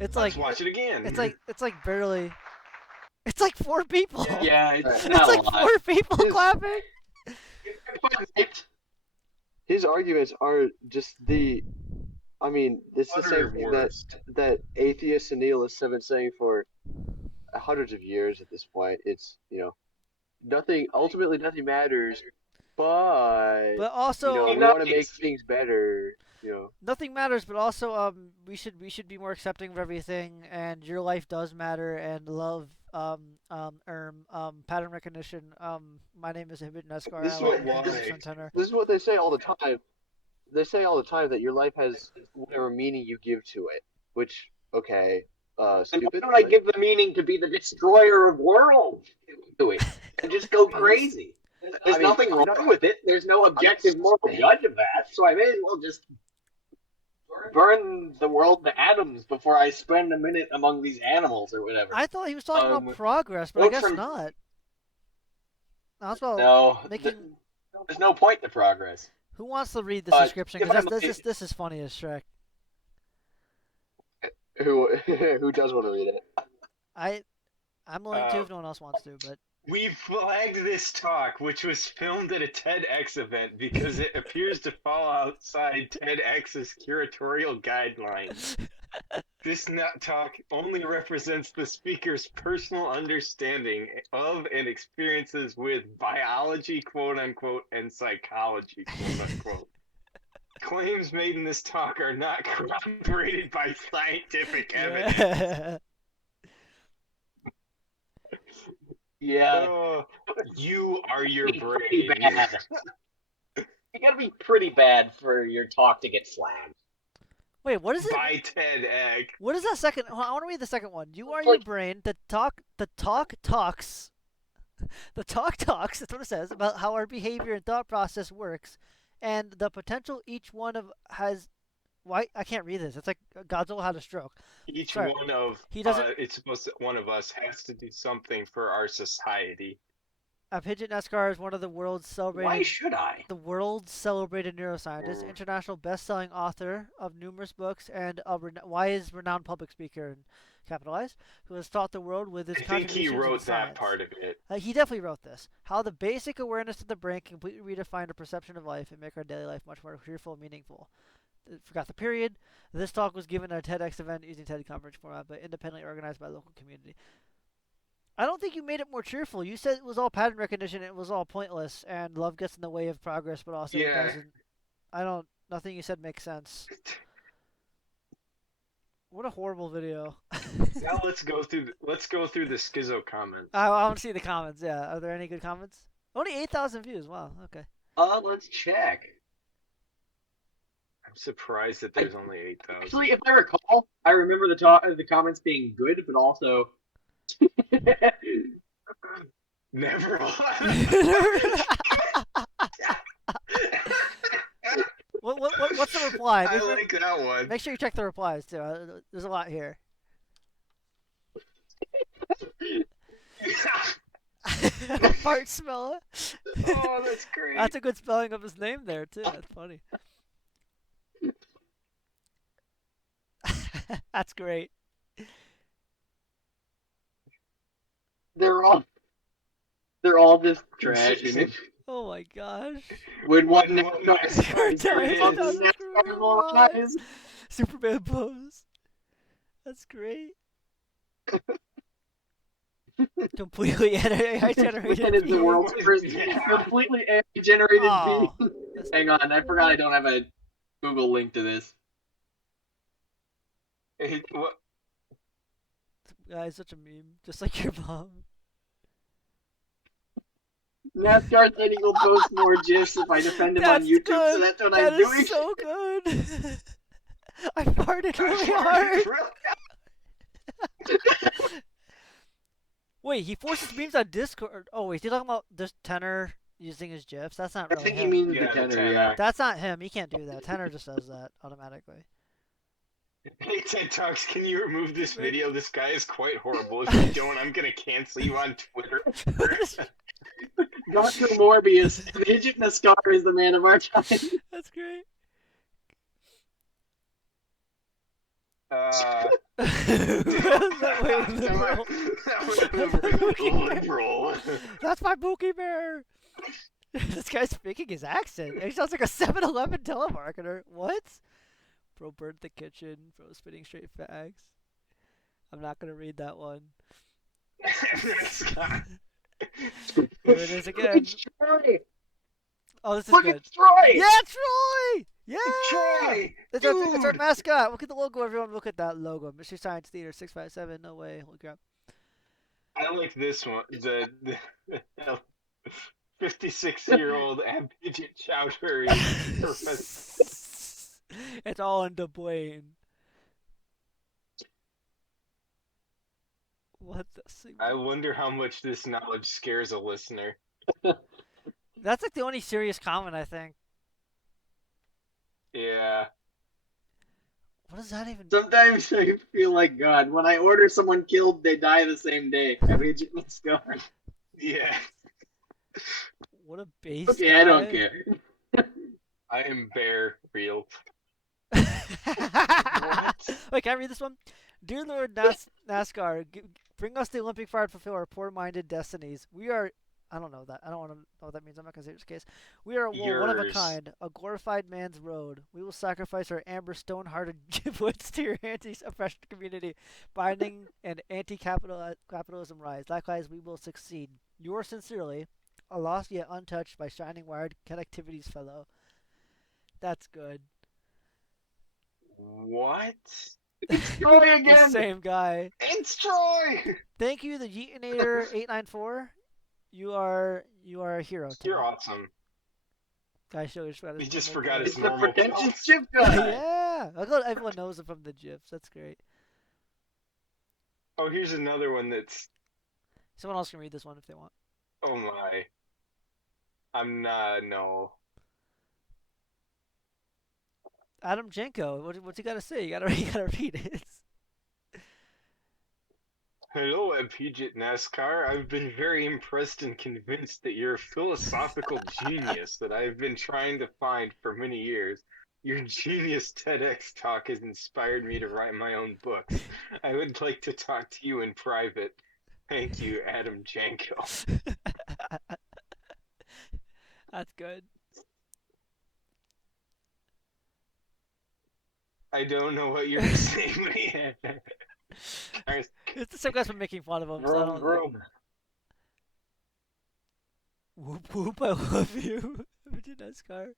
It's like Let's watch it again. it's like barely. It's like 4 people. Yeah, it's It's not like a lot. 4 people His- clapping. His arguments are just the. I mean, it's the Utter same thing worst. that atheists and nihilists have been saying for hundreds of years at this point. It's nothing. Ultimately, nothing matters but also, we want to make things better. Nothing matters, but also we should be more accepting of everything, and your life does matter, and love pattern recognition. My name is Abhijit Naskar. This I is like what Tenor. This is what they say all the time. They say all the time that your life has whatever meaning you give to it. Which, okay, stupid. And why don't I give the meaning to be the destroyer of worlds to it and just go crazy? There's nothing wrong with it. There's no objective moral judge of that, so I may as well just burn the world to atoms before I spend a minute among these animals or whatever. I thought he was talking about progress, but I guess not. No, there's no point to progress. Who wants to read the description? Because this is funny as Shrek. Who does want to read it? I'm willing to if no one else wants to, but we flagged this talk, which was filmed at a TEDx event, because it appears to fall outside TEDx's curatorial guidelines. This talk only represents the speaker's personal understanding of and experiences with biology, quote unquote, and psychology, quote unquote. Claims made in this talk are not corroborated by scientific evidence. Yeah. You are your brain. You gotta be pretty bad for your talk to get flagged. Wait, what is it? By TEDx. What is that second? I want to read the second one. You are your brain. The talk talks. The talk talks. That's what it says about how our behavior and thought process works, and the potential each one of has. Why I can't read this? It's like Godzilla had a stroke. One of us has to do something for our society. Abhijit Naskar is one of the world's celebrated. Why should I? The world's celebrated neuroscientist, international best-selling author of numerous books, and a wise, renowned public speaker, and capitalized, who has taught the world with his contributions. I think he wrote in that part of it. He definitely wrote this. How the basic awareness of the brain can completely redefine our perception of life and make our daily life much more cheerful and meaningful. Forgot the period. This talk was given at a TEDx event using TED conference format, but independently organized by the local community. I don't think you made it more cheerful. You said it was all pattern recognition, it was all pointless, and love gets in the way of progress, but also it doesn't. Nothing you said makes sense. What a horrible video. Now let's go through the schizo comments. I want to see the comments. Yeah, are there any good comments? Only 8,000 views. Wow. Okay. Let's check. I'm surprised that there's only 8,000. Actually, if I recall, I remember the comments being good, but also never. What's the reply? I like that one. Make sure you check the replies too. There's a lot here. Fart smeller. Oh, that's great. That's a good spelling of his name there too. That's funny. That's great. They're all just trash. Oh my gosh. When one Superman pose. That's great. Completely AI generated. That is the world's first completely AI generated being. Hang on, I forgot I don't have a Google link to this. What? Guy's such a meme, just like your mom. NASCAR said he will post more GIFs if I defend him on YouTube, so that's what I'm doing. That is so good. I farted really hard. Wait, he forces memes on Discord. Oh, wait, is he talking about this Tenor using his GIFs? That's not really him. I think he means the Tenor, yeah. That's not him. He can't do that. Tenor just does that automatically. Hey, TED Talks, can you remove this video? This guy is quite horrible. If you don't, I'm going to cancel you on Twitter. Dr. Morbius, Abhijit Naskar is the man of our time. That's great. Liberal. That's my Mookie Bear. This guy's speaking his accent. He sounds like a 7-Eleven telemarketer. What? Bro burnt the kitchen. Bro spitting straight facts. I'm not gonna read that one. Here it is again. Oh, this is Look, good. it's Troy! Yeah, Troy! Yeah! Troy! It's our Dude! mascot. Look at the logo, everyone. Look at that logo. Mystery Science Theater 657. No way. Holy crap. I like this one. The 56-year-old Abhijit Chowdhury is Professor. It's all in Dwayne. What the I wonder how much this knowledge scares a listener. That's like the only serious comment, I think. Yeah. What does that even? Sometimes I feel like God. When I order someone killed, they die the same day. Abhijit Naskar. Yeah. What a base Okay, guy. I don't care. I am Bear Real. Wait, can I read this one? Dear Lord NASCAR, bring us the Olympic fire to fulfill our poor-minded destinies. We are... I don't know that. I don't want to know what that means. I'm not going to say this case. We are one of a kind, a glorified man's road. We will sacrifice our amber stone-hearted giblets to your anti-oppression community, binding and anti-capitalism rise. Likewise, we will succeed. Yours sincerely, a lost yet untouched by shining wired connectivity's fellow. That's good. What? It's Troy again! The same guy. It's Troy! Thank you, the Yeetinator 894. You are a hero. You're awesome. Guy show his He just forgot his It's the normal pretentious chip guy! Yeah! I thought everyone knows him from the GIFs. That's great. Oh, here's another one that's... Someone else can read this one if they want. Oh my. I'm not... No. Adam Jenko, what's he got to say? You gotta read it. Hello, Abhijit Naskar. I've been very impressed and convinced that you're a philosophical genius that I've been trying to find for many years. Your genius TEDx talk has inspired me to write my own books. I would like to talk to you in private. Thank you, Adam Janko. That's good. I don't know what you're saying, man. It's the same guy's been making fun of him. So I don't vroom. Whoop whoop, I love you. Abhijit Naskar.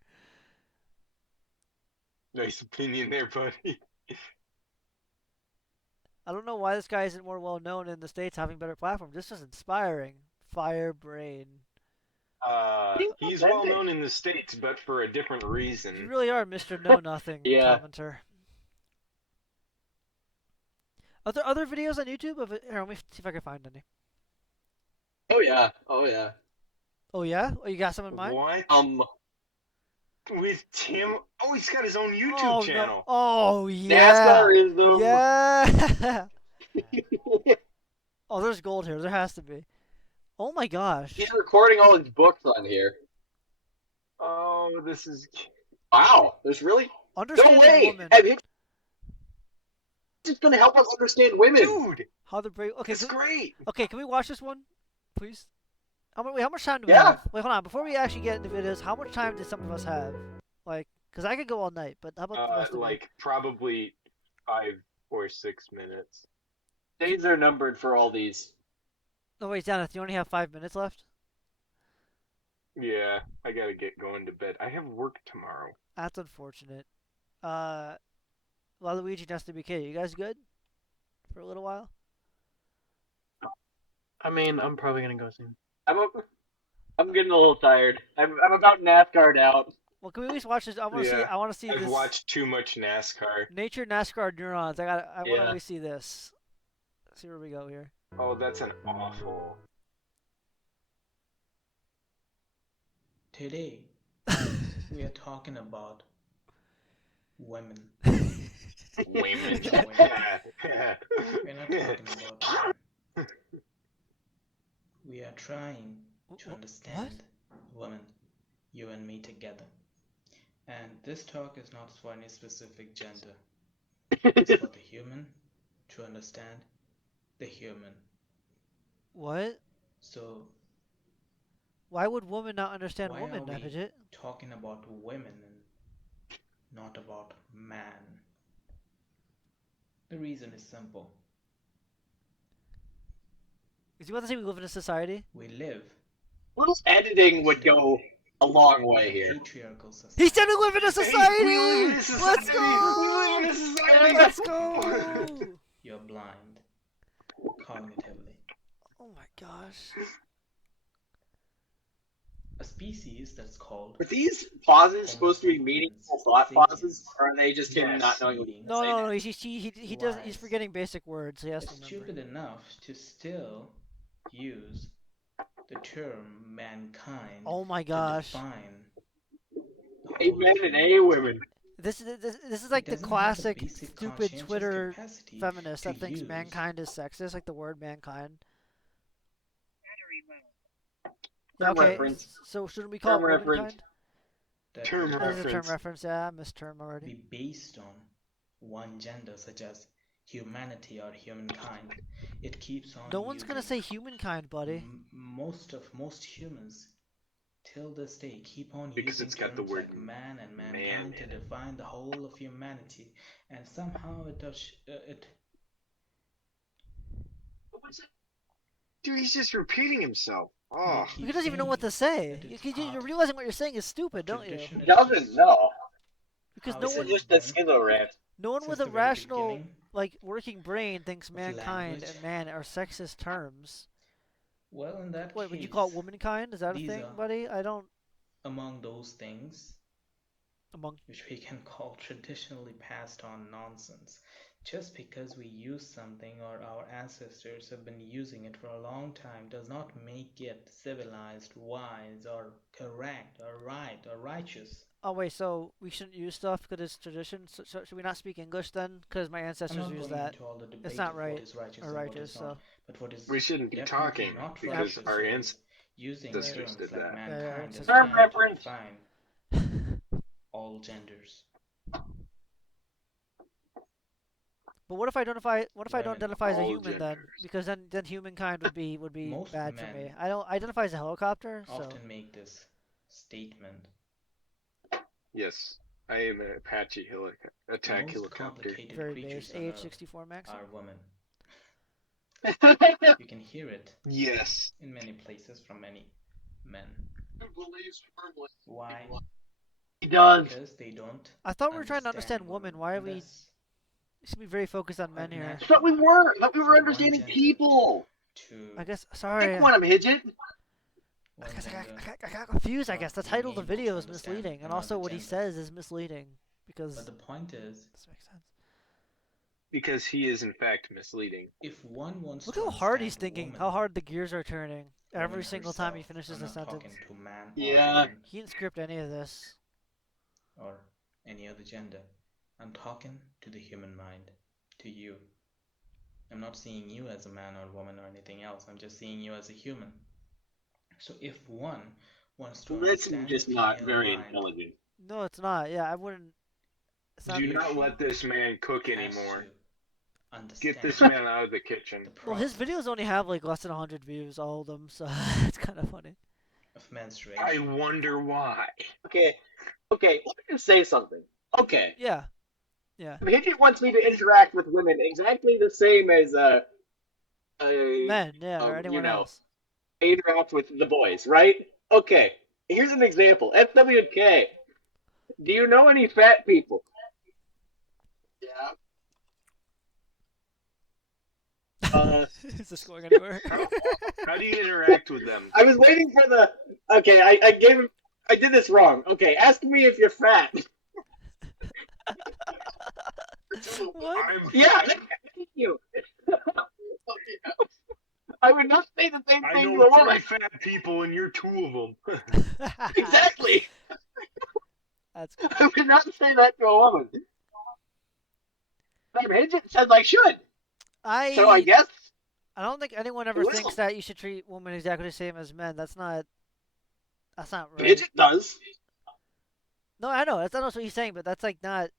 Nice opinion there, buddy. I don't know why this guy isn't more well known in the States, having better platforms. This is inspiring. Fire brain. He's well known in the States, but for a different reason. You really are Mr. Know Nothing commenter. Are there other videos on YouTube of it? Here, let me see if I can find any. Oh yeah. Oh yeah. Oh yeah? Oh, you got some in mind? What? With Tim? Oh, he's got his own YouTube channel. No. Oh yeah. Naskarism. Yeah. Oh, there's gold here. There has to be. Oh my gosh. He's recording all his books on here. Oh, this is... Wow. There's really... Understanding no way! women. It's gonna help us understand women. Dude! How the brave... Okay, it's great! Okay, can we watch this one? Please? How much time do we have? Wait, hold on. Before we actually get into videos, how much time do some of us have? Like, because I could go all night, but how about the rest of like, probably 5 or 6 minutes. Days are numbered for all these. Oh, wait, Zenith, you only have 5 minutes left? Yeah, I gotta get going to bed. I have work tomorrow. That's unfortunate. Waluigi and Terminator, you guys good? For a little while? I mean, I'm probably gonna go soon. I'm getting a little tired. I'm about NASCAR'd out. Well, can we at least watch this? I want to see this. I've watched too much NASCAR. Nature NASCAR neurons. I want to at least see this. Let's see where we go here. Oh, that's an awful. Today, we are talking about women. Women. We're not talking about women. We are trying to understand women, you and me together. And this talk is not for any specific gender. It's for the human to understand the human. What? So, why would women not understand why women, are we Abhijit? talking about women and not about man? The reason is simple. Is you want to say we live in a society? We live. Little editing would go a long way here. Patriarchal society. He said we live in a society! We live in a society! Let's go! We live in a society! Let's go! You're blind. Cognitively. Oh my gosh. A species that's called... Are these pauses supposed to be meaningful thought pauses, or are they just him not knowing what he's saying? No. He does. He's forgetting basic words. He has to remember. Stupid enough to still use the term mankind. Oh my gosh. To define A men and A women. This is like the classic stupid Twitter feminist that thinks mankind is sexist, like the word mankind. Yeah, okay. Reference. So shouldn't we call it womankind? Term That is a term reference. reference. Yeah, I missed term already. Be based on one gender, such as humanity or humankind. It keeps on. No one's gonna say humankind, buddy. Most humans, till this day, keep on Because using it's got the terms word like man and mankind man to define the whole of humanity, and somehow it does. Dude, he's just repeating himself. Oh. He doesn't even know what to say. You're realizing what you're saying is stupid, don't you? He doesn't know. Because This is just a schizo rant. no one with a rational, like, working brain thinks mankind and man are sexist terms. Well, in that Wait, case, would you call it womankind? Is that a thing, buddy? I don't. Among those things, Among which we can call traditionally passed on nonsense. Just because we use something or our ancestors have been using it for a long time does not make it civilized, wise, or correct, or right, or righteous. Oh wait, so we shouldn't use stuff because it's tradition. So should we not speak English then? Because my ancestors use that. It's not right or righteous. So. But what is We shouldn't be talking not because our using ancestors terms did like that. mankind is Term fine to reference. define all genders. But what if I don't identify as a all human then? genders. Because then humankind would be Most bad for men me. I don't identify as a helicopter, so. Often make this statement. Yes, I am an Apache attack Most helicopter. complicated Very creatures base. on Earth AH-64 max. are women. You can hear it Yes. in many places from many men. Why? He does. Because they don't. I thought we were trying to understand women. Why are we? We should be very focused on men here. I thought we were. I thought we were understanding people. I guess. Sorry. Pick one of them, Hidget. I guess I got confused. I guess the title of the video is misleading, and also what he says is misleading because. But the point is. This makes sense. Because he is in fact misleading. If one wants Look to how hard he's understand thinking. woman, How hard the gears are turning every woman single time he herself, finishes I'm a not sentence. talking to man or Yeah. woman He didn't script any of this. or any other gender. I'm talking to the human mind, to you. I'm not seeing you as a man or woman or anything else. I'm just seeing you as a human. So if one wants to That's understand just the not female very mind, intelligent. No, it's not. Yeah, I wouldn't. It's not. Do not let this man cook anymore. Get this understand man out of the kitchen. the Well, his process videos only have like less than 100 views, all of them, so it's kind of funny. of menstruation. I wonder why. Okay, let me just say something. Okay, Yeah. Yeah. Hidget wants me to interact with women exactly the same as Men, yeah, or you anyone know, else. I interact with the boys, right? Okay, here's an example. FWK. Do you know any fat people? Yeah. Is this going anywhere? How do you interact with them? I was waiting for the. Okay, I gave him. I did this wrong. Okay, ask me if you're fat. What? Yeah, thank you. I would not say the same I thing to know a woman. 3 fat people and you're 2 of them. Exactly. That's I would not say that to a woman. Hidget says I should. So I guess. I don't think anyone ever Well. thinks that you should treat women exactly the same as men. That's not right. Hidget does. No, I know. That's not what he's saying, but that's like not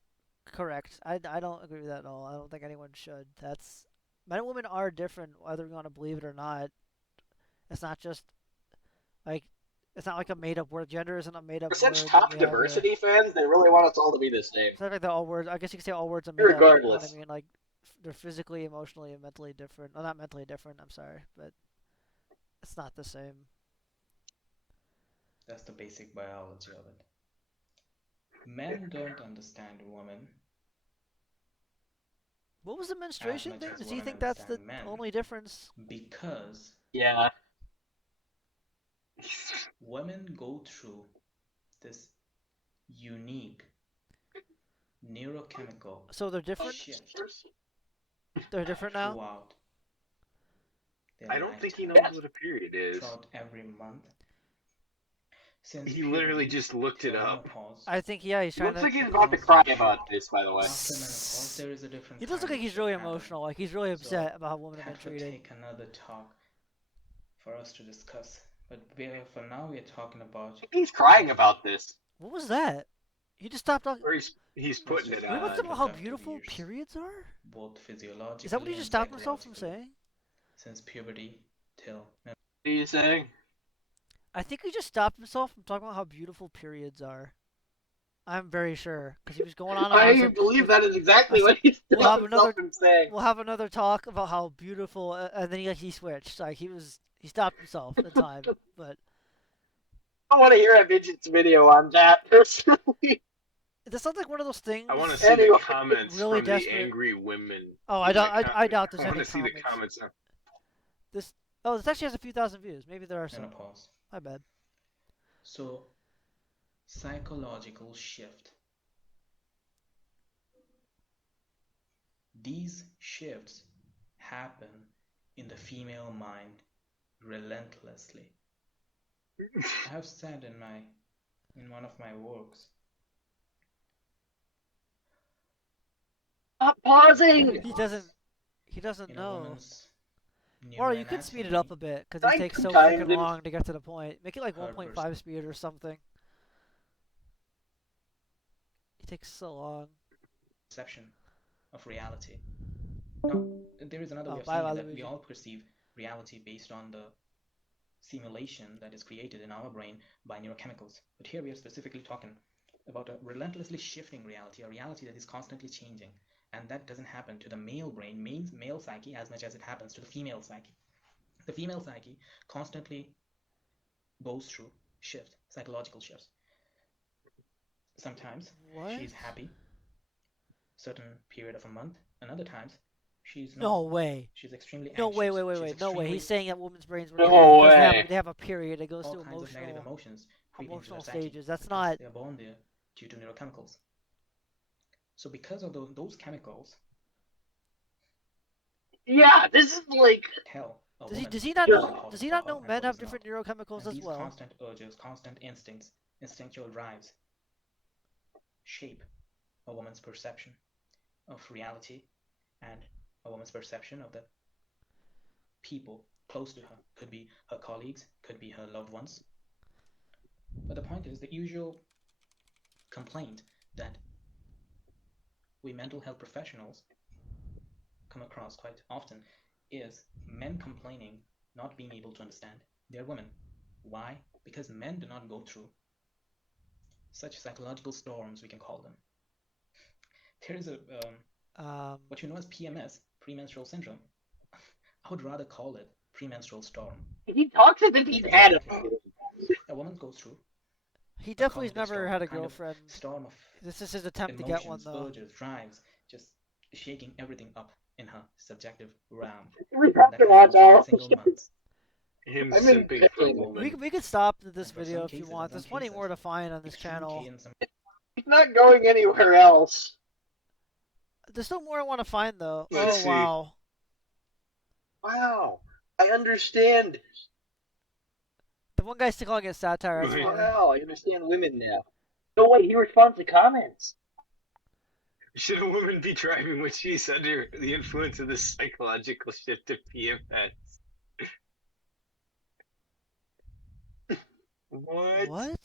correct. I don't agree with that at all. I don't think anyone should. That's men and women are different, whether we want to believe it or not. It's not just like it's not like a made up word. Gender isn't a made up For word. such that top we have here. diversity fans, they really want us all to be the same. It's not like they're all words. I guess you could say all words are made up. You know Regardless. what I mean? Like they're physically, emotionally, and mentally different. Well, not mentally different. I'm sorry, but it's not the same. That's the basic biology of it. Men don't understand women. What was the menstruation much thing? as Does he women think that's the understand men. only difference? Because Yeah. women go through this unique neurochemical So they're different? shift They're different now? throughout their I don't think he lifetime, knows what a period is. throughout every month. Since He literally puberty just looked till it up. menopause. I think, yeah, he's trying Looks to... like he's about to cry about this, by the way. After menopause, there is a different He does look kind like of he's shift really happening. emotional. Like, he's really upset about how women have been That would treated. take another talk for us to discuss. But for now, we are talking about... He's crying about this. What was that? He just stopped talking... Or he's putting it What on. about how beautiful periods are? Both physiologically Is that what he just stopped himself from saying? Since puberty till... What are you saying? I think he just stopped himself from talking about how beautiful periods are. I'm very sure, because he was going on about... I believe that is exactly what he stopped himself from saying. We'll have another talk about how beautiful... and then he switched. Like, he stopped himself in time, but... I want to hear Abhijit's video on that, personally. That sounds like one of those things... I want to see the comments really from desperate. the angry women. Oh, I doubt there's any comments. I want to see the comments. This actually has a few thousand views. Maybe there are some. Menopause. My bad. So, psychological shift. These shifts happen in the female mind relentlessly. I have said in one of my works. Stop pausing! He doesn't know. Wario, Or you could speed it up a bit, because it takes so freaking long to get to the point. Make it like 1.5 speed or something. It takes so long. Perception of reality. Now, there is another way of saying that we all perceive reality based on the simulation that is created in our brain by neurochemicals. But here we are specifically talking about a relentlessly shifting reality, a reality that is constantly changing. And that doesn't happen to the male brain, male psyche, as much as it happens to the female psyche. The female psyche constantly goes through shifts, psychological shifts. Sometimes she's happy, certain period of a month, and other times she's not. No way. She's extremely anxious. No way, no way. He's saying that women's brains work way. They have a period that goes all through kinds of negative emotions emotional stages. That's not. They're born there due to neurochemicals. So because of those chemicals. Yeah, this is like. Hell. Does he not know? Does he not know men have different neurochemicals as well? Constant urges, constant instincts, instinctual drives shape a woman's perception of reality and a woman's perception of the people close to her. Could be her colleagues, could be her loved ones. But the point is, the usual complaint that we mental health professionals come across quite often is men complaining not being able to understand their women. Why? Because men do not go through such psychological storms, we can call them. There is what you know as PMS, premenstrual syndrome. I would rather call it premenstrual storm. He talks as if he's had a woman goes through. He definitely has never had a girlfriend. Storm of this is his attempt emotions, to get one, though. Urges, drives, just shaking everything up in her subjective realm. We have to watch out. Him simping for a woman. We could stop this video if you want. There's plenty more to find on this channel. He's not going anywhere else. There's still more I want to find, though. Let's see. Wow. Wow. I understand. The one guy's still calling it satire. Wow, I understand women now. No, wait, he responds to comments. Should a woman be driving when she's under the influence of the psychological shift of PMS? What?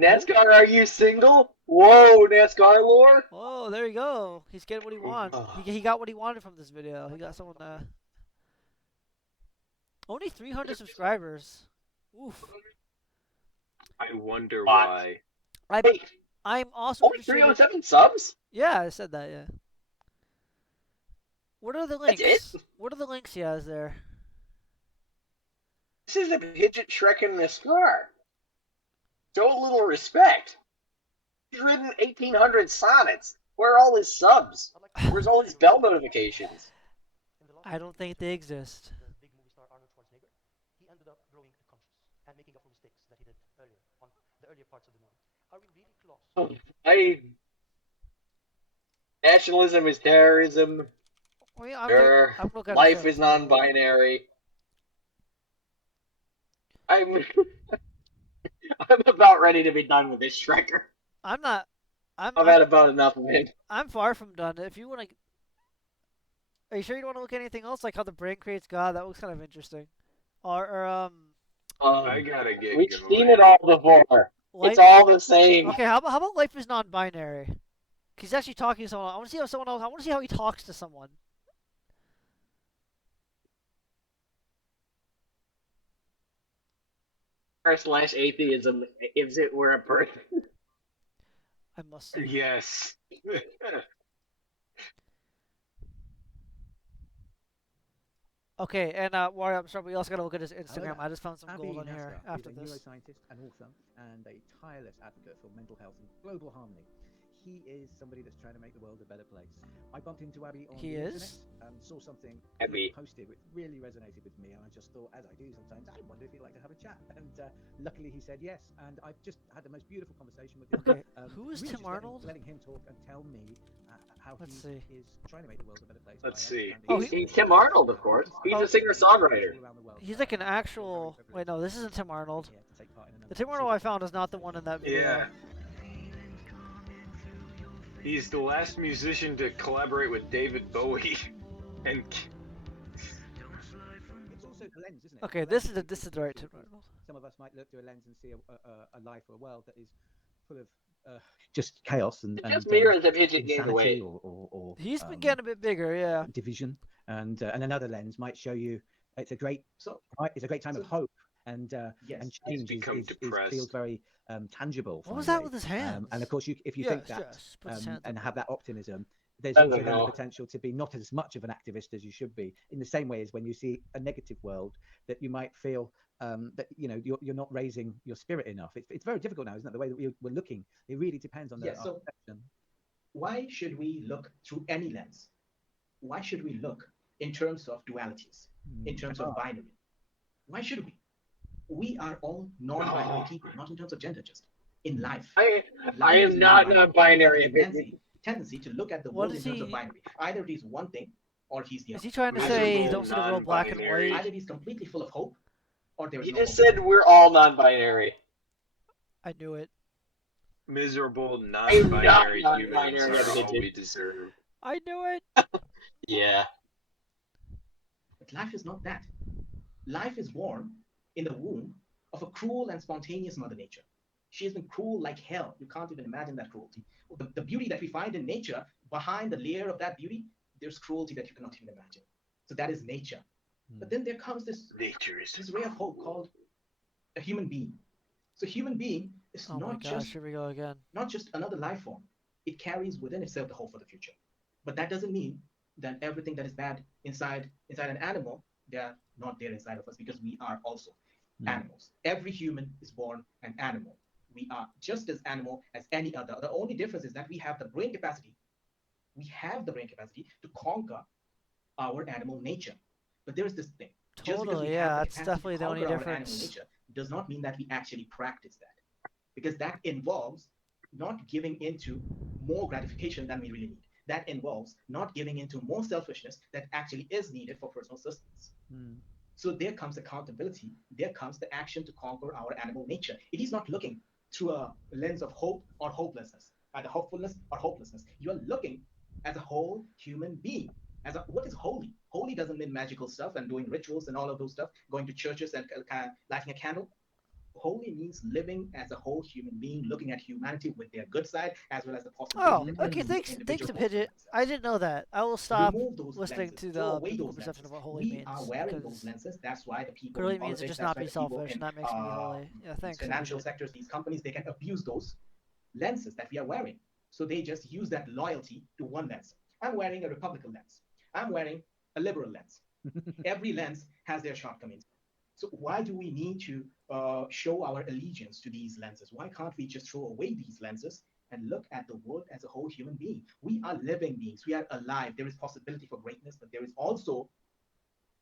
NASCAR, are you single? Whoa, NASCAR lore? Whoa, there you go. He's getting what he wants. He got what he wanted from this video. He got someone only 300 subscribers. Oof. I wonder why. I'm also only 307 subs? Yeah, I said that, yeah. What are the links? That's it? What are the links he has there? This is Abhijit Shrek and Naskar. Show a little respect. He's written 1,800 sonnets. Where are all his subs? Where's all his bell notifications? I don't think they exist. Nationalism is terrorism. Well, yeah, I'm Life is non-binary. I'm about ready to be done with this Shrekker. I'm not. I've had about enough of him. I'm far from done. If you want to, are you sure you don't want to look at anything else, like how the brain creates God? That looks kind of interesting. I gotta get. We've seen it all before. It's all the same. Okay, how about life is non-binary? He's actually talking to someone else. I want to see how someone else. I want to see how he talks to someone. / atheism, if it were a person. I must say. Yes. Okay, and Wario, I'm sorry, we also got to look at his Instagram. I just found some gold on here after this. He's a neuroscientist, an author, and a tireless advocate for mental health and global harmony. He is somebody that's trying to make the world a better place. I bumped into Abby on the internet and saw something he posted which really resonated with me, and I just thought, as I do sometimes, I wonder if he'd like to have a chat. And luckily he said yes, and I just had the most beautiful conversation with him. Okay, who is really Tim Arnold? Letting him talk and tell me how he is trying to make the world a better place. Let's see. He's Tim Arnold, of course. He's a singer-songwriter. He's like an actual. Wait, no, this isn't Tim Arnold. The Tim Arnold I found is not the one in that video. Yeah. He's the last musician to collaborate with David Bowie, and it's also a lens, isn't it? Okay, this is the right Tim Arnold. Some of us might look through a lens and see a life or a world that is full of just chaos and just mirrors the Abhijit gained away. Or he's been getting a bit bigger, yeah. Division, and another lens might show you it's a great time of hope and change feels very tangible. What was that with his hands? And of course, if you think that and have that optimism, there's also then the potential to be not as much of an activist as you should be. In the same way as when you see a negative world, that you might feel that you're not raising your spirit enough. It's very difficult now, isn't it? The way that we're looking, it really depends on the. So why should we look through any lens? Why should we look in terms of dualities, in terms of binary? Why should we? We are all non-binary people, not in terms of gender, just in life. I am not non-binary. Tendency to look at the world in terms of binary. Either it is one thing, or he's the other. Is he trying to say he don't see the world black and white? Either he's completely full of hope, or there is. You just said we're all non-binary. I knew it. Miserable non-binary humans are all we deserve. I knew it. Yeah. But life is not that. Life is born in the womb of a cruel and spontaneous Mother Nature. She has been cruel like hell. You can't even imagine that cruelty. The beauty that we find in nature, behind the layer of that beauty, there's cruelty that you cannot even imagine. So that is nature. But then there comes this ray of hope called a human being. So human being is here we go again. Not just another life form. It carries within itself the hope for the future. But that doesn't mean that everything that is bad inside an animal, they are not there inside of us, because we are also animals. Every human is born an animal. We are just as animal as any other. The only difference is that we have the brain capacity. We have the brain capacity to conquer our animal nature. But there is this thing. Totally, yeah, that's definitely the only difference. Nature does not mean that we actually practice that, because that involves not giving into more gratification than we really need. That involves not giving into more selfishness that actually is needed for personal sustenance. So there comes accountability. There comes the action to conquer our animal nature. It is not looking through a lens of hope or hopelessness, either hopefulness or hopelessness. You are looking as a whole human being. What is holy? Holy doesn't mean magical stuff and doing rituals and all of those stuff, going to churches and lighting a candle. Holy means living as a whole human being, looking at humanity with their good side as well as the possibility. Oh, okay. Thanks, Abhijit. I didn't know that. I will stop listening to the perception of what holy means. We are wearing those lenses. That's why the people. Clearly means to just not be selfish, and that makes me holy. Yeah, thanks. Financial sectors, these companies, they can abuse those lenses that we are wearing. So they just use that loyalty to one lens. I'm wearing a Republican lens. I'm wearing a liberal lens. Every lens has their shortcomings. So why do we need to show our allegiance to these lenses? Why can't we just throw away these lenses and look at the world as a whole human being? We are living beings. We are alive. There is possibility for greatness, but there is also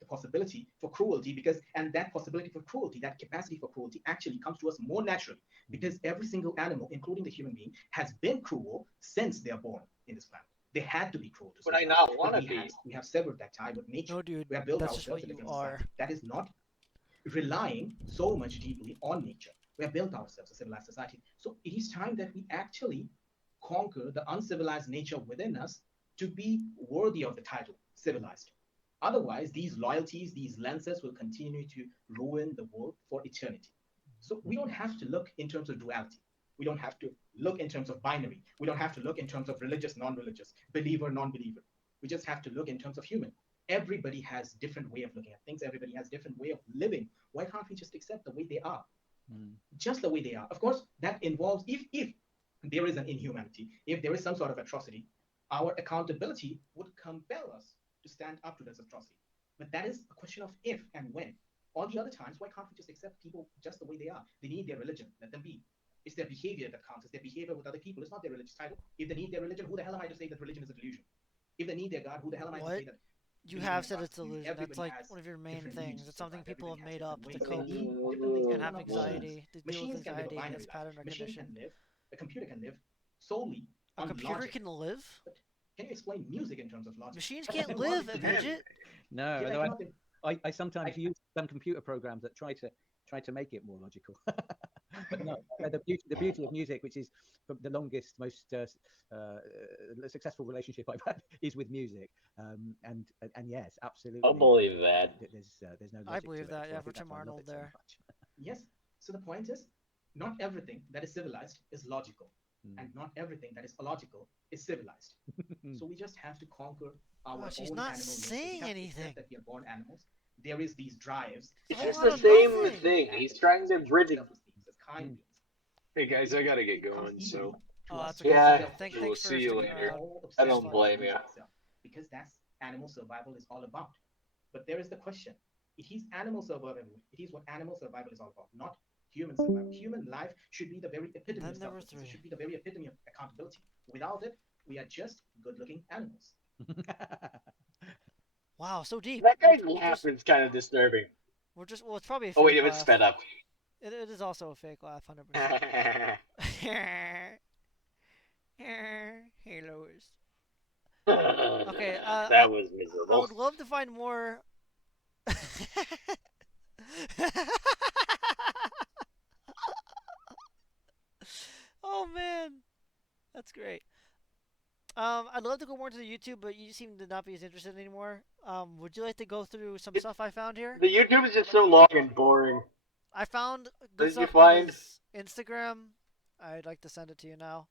the possibility for cruelty, and that possibility for cruelty, that capacity for cruelty actually comes to us more naturally, because every single animal, including the human being, has been cruel since they are born in this planet. They had to be cruel to survive. Would I not want to be? We have severed that tie with nature. No, dude, we have built that's just ourselves what a you different are. society that is not relying so much deeply on nature. We have built ourselves a civilized society. So it is time that we actually conquer the uncivilized nature within us to be worthy of the title civilized. Otherwise, these loyalties, these lenses will continue to ruin the world for eternity. So we don't have to look in terms of duality. We don't have to look in terms of binary. We don't have to look in terms of religious, non-religious, believer, non-believer. We just have to look in terms of human. Everybody has different way of looking at things. Everybody has different way of living. Why can't we just accept the way they are? Just the way they are. Of course, that involves, if there is an inhumanity, if there is some sort of atrocity, our accountability would compel us to stand up to this atrocity. But that is a question of if and when. All the other times, why can't we just accept people just the way they are? They need their religion, let them be. It's their behavior that counts. It's their behavior with other people. It's not their religious title. If they need their religion, who the hell am I to say that religion is a delusion? If they need their God, who the hell am I to say that? You have said it's delusion. That's like one of your main things. It's something people have made up to cope and have anxiety, to deal with anxiety and its pattern recognition. A computer can live solely on logic. A computer can live? But can you explain music in terms of logic? Machines can't live, Abhijit. No, I sometimes use some computer programs that try to make it more logical. But no, the beauty of music, which is the longest, most successful relationship I've had, is with music. And yes, absolutely. I'll believe that. There's no logic I believe to it, that. so Yeah, I for think that's Tim why I love Arnold it so there. much. Yes. So the point is, not everything that is civilized is logical, and not everything that is illogical is civilized. So we just have to conquer our she's own not animal saying nature. anything. That we are born animals. There is these drives. It's just the same thing. He's trying to bridge it. Hey guys, I gotta get going. So yeah, we'll see you later. I don't blame you. Because that's animal survival is all about. But there is the question. It is animal survival. It is what animal survival is all about, not human survival. Human life should be the very epitome of selflessness. It should be the very epitome of accountability. Without it, we are just good-looking animals. Wow, so deep. That guy's laugh is kind of disturbing. Well, it's probably a fake Oh wait, it was laugh. sped up. It is also a fake laugh, 100%. Hey, Lois. Okay, that was miserable. I would love to find more. Oh man, that's great. I'd love to go more into the YouTube, but you seem to not be as interested anymore. Would you like to go through some stuff I found here? The YouTube is just so long and boring. I found good stuff on his Instagram. I'd like to send it to you now.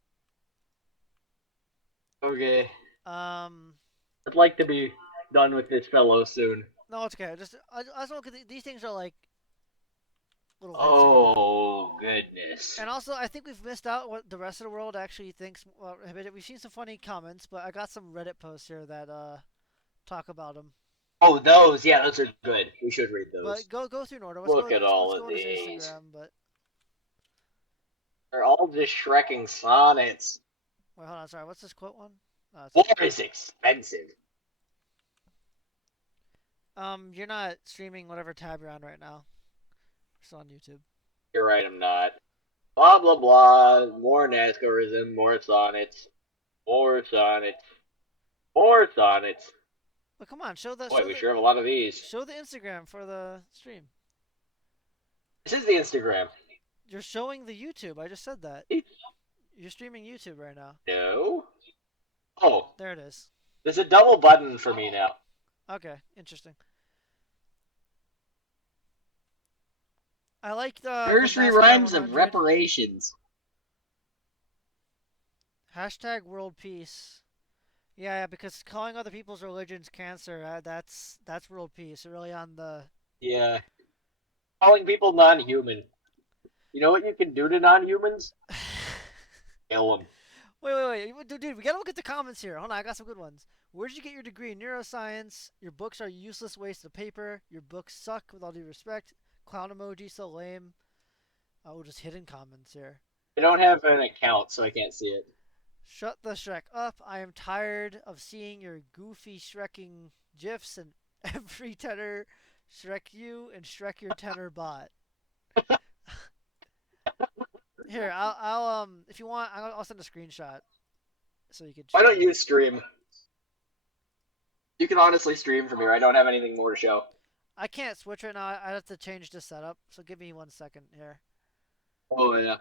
Okay. I'd like to be done with this fellow soon. No, it's okay. I just look at these things are like little. Oh goodness. And also, I think we've missed out what the rest of the world actually thinks. Well, we've seen some funny comments, but I got some Reddit posts here that talk about them. Oh, those, yeah, those are good. We should read those. But go through in order. Look at all of these. Instagram, but they're all just shrekking sonnets. Wait, hold on. Sorry, what's this quote one? War is expensive. You're not streaming whatever tab you're on right now. It's on YouTube. You're right, I'm not. Blah, blah, blah. More Naskarism, more sonnets. More sonnets. More sonnets. But come on, show the. Boy, we sure have a lot of these. Show the Instagram for the stream. This is the Instagram. You're showing the YouTube. I just said that. You're streaming YouTube right now. No. Oh. There it is. There's a double button for me now. Okay, interesting. I like the nursery rhymes of reparations. Hashtag world peace. Yeah, because calling other people's religions cancer, that's world peace. Really on the. Yeah. Calling people non-human. You know what you can do to non-humans? Kill them. Wait. Dude, we gotta look at the comments here. Hold on, I got some good ones. Where did you get your degree in neuroscience? Your books are useless waste of paper. Your books suck, with all due respect. Clown emoji, so lame. Oh, just hidden comments here. I don't have an account, so I can't see it. Shut the Shrek up. I am tired of seeing your goofy Shrekking gifs and every tenor Shrek you and Shrek your tenor bot. Here, I'll if you want, I'll send a screenshot so you can. Why don't you stream? You can honestly stream from here. I don't have anything more to show. I can't switch right now. I have to change the setup. So give me 1 second here. Oh yeah.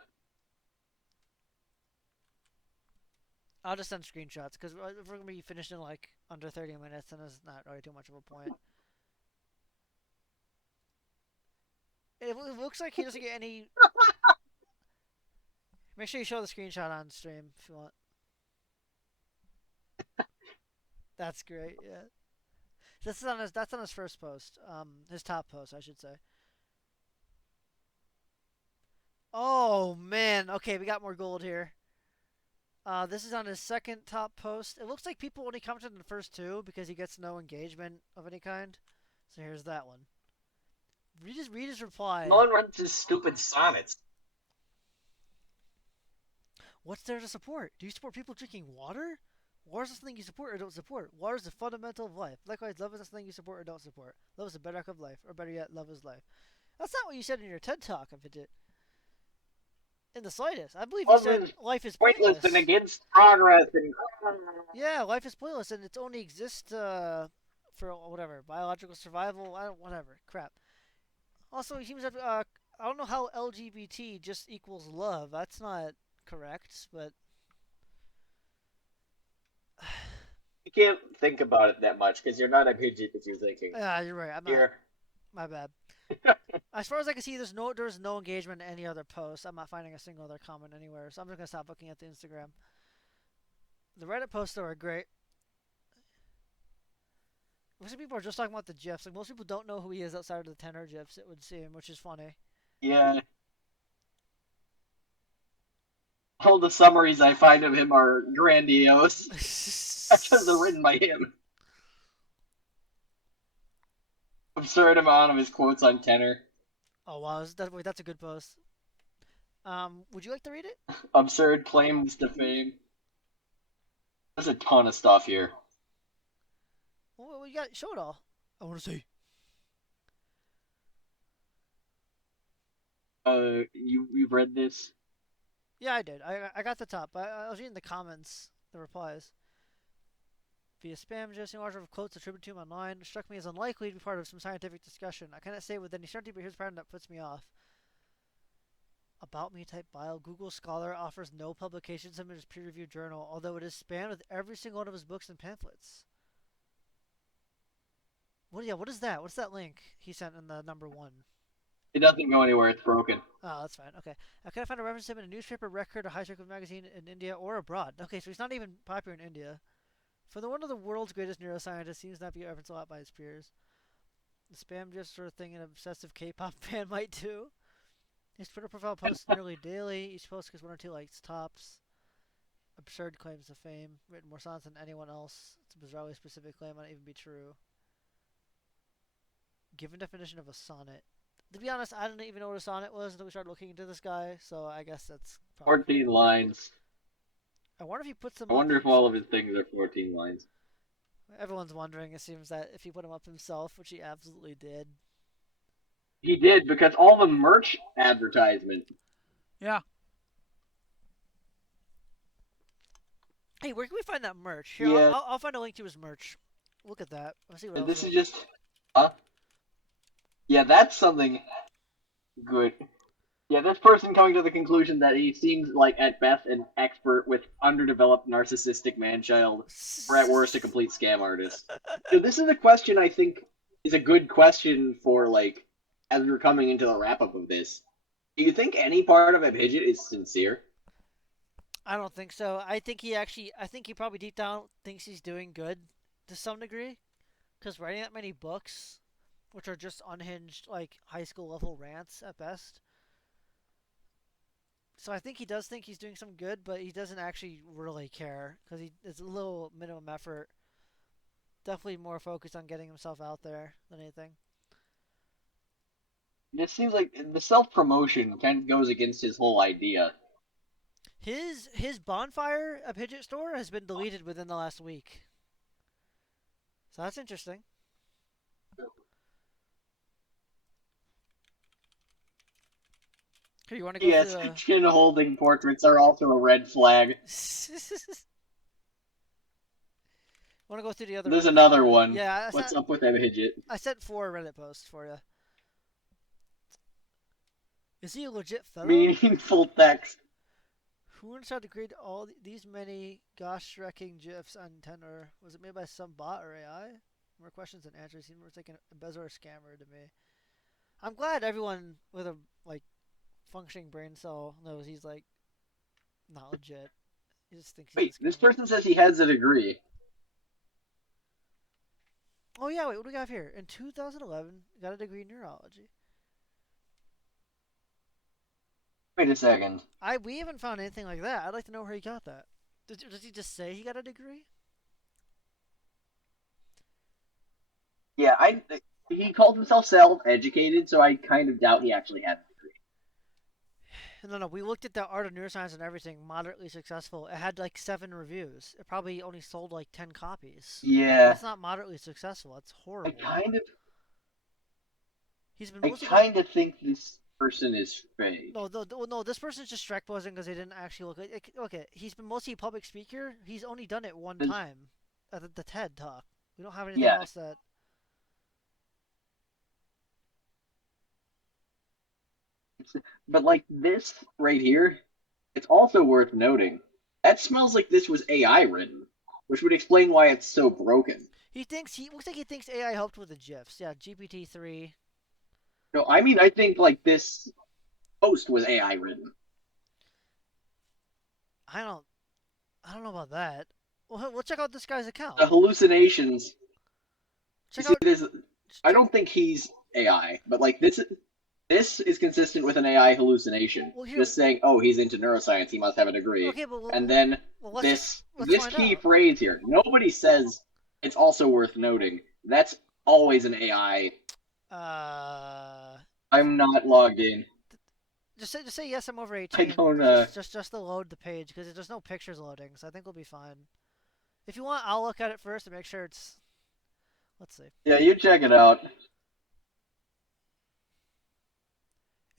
I'll just send screenshots because we're gonna be finished in like under 30 minutes, and it's not really too much of a point. It looks like he doesn't get any. Make sure you show the screenshot on stream if you want. That's great. Yeah. This is on his. That's on his first post. His top post, I should say. Oh man. Okay, we got more gold here. This is on his second top post. It looks like people only commented on the first two because he gets no engagement of any kind. So here's that one. Read his reply. No one runs his stupid sonnets. What's there to support? Do you support people drinking water? Water is something you support or don't support. Water is the fundamental of life. Likewise, love is something you support or don't support. Love is the bedrock of life, or better yet, love is life. That's not what you said in your TED Talk, Abhijit. In the slightest. I believe you said life is pointless and against progress. And... Yeah, life is pointless and it only exists for whatever, biological survival, whatever, crap. Also, he seems to have, I don't know how LGBT just equals love. That's not correct, but... You can't think about it that much because you're not Abhijit if you're thinking. Yeah, you're right. I'm not. My bad. As far as I can see, there's no engagement in any other post. I'm not finding a single other comment anywhere, so I'm just gonna stop looking at the Instagram. The Reddit posts though are great. Most people are just talking about the gifs. Like most people don't know who he is outside of the Tenor gifs. It would seem, which is funny. Yeah. All the summaries I find of him are grandiose because they're written by him. Absurd amount of his quotes on Tenor. Oh wow, wait, that's a good post. Would you like to read it? Absurd claims to fame. There's a ton of stuff here. Well, you got show it all. I want to see. You've read this? Yeah, I did. I got the top. I was reading the comments, the replies. Via spam, just in order of quotes attributed to him online, it struck me as unlikely to be part of some scientific discussion. I cannot say with any certainty, but here's a pattern that puts me off. About me type bio. Google Scholar offers no publications in his peer-reviewed journal, although it is spammed with every single one of his books and pamphlets. What is that? What's that link he sent in the number 1? It doesn't go anywhere. It's broken. Oh, that's fine. Okay. I couldn't find a reference to him in a newspaper, record, or high-circle magazine in India or abroad. Okay, so he's not even popular in India. For one of the world's greatest neuroscientists, seems not to be referenced a lot by his peers. The spam just sort of thing an obsessive K-pop fan might do. His Twitter profile posts nearly daily. Each post gets 1 or 2 likes tops. Absurd claims of fame. Written more sonnets than anyone else. It's a bizarrely specific claim might not even be true. Given definition of a sonnet. To be honest, I didn't even know what a sonnet was until we started looking into this guy, so I guess that's probably 14 lines. I wonder if he puts them I wonder if all of his things are 14 lines. Everyone's wondering, it seems, that if he put them up himself, which he absolutely did. He did, because all the merch advertisement. Yeah. Hey, where can we find that merch? Here, Yeah. I'll find a link to his merch. Look at that. Let's see what And else this is just... Yeah, that's something good. Yeah, this person coming to the conclusion that he seems like, at best, an expert with underdeveloped narcissistic manchild, or at worst, a complete scam artist. So this is a question I think is a good question for, like, as we're coming into the wrap-up of this. Do you think any part of Abhijit is sincere? I don't think so. I think he probably deep down thinks he's doing good to some degree. Because writing that many books, which are just unhinged, like, high school level rants at best. So I think he does think he's doing some good, but he doesn't actually really care. Because it's a little minimum effort. Definitely more focused on getting himself out there than anything. It seems like the self-promotion kind of goes against his whole idea. His bonfire Abhigit store has been deleted within the last week. So that's interesting. Here, you want to go Yes, through chin-holding portraits are also a red flag. Want to go through the other? There's another one. Yeah, What's up with Abhigit? I sent 4 Reddit posts for you. Is he a legit fellow? Meaningful text. Who tried to create all these many gosh-wrecking gifs on Tenor? Was it made by some bot or AI? More questions than answers. Seems more like a embezzler scammer to me. I'm glad everyone with a functioning brain cell knows he's not legit. He just thinks. Wait, this person says he has a degree. Oh yeah, wait, what do we got here? In 2011, got a degree in neurology. Wait a second. We haven't found anything like that. I'd like to know where he got that. Does he just say he got a degree? Yeah, he called himself self-educated, so I kind of doubt he actually had a degree. No, we looked at the Art of Neuroscience and everything, moderately successful. It had 7 reviews. It probably only sold 10 copies. Yeah. That's not moderately successful. That's horrible. I kind of think this person is fake. No, this person's just Shrek buzzing because they didn't actually look like. Okay, he's been mostly a public speaker. He's only done it one time at the TED Talk. We don't have anything else that. But this right here, it's also worth noting. That smells like this was AI written, which would explain why it's so broken. He looks like he thinks AI helped with the GIFs. Yeah, GPT-3. No, I mean, I think this post was AI written. I don't know about that. Well, we'll check out this guy's account. The hallucinations. I don't think he's AI, but this is consistent with an AI hallucination. Well, just saying, oh, he's into neuroscience, he must have a degree. Okay, but and then this key phrase here, nobody says it's also worth noting. That's always an AI. I'm not logged in. Just say yes, I'm over 18. I don't, just to load the page, because there's no pictures loading, so I think we'll be fine. If you want, I'll look at it first and make sure it's... Let's see. Yeah, you check it out.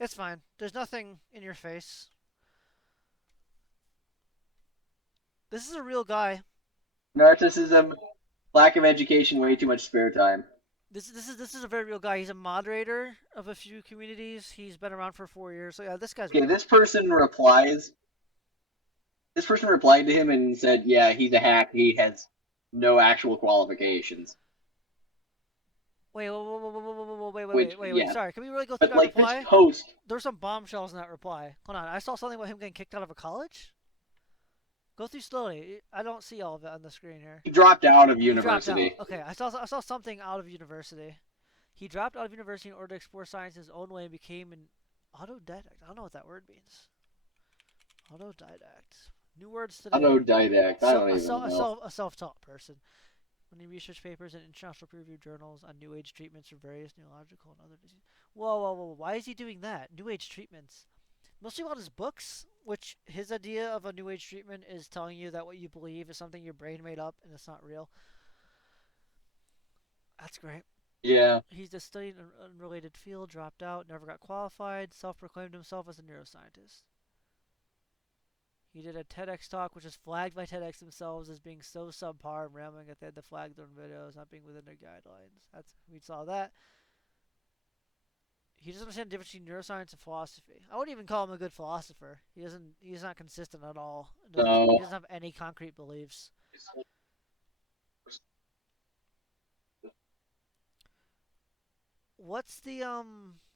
It's fine. There's nothing in your face. This is a real guy. Narcissism, lack of education, way too much spare time. This is a very real guy. He's a moderator of a few communities. He's been around for 4 years. So yeah, this guy's. Okay, this person replies. This person replied to him and said, "Yeah, he's a hack. He has no actual qualifications." Wait. Sorry, can we really go through that reply? This post. There's some bombshells in that reply. Hold on, I saw something about him getting kicked out of a college. Go through slowly. I don't see all of it on the screen here. He dropped out of university. Okay, I saw something out of university. He dropped out of university in order to explore science his own way and became an autodidact. I don't know what that word means. Autodidact. New words today. Autodidact. I don't even know. A self-taught person. Many research papers in international peer-reviewed journals on New Age treatments for various neurological and other diseases. Whoa. Why is he doing that? New Age treatments. Mostly about his books, which his idea of a New Age treatment is telling you that what you believe is something your brain made up and it's not real. That's great. Yeah. He's just studied an unrelated field, dropped out, never got qualified, self-proclaimed himself as a neuroscientist. He did a TEDx talk, which is flagged by TEDx themselves as being so subpar and rambling that they had to flag their own videos, not being within their guidelines. We saw that. He doesn't understand the difference between neuroscience and philosophy. I wouldn't even call him a good philosopher. He's not consistent at all. He doesn't have any concrete beliefs. What's the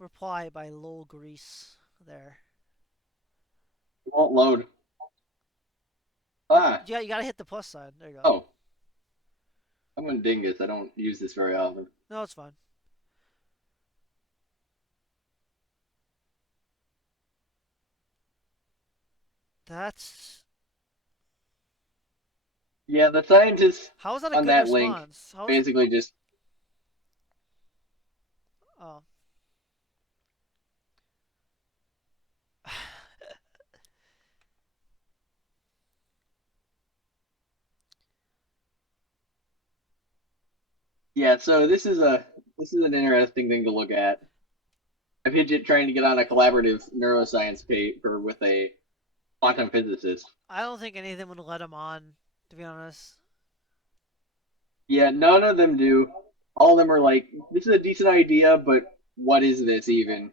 reply by Lowell Grease there? It won't load. Ah. Yeah, you gotta hit the plus sign. There you go. Oh. I'm a dingus. I don't use this very often. No, it's fine. That's... Yeah, the scientists How is that a on good that response? link basically just... Oh. Yeah, so this is an interesting thing to look at. Abhijit trying to get on a collaborative neuroscience paper with a quantum physicist. I don't think any of them would let him on, to be honest. Yeah, none of them do. All of them are like, this is a decent idea, but what is this even?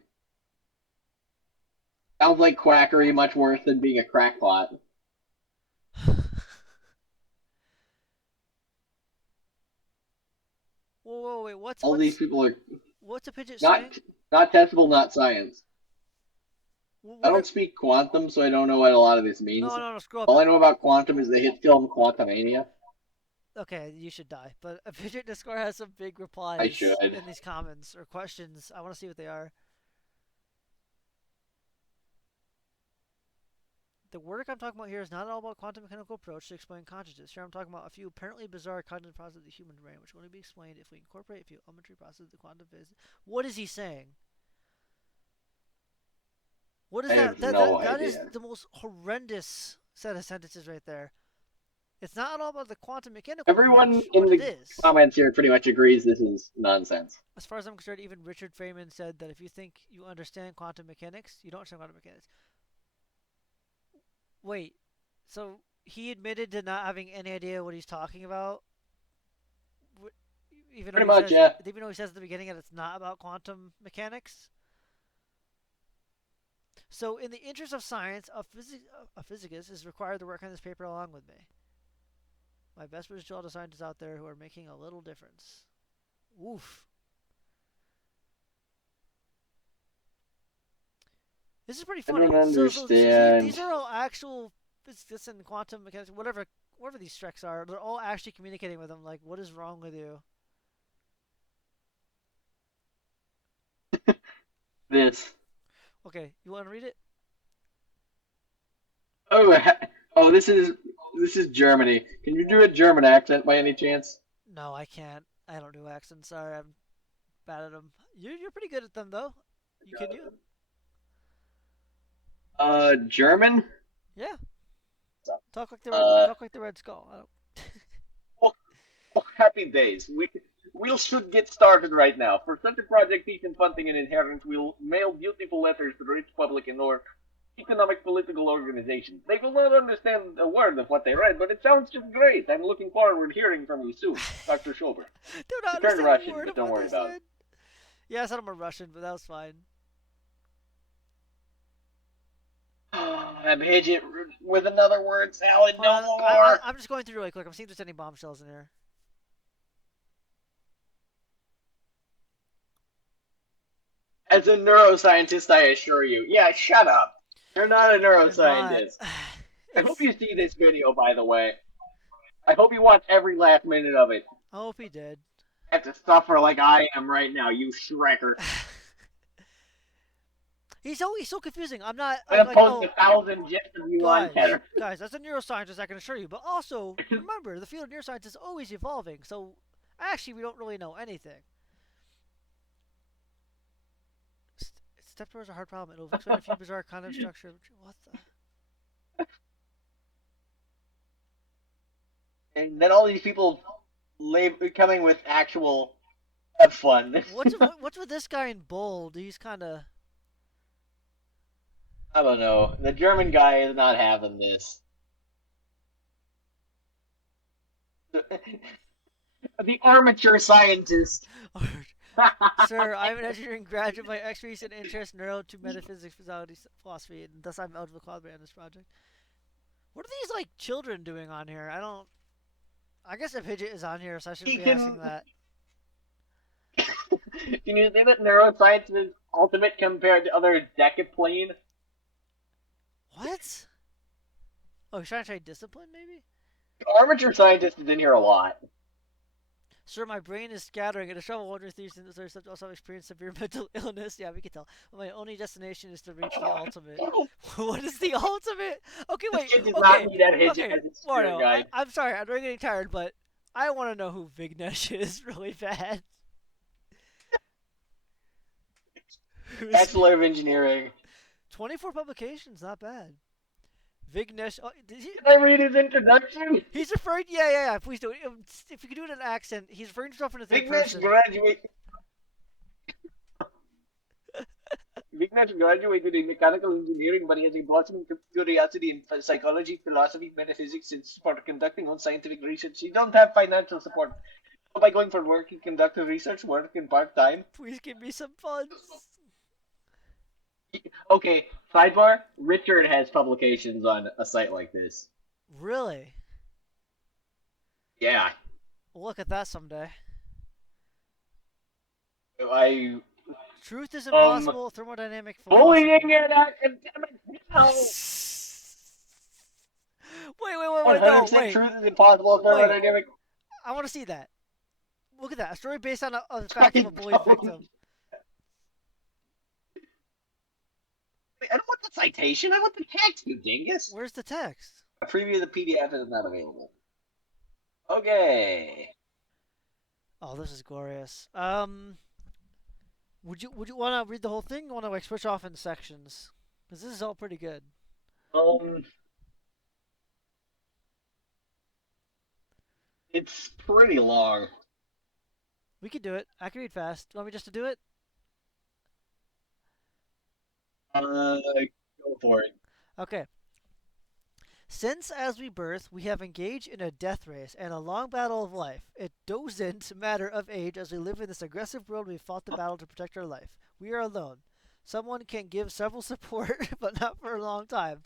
Sounds like quackery, much worse than being a crackpot. Whoa, wait, All these people are what's Abhijit not saying? not testable, not science. I What don't speak quantum, so I don't know what a lot of this means. No, scroll up. All I know about quantum is the hit film Quantumania. Okay, you should die. But Abhijit Naskar has some big replies I should. in these comments or questions. I want to see what they are. The work I'm talking about here is not at all about quantum mechanical approach to explain consciousness. Here I'm talking about a few apparently bizarre cognitive processes of the human brain, which will only be explained if we incorporate a few elementary processes of the quantum physics. What is he saying? What is that? That is the most horrendous set of sentences right there. It's not at all about the quantum mechanical Everyone approach, in but the it is. comments here pretty much agrees this is nonsense. As far as I'm concerned, even Richard Feynman said that if you think you understand quantum mechanics, you don't understand quantum mechanics. Wait, so he admitted to not having any idea what he's talking about? Even though he says at the beginning that it's not about quantum mechanics? So, in the interest of science, a physicist is required to work on this paper along with me. My best wishes to all the scientists out there who are making a little difference. Oof. This is pretty funny. I don't understand. These are all actual physicists and quantum mechanics, whatever these Shreks are. They're all actually communicating with them. Like, what is wrong with you? This. Okay, you want to read it? Oh, this is Germany. Can you do a German accent by any chance? No, I can't. I don't do accents. Sorry, I'm bad at them. You're pretty good at them though. Can you? German? Yeah. Talk like the Red Skull. Happy days. We should get started right now. For such a project, decent funding and inheritance, we'll mail beautiful letters to the rich public in our economic political organizations. They will not understand a word of what they read, but it sounds just great. I'm looking forward to hearing from you soon, Dr. Schober. Do not Turn understand Russian, a word but of don't what worry they about said. it. Yeah, I said I'm a Russian, but that was fine. Abhijit with another word salad, no more. I'm just going through really quick. I'm seeing if there's any bombshells in here. As a neuroscientist, I assure you. Yeah, shut up. You're not a neuroscientist. I hope you see this video, by the way. I hope you watch every last minute of it. I hope he did. You have to suffer like I am right now, you Shrekker. He's so confusing. I'm not. I'm gonna post 1,000 gifs of you on Tenor. Guys, as a neuroscientist, I can assure you. But also, remember, the field of neuroscience is always evolving. So, actually, we don't really know anything. Step towards a hard problem. It'll explain a few bizarre content structure. What the? And then all these people coming with actual have fun. What's with this guy in bold? He's kind of. I don't know. The German guy is not having this. The armature scientist. Sir, I'm an engineering graduate. My expertise and interest in neuro to metaphysics, physiology, philosophy, and thus I'm eligible to collaborate on this project. What are these like children doing on here? I guess Abhijit is on here, so I shouldn't be asking that. Can you say that neuroscience is ultimate compared to other decaplane? What? Oh, he's trying to say discipline, maybe? Armature scientist is in here a lot. Sir, my brain is scattering. In a shovel, wondering if these also experience severe mental illness. Yeah, we can tell. My only destination is to reach the ultimate. What is the ultimate? Okay, wait. Okay, Wario, I'm sorry. I'm really getting tired, but I want to know who Vignesh is really bad. Bachelor of Engineering. 24 publications, not bad. Vignesh. Oh, Can I read his introduction? He's referring. Yeah. Please do. If you could do it in an accent, he's referring to himself in the third person. Vignesh graduated in mechanical engineering, but he has a blossoming curiosity in psychology, philosophy, metaphysics, and for conducting on scientific research. He don't have financial support. By going for work, he conducted research work in part-time. Please give me some funds. Okay, sidebar. Richard has publications on a site like this. Really? Yeah. We'll look at that someday. Truth is impossible. Thermodynamic philosophy. Bullying and academic Wait, no, wait. Truth is impossible. Thermodynamic. I want to see that. Look at that. A story based on a fact of a bullied victim. I don't want the citation. I want the text, you dingus. Where's the text? A preview of the PDF is not available. Okay. Oh, this is glorious. Would you want to read the whole thing? Or want to like switch off in sections? Because this is all pretty good. It's pretty long. We could do it. I can read fast. Want me just to do it? Go for it. Okay. Since as we birth, we have engaged in a death race and a long battle of life. It doesn't matter of age as we live in this aggressive world. We fought the battle to protect our life. We are alone. Someone can give several support, but not for a long time.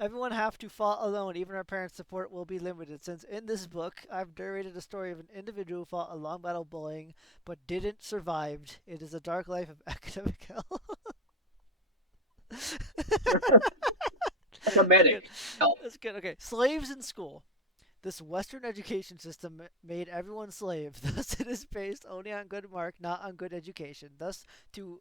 Everyone have to fight alone. Even our parents' support will be limited. Since in this book, I've narrated a story of an individual who fought a long battle of bullying, but didn't survive. It is a dark life of academic hell. Like a medic. That's good. Okay. Slaves in school. This Western education system made everyone slave. Thus, it is based only on good mark, not on good education. Thus, to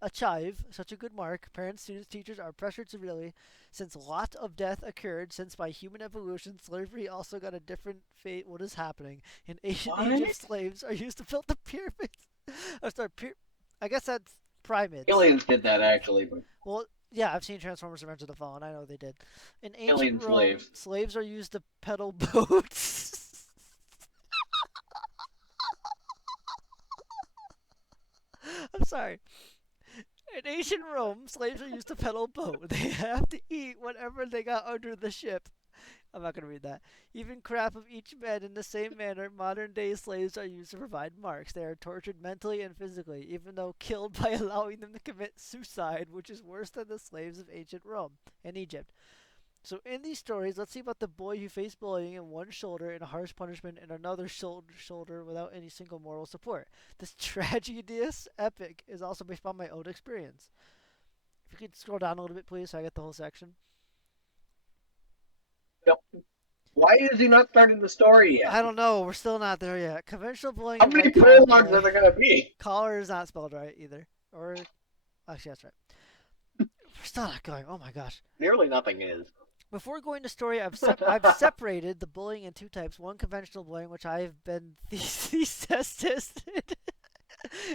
achieve such a good mark, parents, students, teachers are pressured severely. Since lot of death occurred, since by human evolution, slavery also got a different fate. What is happening? In ancient Egypt, slaves are used to build the pyramids. I guess that's primates. Aliens did that, actually. But... Well, yeah, I've seen Transformers Revenge of the Fallen. I know they did. In ancient Rome, slaves are used to pedal boats. I'm sorry. In ancient Rome, slaves are used to pedal boat. They have to eat whatever they got under the ship. I'm not going to read that. Even crap of each man in the same manner, modern-day slaves are used to provide marks. They are tortured mentally and physically, even though killed by allowing them to commit suicide, which is worse than the slaves of ancient Rome and Egypt. So in these stories, let's see about the boy who faced bullying in one shoulder and harsh punishment in another shoulder without any single moral support. This tragedious epic is also based on my own experience. If you could scroll down a little bit, please, so I get the whole section. Why is he not starting the story yet? I don't know. We're still not there yet. Conventional bullying. How many prologues are there going to be? Collar is not spelled right either. Or, actually, that's right. We're still not going. Oh my gosh. Nearly nothing is. Before going to story, I've separated the bullying in two types. One, conventional bullying, which I've been tested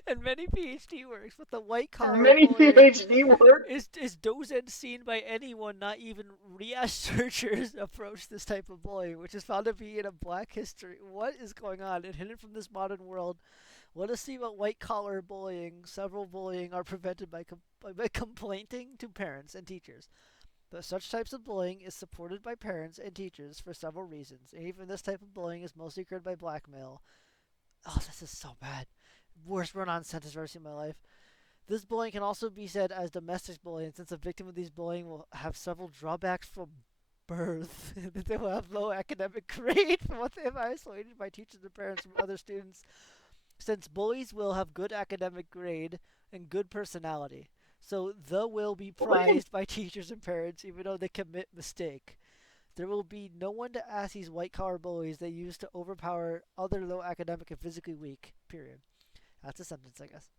and many PhD works, but the white collar PhD work is doesn't seen by anyone, not even researchers approach this type of bullying, which is found to be in a black history. What is going on? And hidden from this modern world. Let us see about white collar bullying. Several bullying are prevented by complaining to parents and teachers. But such types of bullying is supported by parents and teachers for several reasons. And even this type of bullying is mostly occurred by blackmail. Oh, this is so bad. Worst run-on sentence I've ever seen in my life. This bullying can also be said as domestic bullying, since a victim of these bullying will have several drawbacks from birth. They will have low academic grade from what they have isolated by teachers and parents from other students. Since bullies will have good academic grade and good personality. So the will be prized by teachers and parents even though they commit mistake. There will be no one to ask these white-collar bullies they use to overpower other low academic and physically weak. Period. That's a sentence, I guess.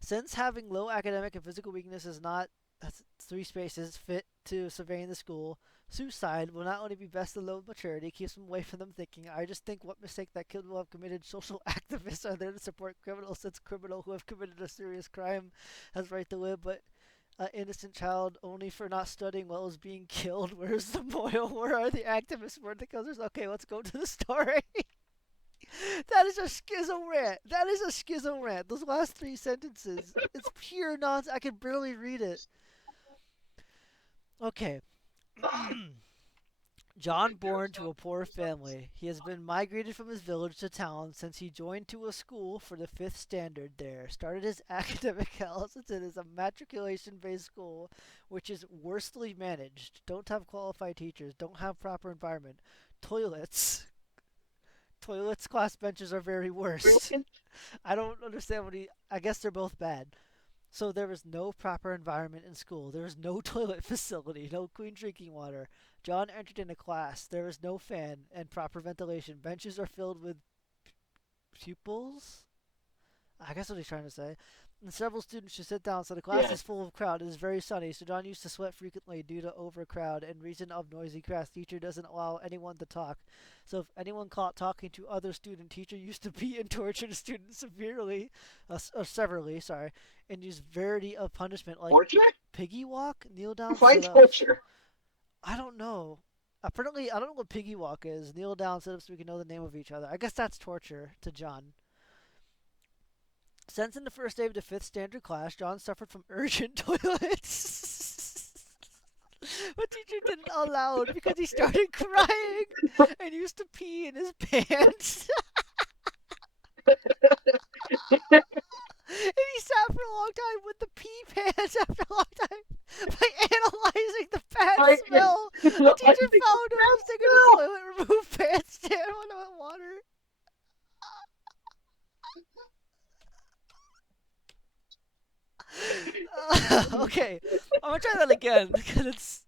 Since having low academic and physical weakness is not, that's 3 spaces, fit to surveying the school, suicide will not only be best in low maturity, keeps them away from them thinking, I just think what mistake that kid will have committed. Social activists are there to support criminals, since criminal who have committed a serious crime has right to live, but an innocent child only for not studying while it was being killed. Where's the moral? Where are the activists? Where are the killers? Okay, let's go to the story. That is a schizo rant. That is a schizo rant. Those last 3 sentences. It's pure nonsense. I can barely read it. Okay. John born to a poor family. He has been migrated from his village to town since he joined to a school for the 5th standard there. Started his academic hell since it is a matriculation-based school, which is worstly managed. Don't have qualified teachers. Don't have proper environment. Toilets. Toilets, class benches are very worse. I don't understand what I guess they're both bad. So there was no proper environment in school. There was no toilet facility, no clean drinking water. John entered in a class. There was no fan and proper ventilation. Benches are filled with pupils? I guess what he's trying to say. And several students should sit down, so the class is full of crowd. It is very sunny, so John used to sweat frequently due to overcrowd and reason of noisy class. Teacher doesn't allow anyone to talk. So if anyone caught talking to other student, teacher used to beat and torture the student severely, severely, and use variety of punishment like torture? Piggy walk, kneel down, Why sit torture? Up. I don't know. Apparently, I don't know what piggy walk is. Kneel down, sit up so we can know the name of each other. I guess that's torture to John. Since in the first day of the 5th standard class, John suffered from urgent toilets. But teacher didn't allow it because he started crying and used to pee in his pants. And he sat for a long time with the pee pants after a long time by analyzing the bad smell. The teacher found him, was taking the toilet, removed pants stand, went with water. Okay, I'm gonna try that again because it's.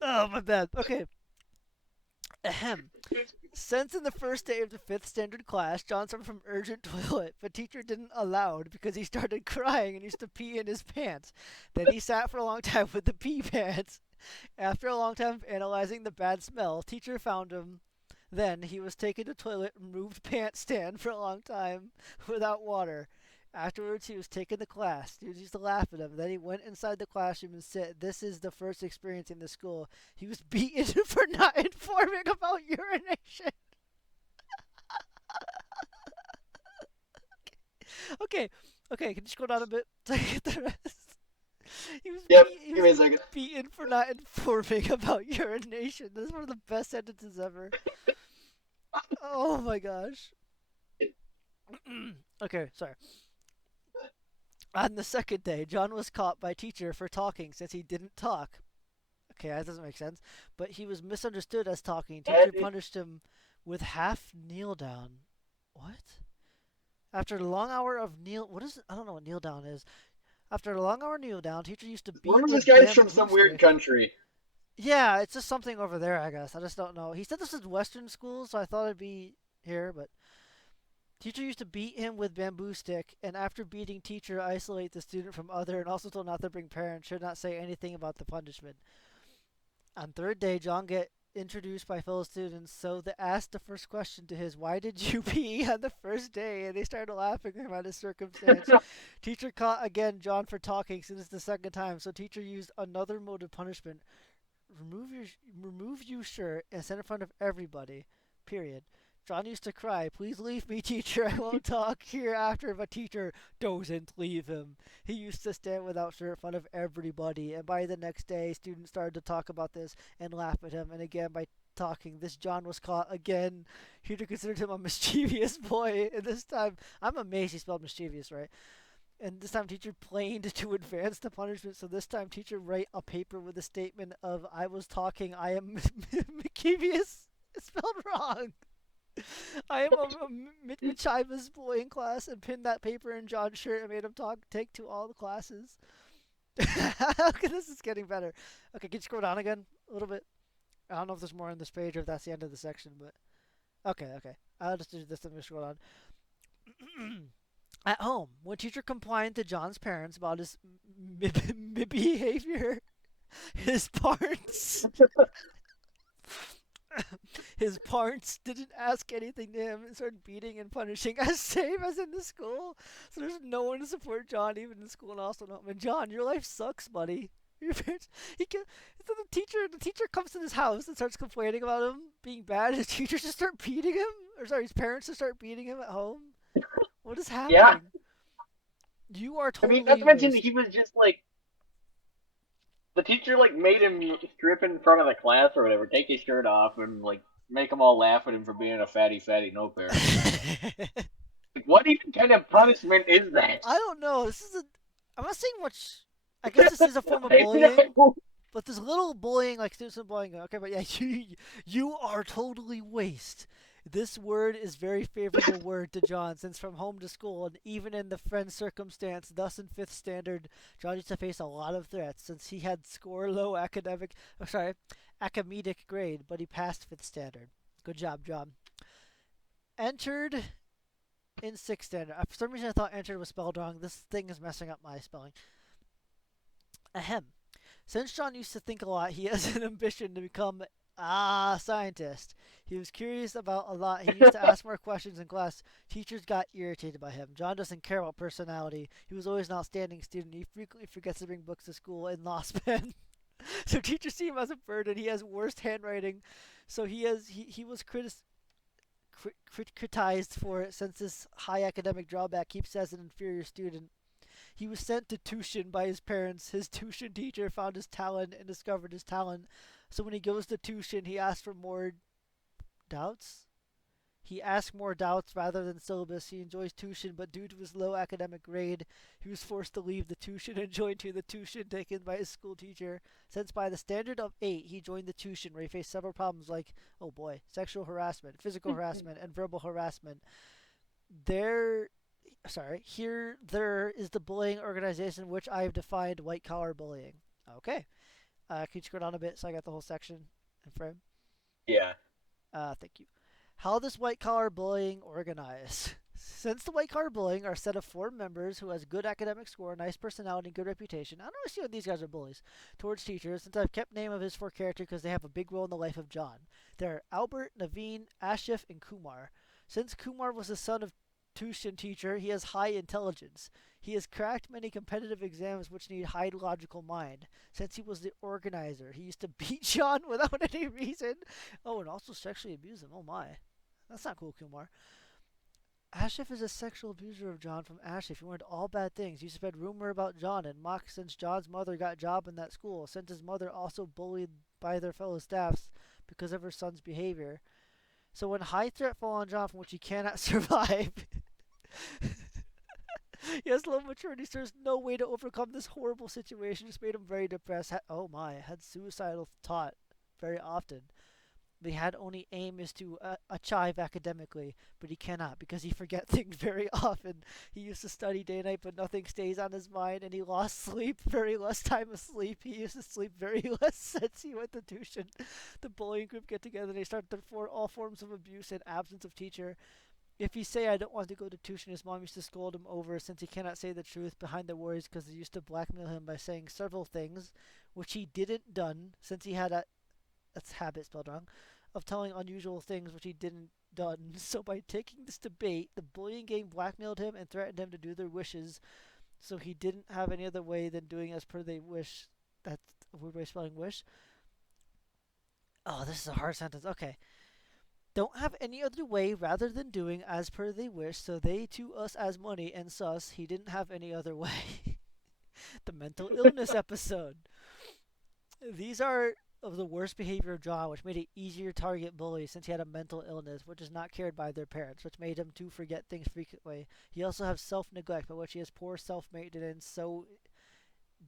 Oh, my bad. Okay. Ahem. Since in the first day of the 5th standard class, John suffered from urgent toilet, but teacher didn't allow it because he started crying and used to pee in his pants. Then he sat for a long time with the pee pants. After a long time of analyzing the bad smell, teacher found him. Then he was taken to toilet and removed pants stand for a long time without water. Afterwards, he was taken to class. Students used to laugh at him. Then he went inside the classroom and said, "This is the first experience in the school." He was beaten for not informing about urination. Okay, can you scroll down a bit so I get the rest? He was give me a second. Beaten for not informing about urination. This is one of the best sentences ever. Oh my gosh. Okay, sorry. On the second day, John was caught by teacher for talking since he didn't talk. Okay, that doesn't make sense. But he was misunderstood as talking. Teacher punished him with half kneel down. What? After a long hour of kneel... What is it? I don't know what kneel down is. After a long hour kneel down, teacher used to beat... This guy's from some weird country. Yeah, it's just something over there, I guess. I just don't know. He said this is Western school, so I thought it'd be here, but... Teacher used to beat him with bamboo stick, and after beating, teacher isolate the student from other and also told not to bring parents, should not say anything about the punishment. On third day, John get introduced by fellow students, so they asked the first question to his, "Why did you pee on the first day?" And they started laughing at his circumstance. Teacher caught again John for talking since it's the second time, so teacher used another mode of punishment. Remove your shirt and stand in front of everybody. Period. John used to cry, "Please leave me, teacher. I won't talk hereafter." But teacher doesn't leave him. He used to stand without shirt in front of everybody. And by the next day, students started to talk about this and laugh at him. And again, by talking, this John was caught again. Teacher considered him a mischievous boy. And this time, I'm amazed he spelled mischievous right. And this time, teacher planned to advance the punishment. So this time, teacher write a paper with a statement of, "I was talking. I am mischievous." It's spelled wrong. "I am a mischievous boy in class," and pinned that paper in John's shirt and made him take to all the classes. Okay, this is getting better. Okay, can you scroll down again a little bit? I don't know if there's more on this page or if that's the end of the section, but... Okay. I'll just do this. Let me scroll down. At home, when teacher complained to John's parents about his behavior, his parts... His parents didn't ask anything to him and started beating and punishing as same as in the school. So there's no one to support John even in school and also not. Man, John, your life sucks, buddy. Your parents, so the teacher comes to his house and starts complaining about him being bad. His teachers just start beating him, or sorry, his parents just start beating him at home. What is happening? Yeah. You are I totally. mean, not to mention he was just like, the teacher like made him strip in front of the class or whatever, take his shirt off, and like make them all laugh at him for being a fatty no pair. Like, what even kind of punishment is that? I don't know. I'm not saying much. I guess this is a form of bullying, but there's a little bullying, like student bullying. Okay, but yeah, you are totally waste. This word is very favorable word to John, since from home to school, and even in the friend circumstance, thus in 5th standard, John used to face a lot of threats, since he had score low academic grade, but he passed 5th standard. Good job, John. Entered in 6th standard. For some reason I thought entered was spelled wrong. This thing is messing up my spelling. Ahem. Since John used to think a lot, he has an ambition to become a scientist. He was curious about a lot. He used to ask more questions in class. Teachers got irritated by him. John doesn't care about personality. He was always an outstanding student. He frequently forgets to bring books to school and lost pen. So teachers see him as a burden. He has worst handwriting. So he was criticized for it, since this high academic drawback keeps as an inferior student. He was sent to tuition by his parents. His tuition teacher found his talent and discovered his talent. So when he goes to tuition, he asks for more doubts. He asks more doubts rather than syllabus. He enjoys tuition, but due to his low academic grade, he was forced to leave the tuition and join the tuition taken by his school teacher. Since by the standard of 8, he joined the tuition where he faced several problems like, oh boy, sexual harassment, physical harassment, and verbal harassment. There is the bullying organization which I have defined white collar bullying. Okay. Can you scroll down a bit so I got the whole section in frame? Yeah. Thank you. How does white collar bullying organize? Since the white collar bullying are a set of 4 members who has good academic score, nice personality, and good reputation. I don't really see what these guys are bullies towards teachers, since I've kept name of his 4 characters because they have a big role in the life of John. They're Albert, Naveen, Ashif, and Kumar. Since Kumar was the son of tuition teacher, he has high intelligence. He has cracked many competitive exams which need high logical mind. Since he was the organizer, he used to beat John without any reason. Oh, and also sexually abuse him. Oh my. That's not cool, Kumar. Ashif is a sexual abuser of John from Ashif. He learned all bad things. He spread rumor about John and mocked since John's mother got a job in that school. Since his mother also bullied by their fellow staffs because of her son's behavior. So when high threat fall on John from which he cannot survive, he has low maturity, so there's no way to overcome this horrible situation. Just made him very depressed. Had suicidal thought very often. But he had only aim is to achieve academically, but he cannot because he forget things very often. He used to study day and night, but nothing stays on his mind, and he lost sleep, very less time asleep. He used to sleep very less since he went to tuition. The bullying group get together, they start for all forms of abuse and absence of teacher. If he say I don't want to go to tuition, his mom used to scold him over since he cannot say the truth behind the words because they used to blackmail him by saying several things which he didn't done since he had that's habit spelled wrong, of telling unusual things which he didn't done. So by taking this debate, the bullying gang blackmailed him and threatened him to do their wishes. So he didn't have any other way than doing as per they wish. That's a weird way of spelling wish. Oh, this is a hard sentence. Okay. Don't have any other way rather than doing as per they wish, so they to us as money and sus, he didn't have any other way. The mental illness episode. These are of the worst behavior of John, which made it easier to target bullies since he had a mental illness, which is not cared by their parents, which made him to forget things frequently. He also has self-neglect, by which he has poor self-maintenance, so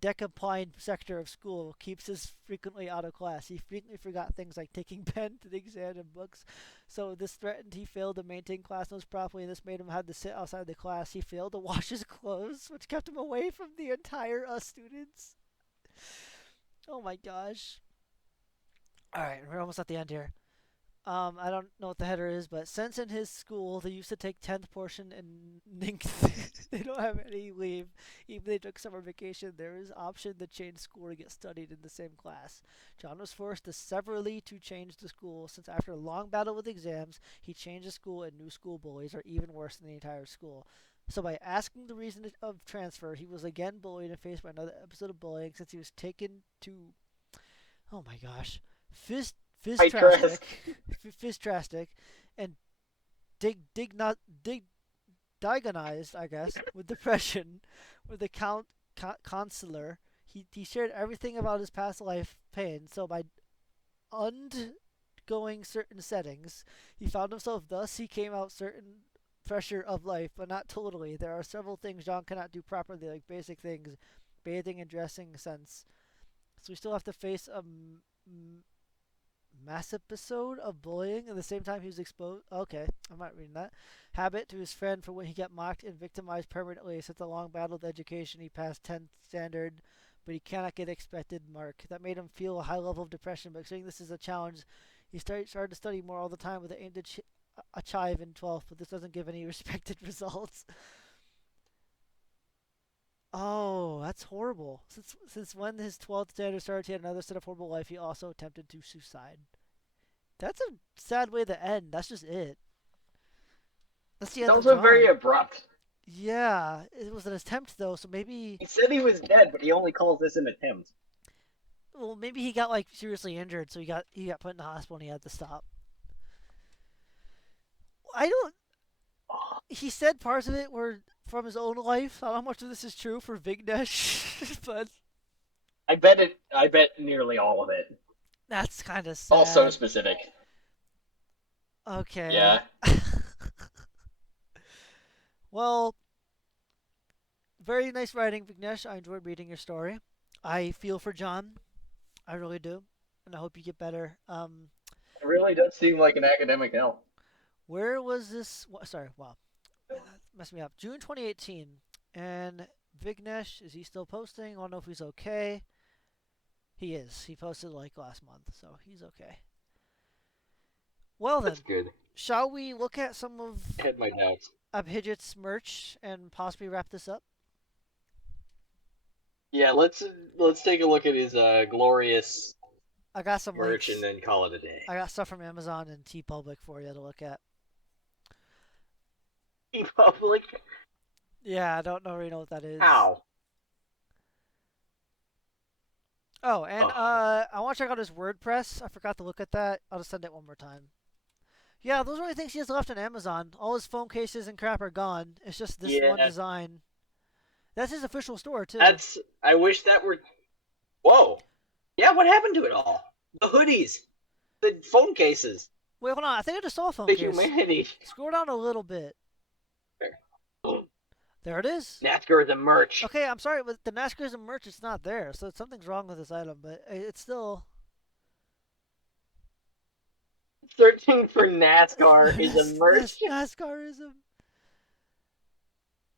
decaplined sector of school keeps us frequently out of class. He frequently forgot things like taking pen to the exam and books. So this threatened he failed to maintain class notes properly, and this made him have to sit outside the class. He failed to wash his clothes, which kept him away from the entire students. Oh my gosh. Alright, we're almost at the end here. I don't know what the header is, but since in his school they used to take 10th portion and ninth, they don't have any leave. Even if they took summer vacation, there is option to change school to get studied in the same class. John was forced to severally to change the school, since after a long battle with exams, he changed the school and new school bullies are even worse than the entire school. So by asking the reason of transfer, he was again bullied and faced by another episode of bullying since he was taken to, oh my gosh, Fiztrastic, and diagnosed, I guess, with depression, with the counselor. He shared everything about his past life pain. So by undergoing certain settings, he found himself. Thus, he came out certain pressure of life, but not totally. There are several things John cannot do properly, like basic things, bathing and dressing sense. So we still have to face a mass episode of bullying. At the same time, he was exposed. Okay, I'm not reading that. Habit to his friend for when he got mocked and victimized permanently. Since a long battle with education, he passed 10th standard, but he cannot get expected mark. That made him feel a high level of depression. But seeing this as a challenge, he started to study more all the time with the aim to achieve in 12th. But this doesn't give any respected results. Oh, that's horrible. Since when his 12th standard started, he had another set of horrible life. He also attempted to suicide. That's a sad way to end. That's just it. That's the end of John. Also very abrupt. Yeah, it was an attempt though, so maybe he said he was dead, but he only calls this an attempt. Well, maybe he got like seriously injured, so he got put in the hospital and he had to stop. I don't. He said parts of it were from his own life. I don't know how much of this is true for Vignesh, but I bet nearly all of it. That's kind of sad. Also specific. Okay. Yeah. Well, very nice writing, Vignesh. I enjoyed reading your story. I feel for John. I really do, and I hope you get better. It really does seem like an academic hell. Where was this? Sorry, wow. That messed me up. June 2018. And Vignesh, is he still posting? I don't know if he's okay. He is. He posted like last month, so he's okay. Well then. That's good. Shall we look at some of I had my doubts. Abhijit's merch and possibly wrap this up? Yeah, let's take a look at his glorious I got some merch links. and then call it a day. I got stuff from Amazon and TeePublic for you to look at. TeePublic? Yeah, I don't really know what that is. Ow. Oh, and I want to check out his WordPress. I forgot to look at that. I'll just send it one more time. Yeah, those are the only things he has left on Amazon. All his phone cases and crap are gone. It's just this one design. That's his official store, too. I wish that were... Whoa. Yeah, what happened to it all? The hoodies. The phone cases. Wait, hold on. I think I just saw a phone case. The humanity. Scroll down a little bit. There it is. Naskarism merch. Okay, I'm sorry, but the Naskarism merch is not there, so something's wrong with this item, but it's still... Searching for NASCAR is a merch. Naskarism.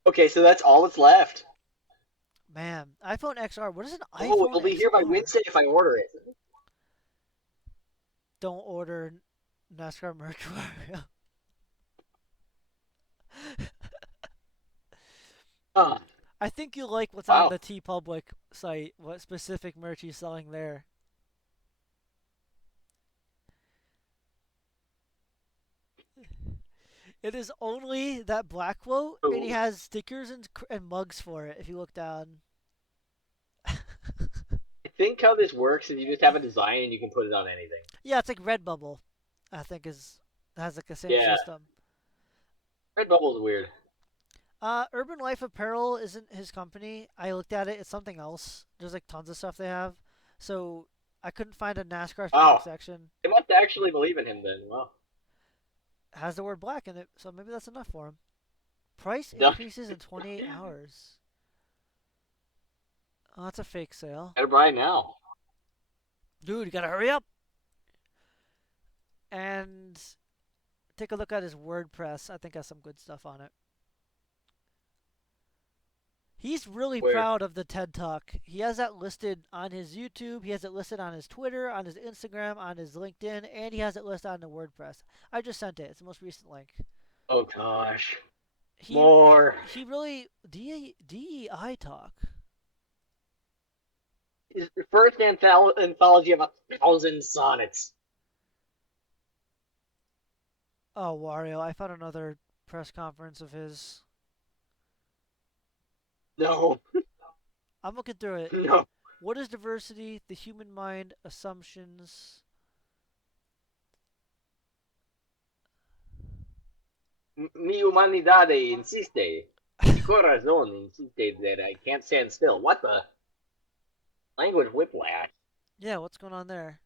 Okay, so that's all that's left. Man, iPhone XR. What is an iPhone Oh, it'll be XR? here by Wednesday if I order it. Don't order NASCAR merch, Wario. I think you like what's on the TeePublic site, what specific merch he's selling there. It is only that black quote, and he has stickers and mugs for it, if you look down. I think how this works is you just have a design and you can put it on anything. Yeah, it's like Redbubble, I think has like the same system. Redbubble's weird. Urban Life Apparel isn't his company. I looked at it. It's something else. There's like tons of stuff they have. So I couldn't find a NASCAR section. They must actually believe in him then. Wow. Has the word black in it, so maybe that's enough for him. Price increases in 28 hours. Oh, that's a fake sale. Gotta buy now. Dude, you gotta hurry up. And take a look at his WordPress. I think has some good stuff on it. He's really proud of the TED Talk. He has that listed on his YouTube. He has it listed on his Twitter, on his Instagram, on his LinkedIn, and he has it listed on the WordPress. I just sent it. It's the most recent link. Oh gosh. More. He really DEI talk. His first anthology of 1,000 sonnets. Oh, Wario! I found another press conference of his. No. I'm looking through it. No. What is diversity? The human mind, assumptions. Mi humanidade insiste. Mi corazón insiste that I can't stand still. What the? Language whiplash. Yeah, what's going on there?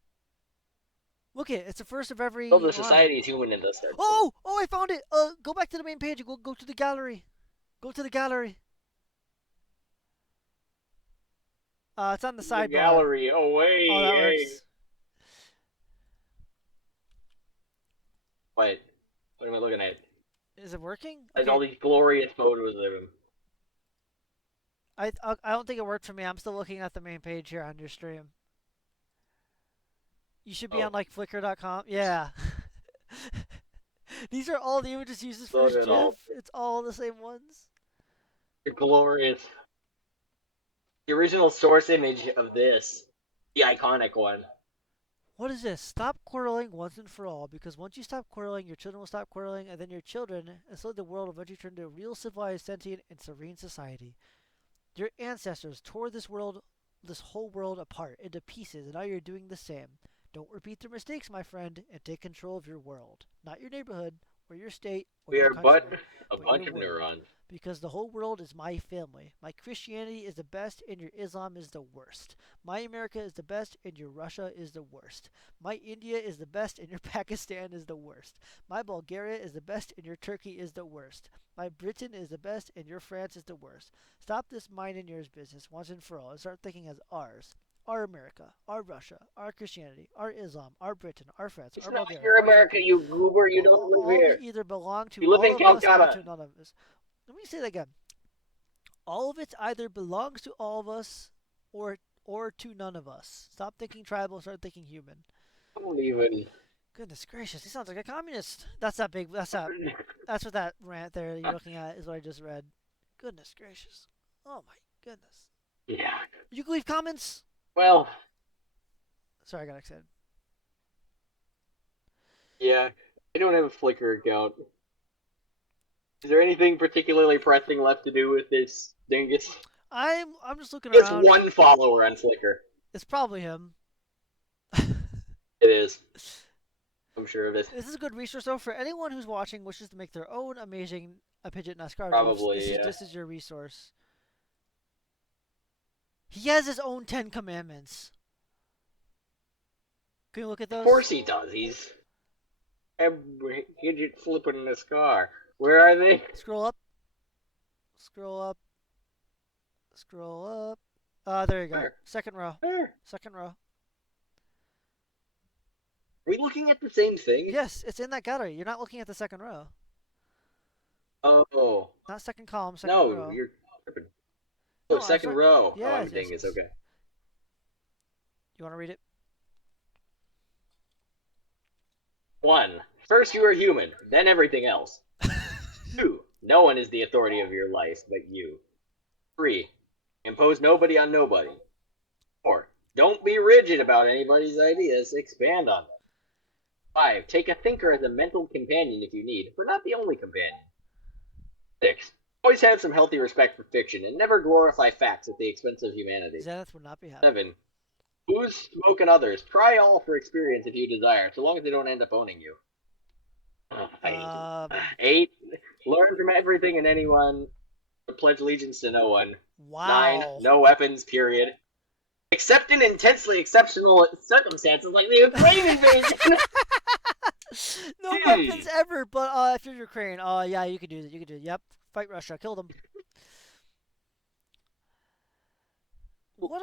Look it, it's the first of every. So the society is human and does start. Oh, I found it. Go back to the main page. Go to the gallery. Go to the gallery. It's on the sidebar. Gallery. Oh wait. Oh, that works. What? What am I looking at? Is it working? There's all these glorious photos of him. I don't think it worked for me. I'm still looking at the main page here on your stream. You should be on like Flickr.com. Yeah. These are all the images uses for his GIF. It's all the same ones. They're glorious. The original source image of this, the iconic one. What is this? Stop quarreling once and for all, because once you stop quarreling, your children will stop quarreling, and then your children, and so the world will eventually turn into a real civilized, sentient, and serene society. Your ancestors tore this whole world apart into pieces, and now you're doing the same. Don't repeat their mistakes, my friend, and take control of your world. Not your neighborhood, or your state, or your country. We are but a bunch of neurons. Because the whole world is my family. My Christianity is the best, and your Islam is the worst. My America is the best, and your Russia is the worst. My India is the best, and your Pakistan is the worst. My Bulgaria is the best, and your Turkey is the worst. My Britain is the best, and your France is the worst. Stop this mine and yours business once and for all, and start thinking as ours. Our America, our Russia, our Christianity, our Islam, our Britain, our France, our Bulgaria. Your America, you goober, you don't live here. All either belong to you live all in of Calcutta. us or to none of us. Let me say that again. All of it either belongs to all of us or to none of us. Stop thinking tribal, start thinking human. Don't even. Goodness gracious, he sounds like a communist. That's what that rant there you're looking at is what I just read. Goodness gracious. Oh my goodness. Yeah. You can leave comments? Well. Sorry, I got excited. Yeah, I don't have a Flickr account. Is there anything particularly pressing left to do with this dingus? I'm just looking around. It's one follower on Flickr. It's probably him. It is. I'm sure of it. This is a good resource, though, for anyone who's watching wishes to make their own amazing Abhijit Naskar. Probably, this is your resource. He has his own 10 commandments. Can you look at those? Of course he does. He's Abhijit flipping Naskar. Where are they? Scroll up. Scroll up. Scroll up. There you go. Where? Second row. Where? Second row. Are we looking at the same thing? Yes, it's in that gallery. You're not looking at the second row. Oh. Not second column, second row. No, you're tripping. Oh, second row. Yes, oh, I'm thinking it's okay. You want to read it? 1. First you are human, then everything else. 2. No one is the authority of your life but you. 3. Impose nobody on nobody. 4. Don't be rigid about anybody's ideas, expand on them. 5. Take a thinker as a mental companion if you need, but not the only companion. 6. Always have some healthy respect for fiction, and never glorify facts at the expense of humanity. Zenith would not be happy. 7. Booze, smoke, and others. Try all for experience if you desire, so long as they don't end up owning you. 8. Learn from everything and anyone. Pledge allegiance to no one. Wow. 9. No weapons, period. Except in intensely exceptional circumstances like the Ukraine invasion. No weapons ever, but if you're Ukraine, yeah, you can do that. You can do it. Yep. Fight Russia. Kill them.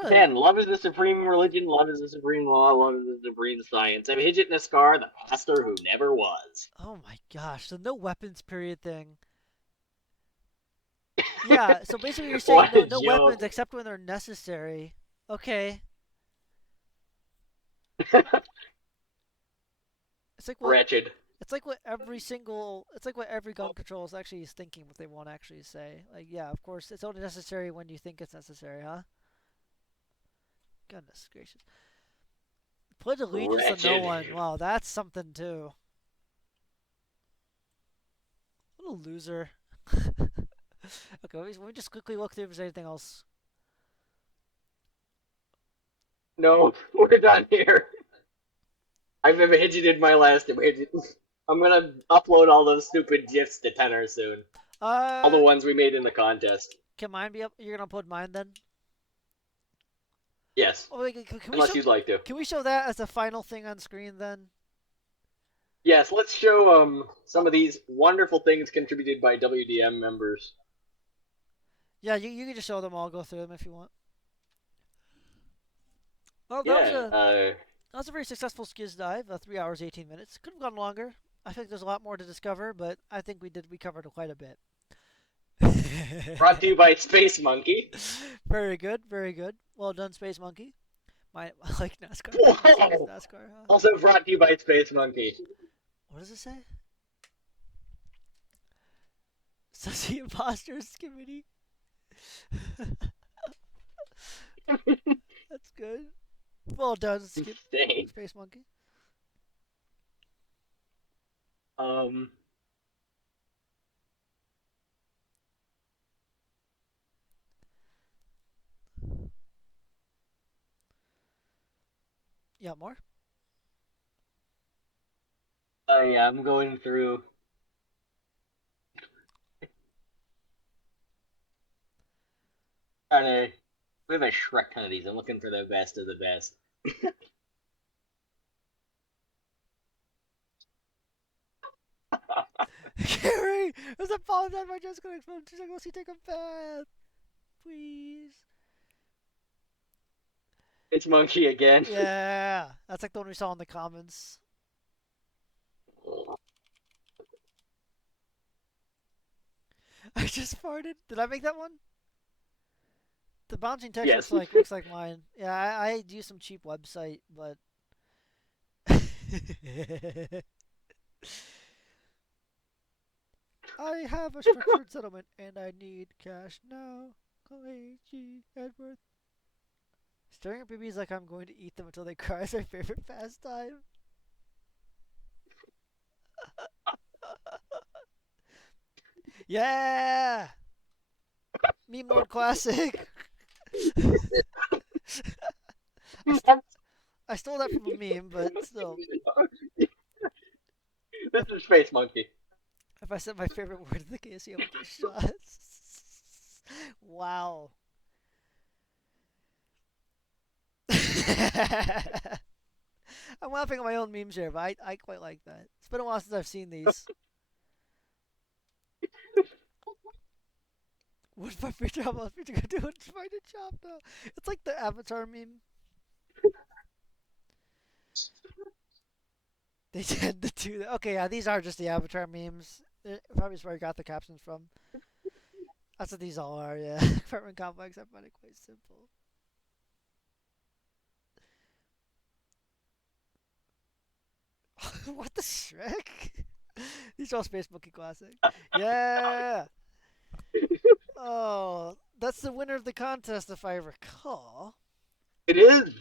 10. Love is the supreme religion. Love is the supreme law. Love is the supreme science. Abhijit Naskar, the pastor who never was. Oh my gosh. The no weapons period thing. Yeah, so basically you're saying no weapons except when they're necessary. Okay. It's like what, Wretched. It's like what every gun control is actually thinking what they want to actually say. Like, yeah, of course, it's only necessary when you think it's necessary, huh? Goodness gracious. Pledge allegiance to no one. Wow, that's something too. What a loser. Okay, let me just quickly look through if there's anything else. No, we're done here. I've Abhijited my last Abhijit. I'm gonna upload all those stupid gifs to Tenor soon. All the ones we made in the contest. Can mine be up? You're gonna upload mine then? Yes. Oh, wait, unless you'd like to. Can we show that as the final thing on screen then? Yes, let's show some of these wonderful things contributed by WDM members. Yeah, you can just show them all. Go through them if you want. Well, that was a very successful Schizdive. 3 hours 18 minutes. Could have gone longer. I think there's a lot more to discover, but I think we covered quite a bit. Brought to you by Space Monkey. Very good, very good. Well done, Space Monkey. I like NASCAR. Wow. NASCAR, huh? Also brought to you by Space Monkey. What does it say? Says the Imposters Committee. That's good. Well done, Space Monkey. Yeah, more? Yeah, I'm going through. We have a Shrek ton of these. I'm looking for the best of the best. Gary, there's a bomb that my just gonna explode. She's gonna go take a bath. Please. It's Monkey again. Yeah, that's like the one we saw in the comments. I just farted. Did I make that one? The bouncing text looks like mine. Yeah, I use some cheap website, but I have a structured settlement and I need cash now. Koichi Edward. Staring at babies like I'm going to eat them until they cry is my favorite pastime. Yeah! Meme mode classic. I stole that from a meme, but still. This is Space Monkey. If I said my favorite word in the case, I would get shot. Wow. I'm laughing at my own memes here, but I quite like that. It's been a while since I've seen these. What my future job? What future gonna do? Find a job now. It's like the Avatar meme. They tend to do that. Okay, yeah, these are just the Avatar memes. Probably where I got the captions from. That's what these all are, yeah. Apartment complex, I find it quite simple. What the Shrek? These are all Space Monkey Classic. Yeah! Oh, that's the winner of the contest, if I recall. It is!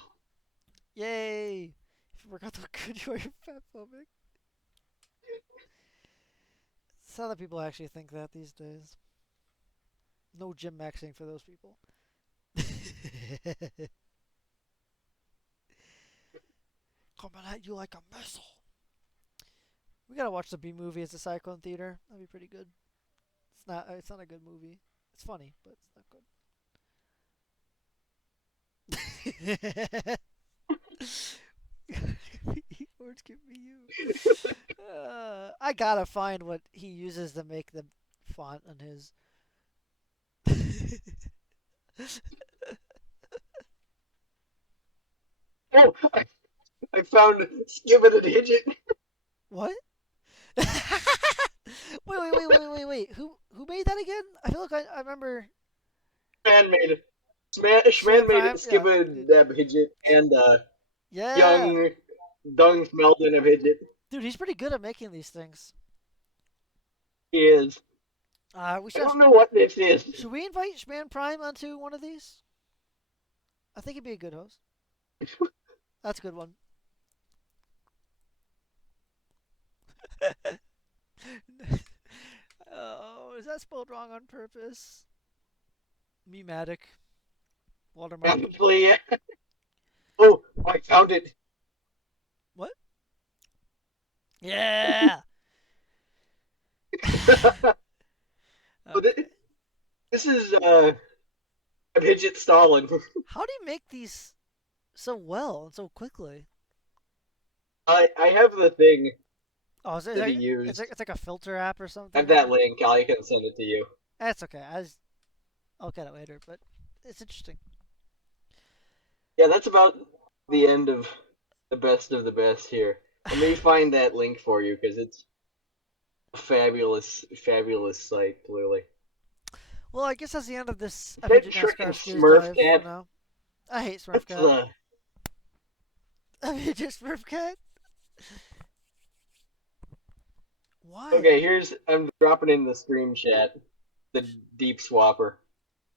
Yay! If you forgot how good you are, you're fatphobic. It's how that people actually think that these days. No gym maxing for those people. Coming at you like a missile. We gotta watch the B movie as a Cyclone Theater. That'd be pretty good. It's not a good movie. It's funny, but it's not good. Words give me you. I gotta find what he uses to make the font on his. Oh, I found Skibidi Hidget. What? Wait. Who made that again? I feel like I remember. Schman made it. Schman made it. Yeah. Abhijit and Yeah. young Dung Smeldon Abhijit. Dude, he's pretty good at making these things. He is. I don't know what this is. Should we invite Schman Prime onto one of these? I think he'd be a good host. That's a good one. Oh, is that spelled wrong on purpose? Mematic. Watermark. Probably, yeah. Oh, I found it. What? Yeah! Okay. This is Abhijit Stalin. How do you make these so well and so quickly? I have the thing. Oh, is it, that he used. It's like a filter app or something? I have that link. I can send it to you. That's okay. I'll get it later, but it's interesting. Yeah, that's about the end of the best here. Let me find that link for you because it's a fabulous site, clearly. Well, I guess that's the end of this. That frickin' Smurf cat. No. I hate Smurf cat. Just Smurf cat. Why? Okay, I'm dropping in the stream chat the deep swapper.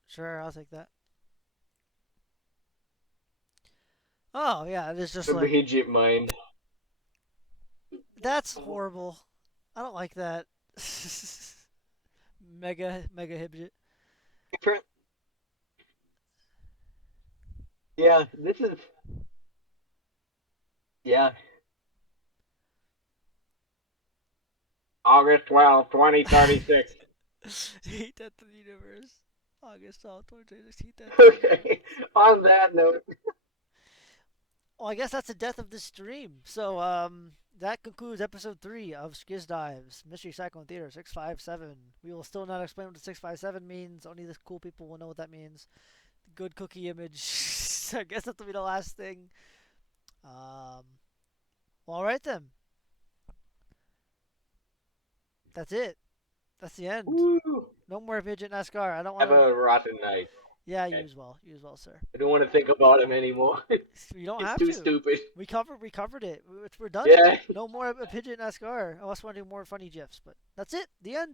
Sure, I'll take that. Oh yeah, it is just like Abhijit mind. That's horrible. I don't like that. mega hibjit. Yeah, this is. Yeah. August 12, 2036. Heat Death of the Universe. August 12, 2036. Heat Death of the Universe. Okay, on that note. Well, I guess that's the death of this stream. So, that concludes episode 3 of Schizdives, Mystery Cyclone Theater 657. We will still not explain what the 657 means. Only the cool people will know what that means. Good cookie image. I guess that'll be the last thing. Well, alright then. That's it. That's the end. Woo. No more Abhijit Naskar. I don't want to... Have a rotten night. Yeah, okay. You as well. You as well, sir. I don't want to think about him anymore. You don't have to. It's too stupid. We covered it. We're done. Yeah. No more Abhijit Naskar. Unless we want to do more funny gifs. But that's it. The end.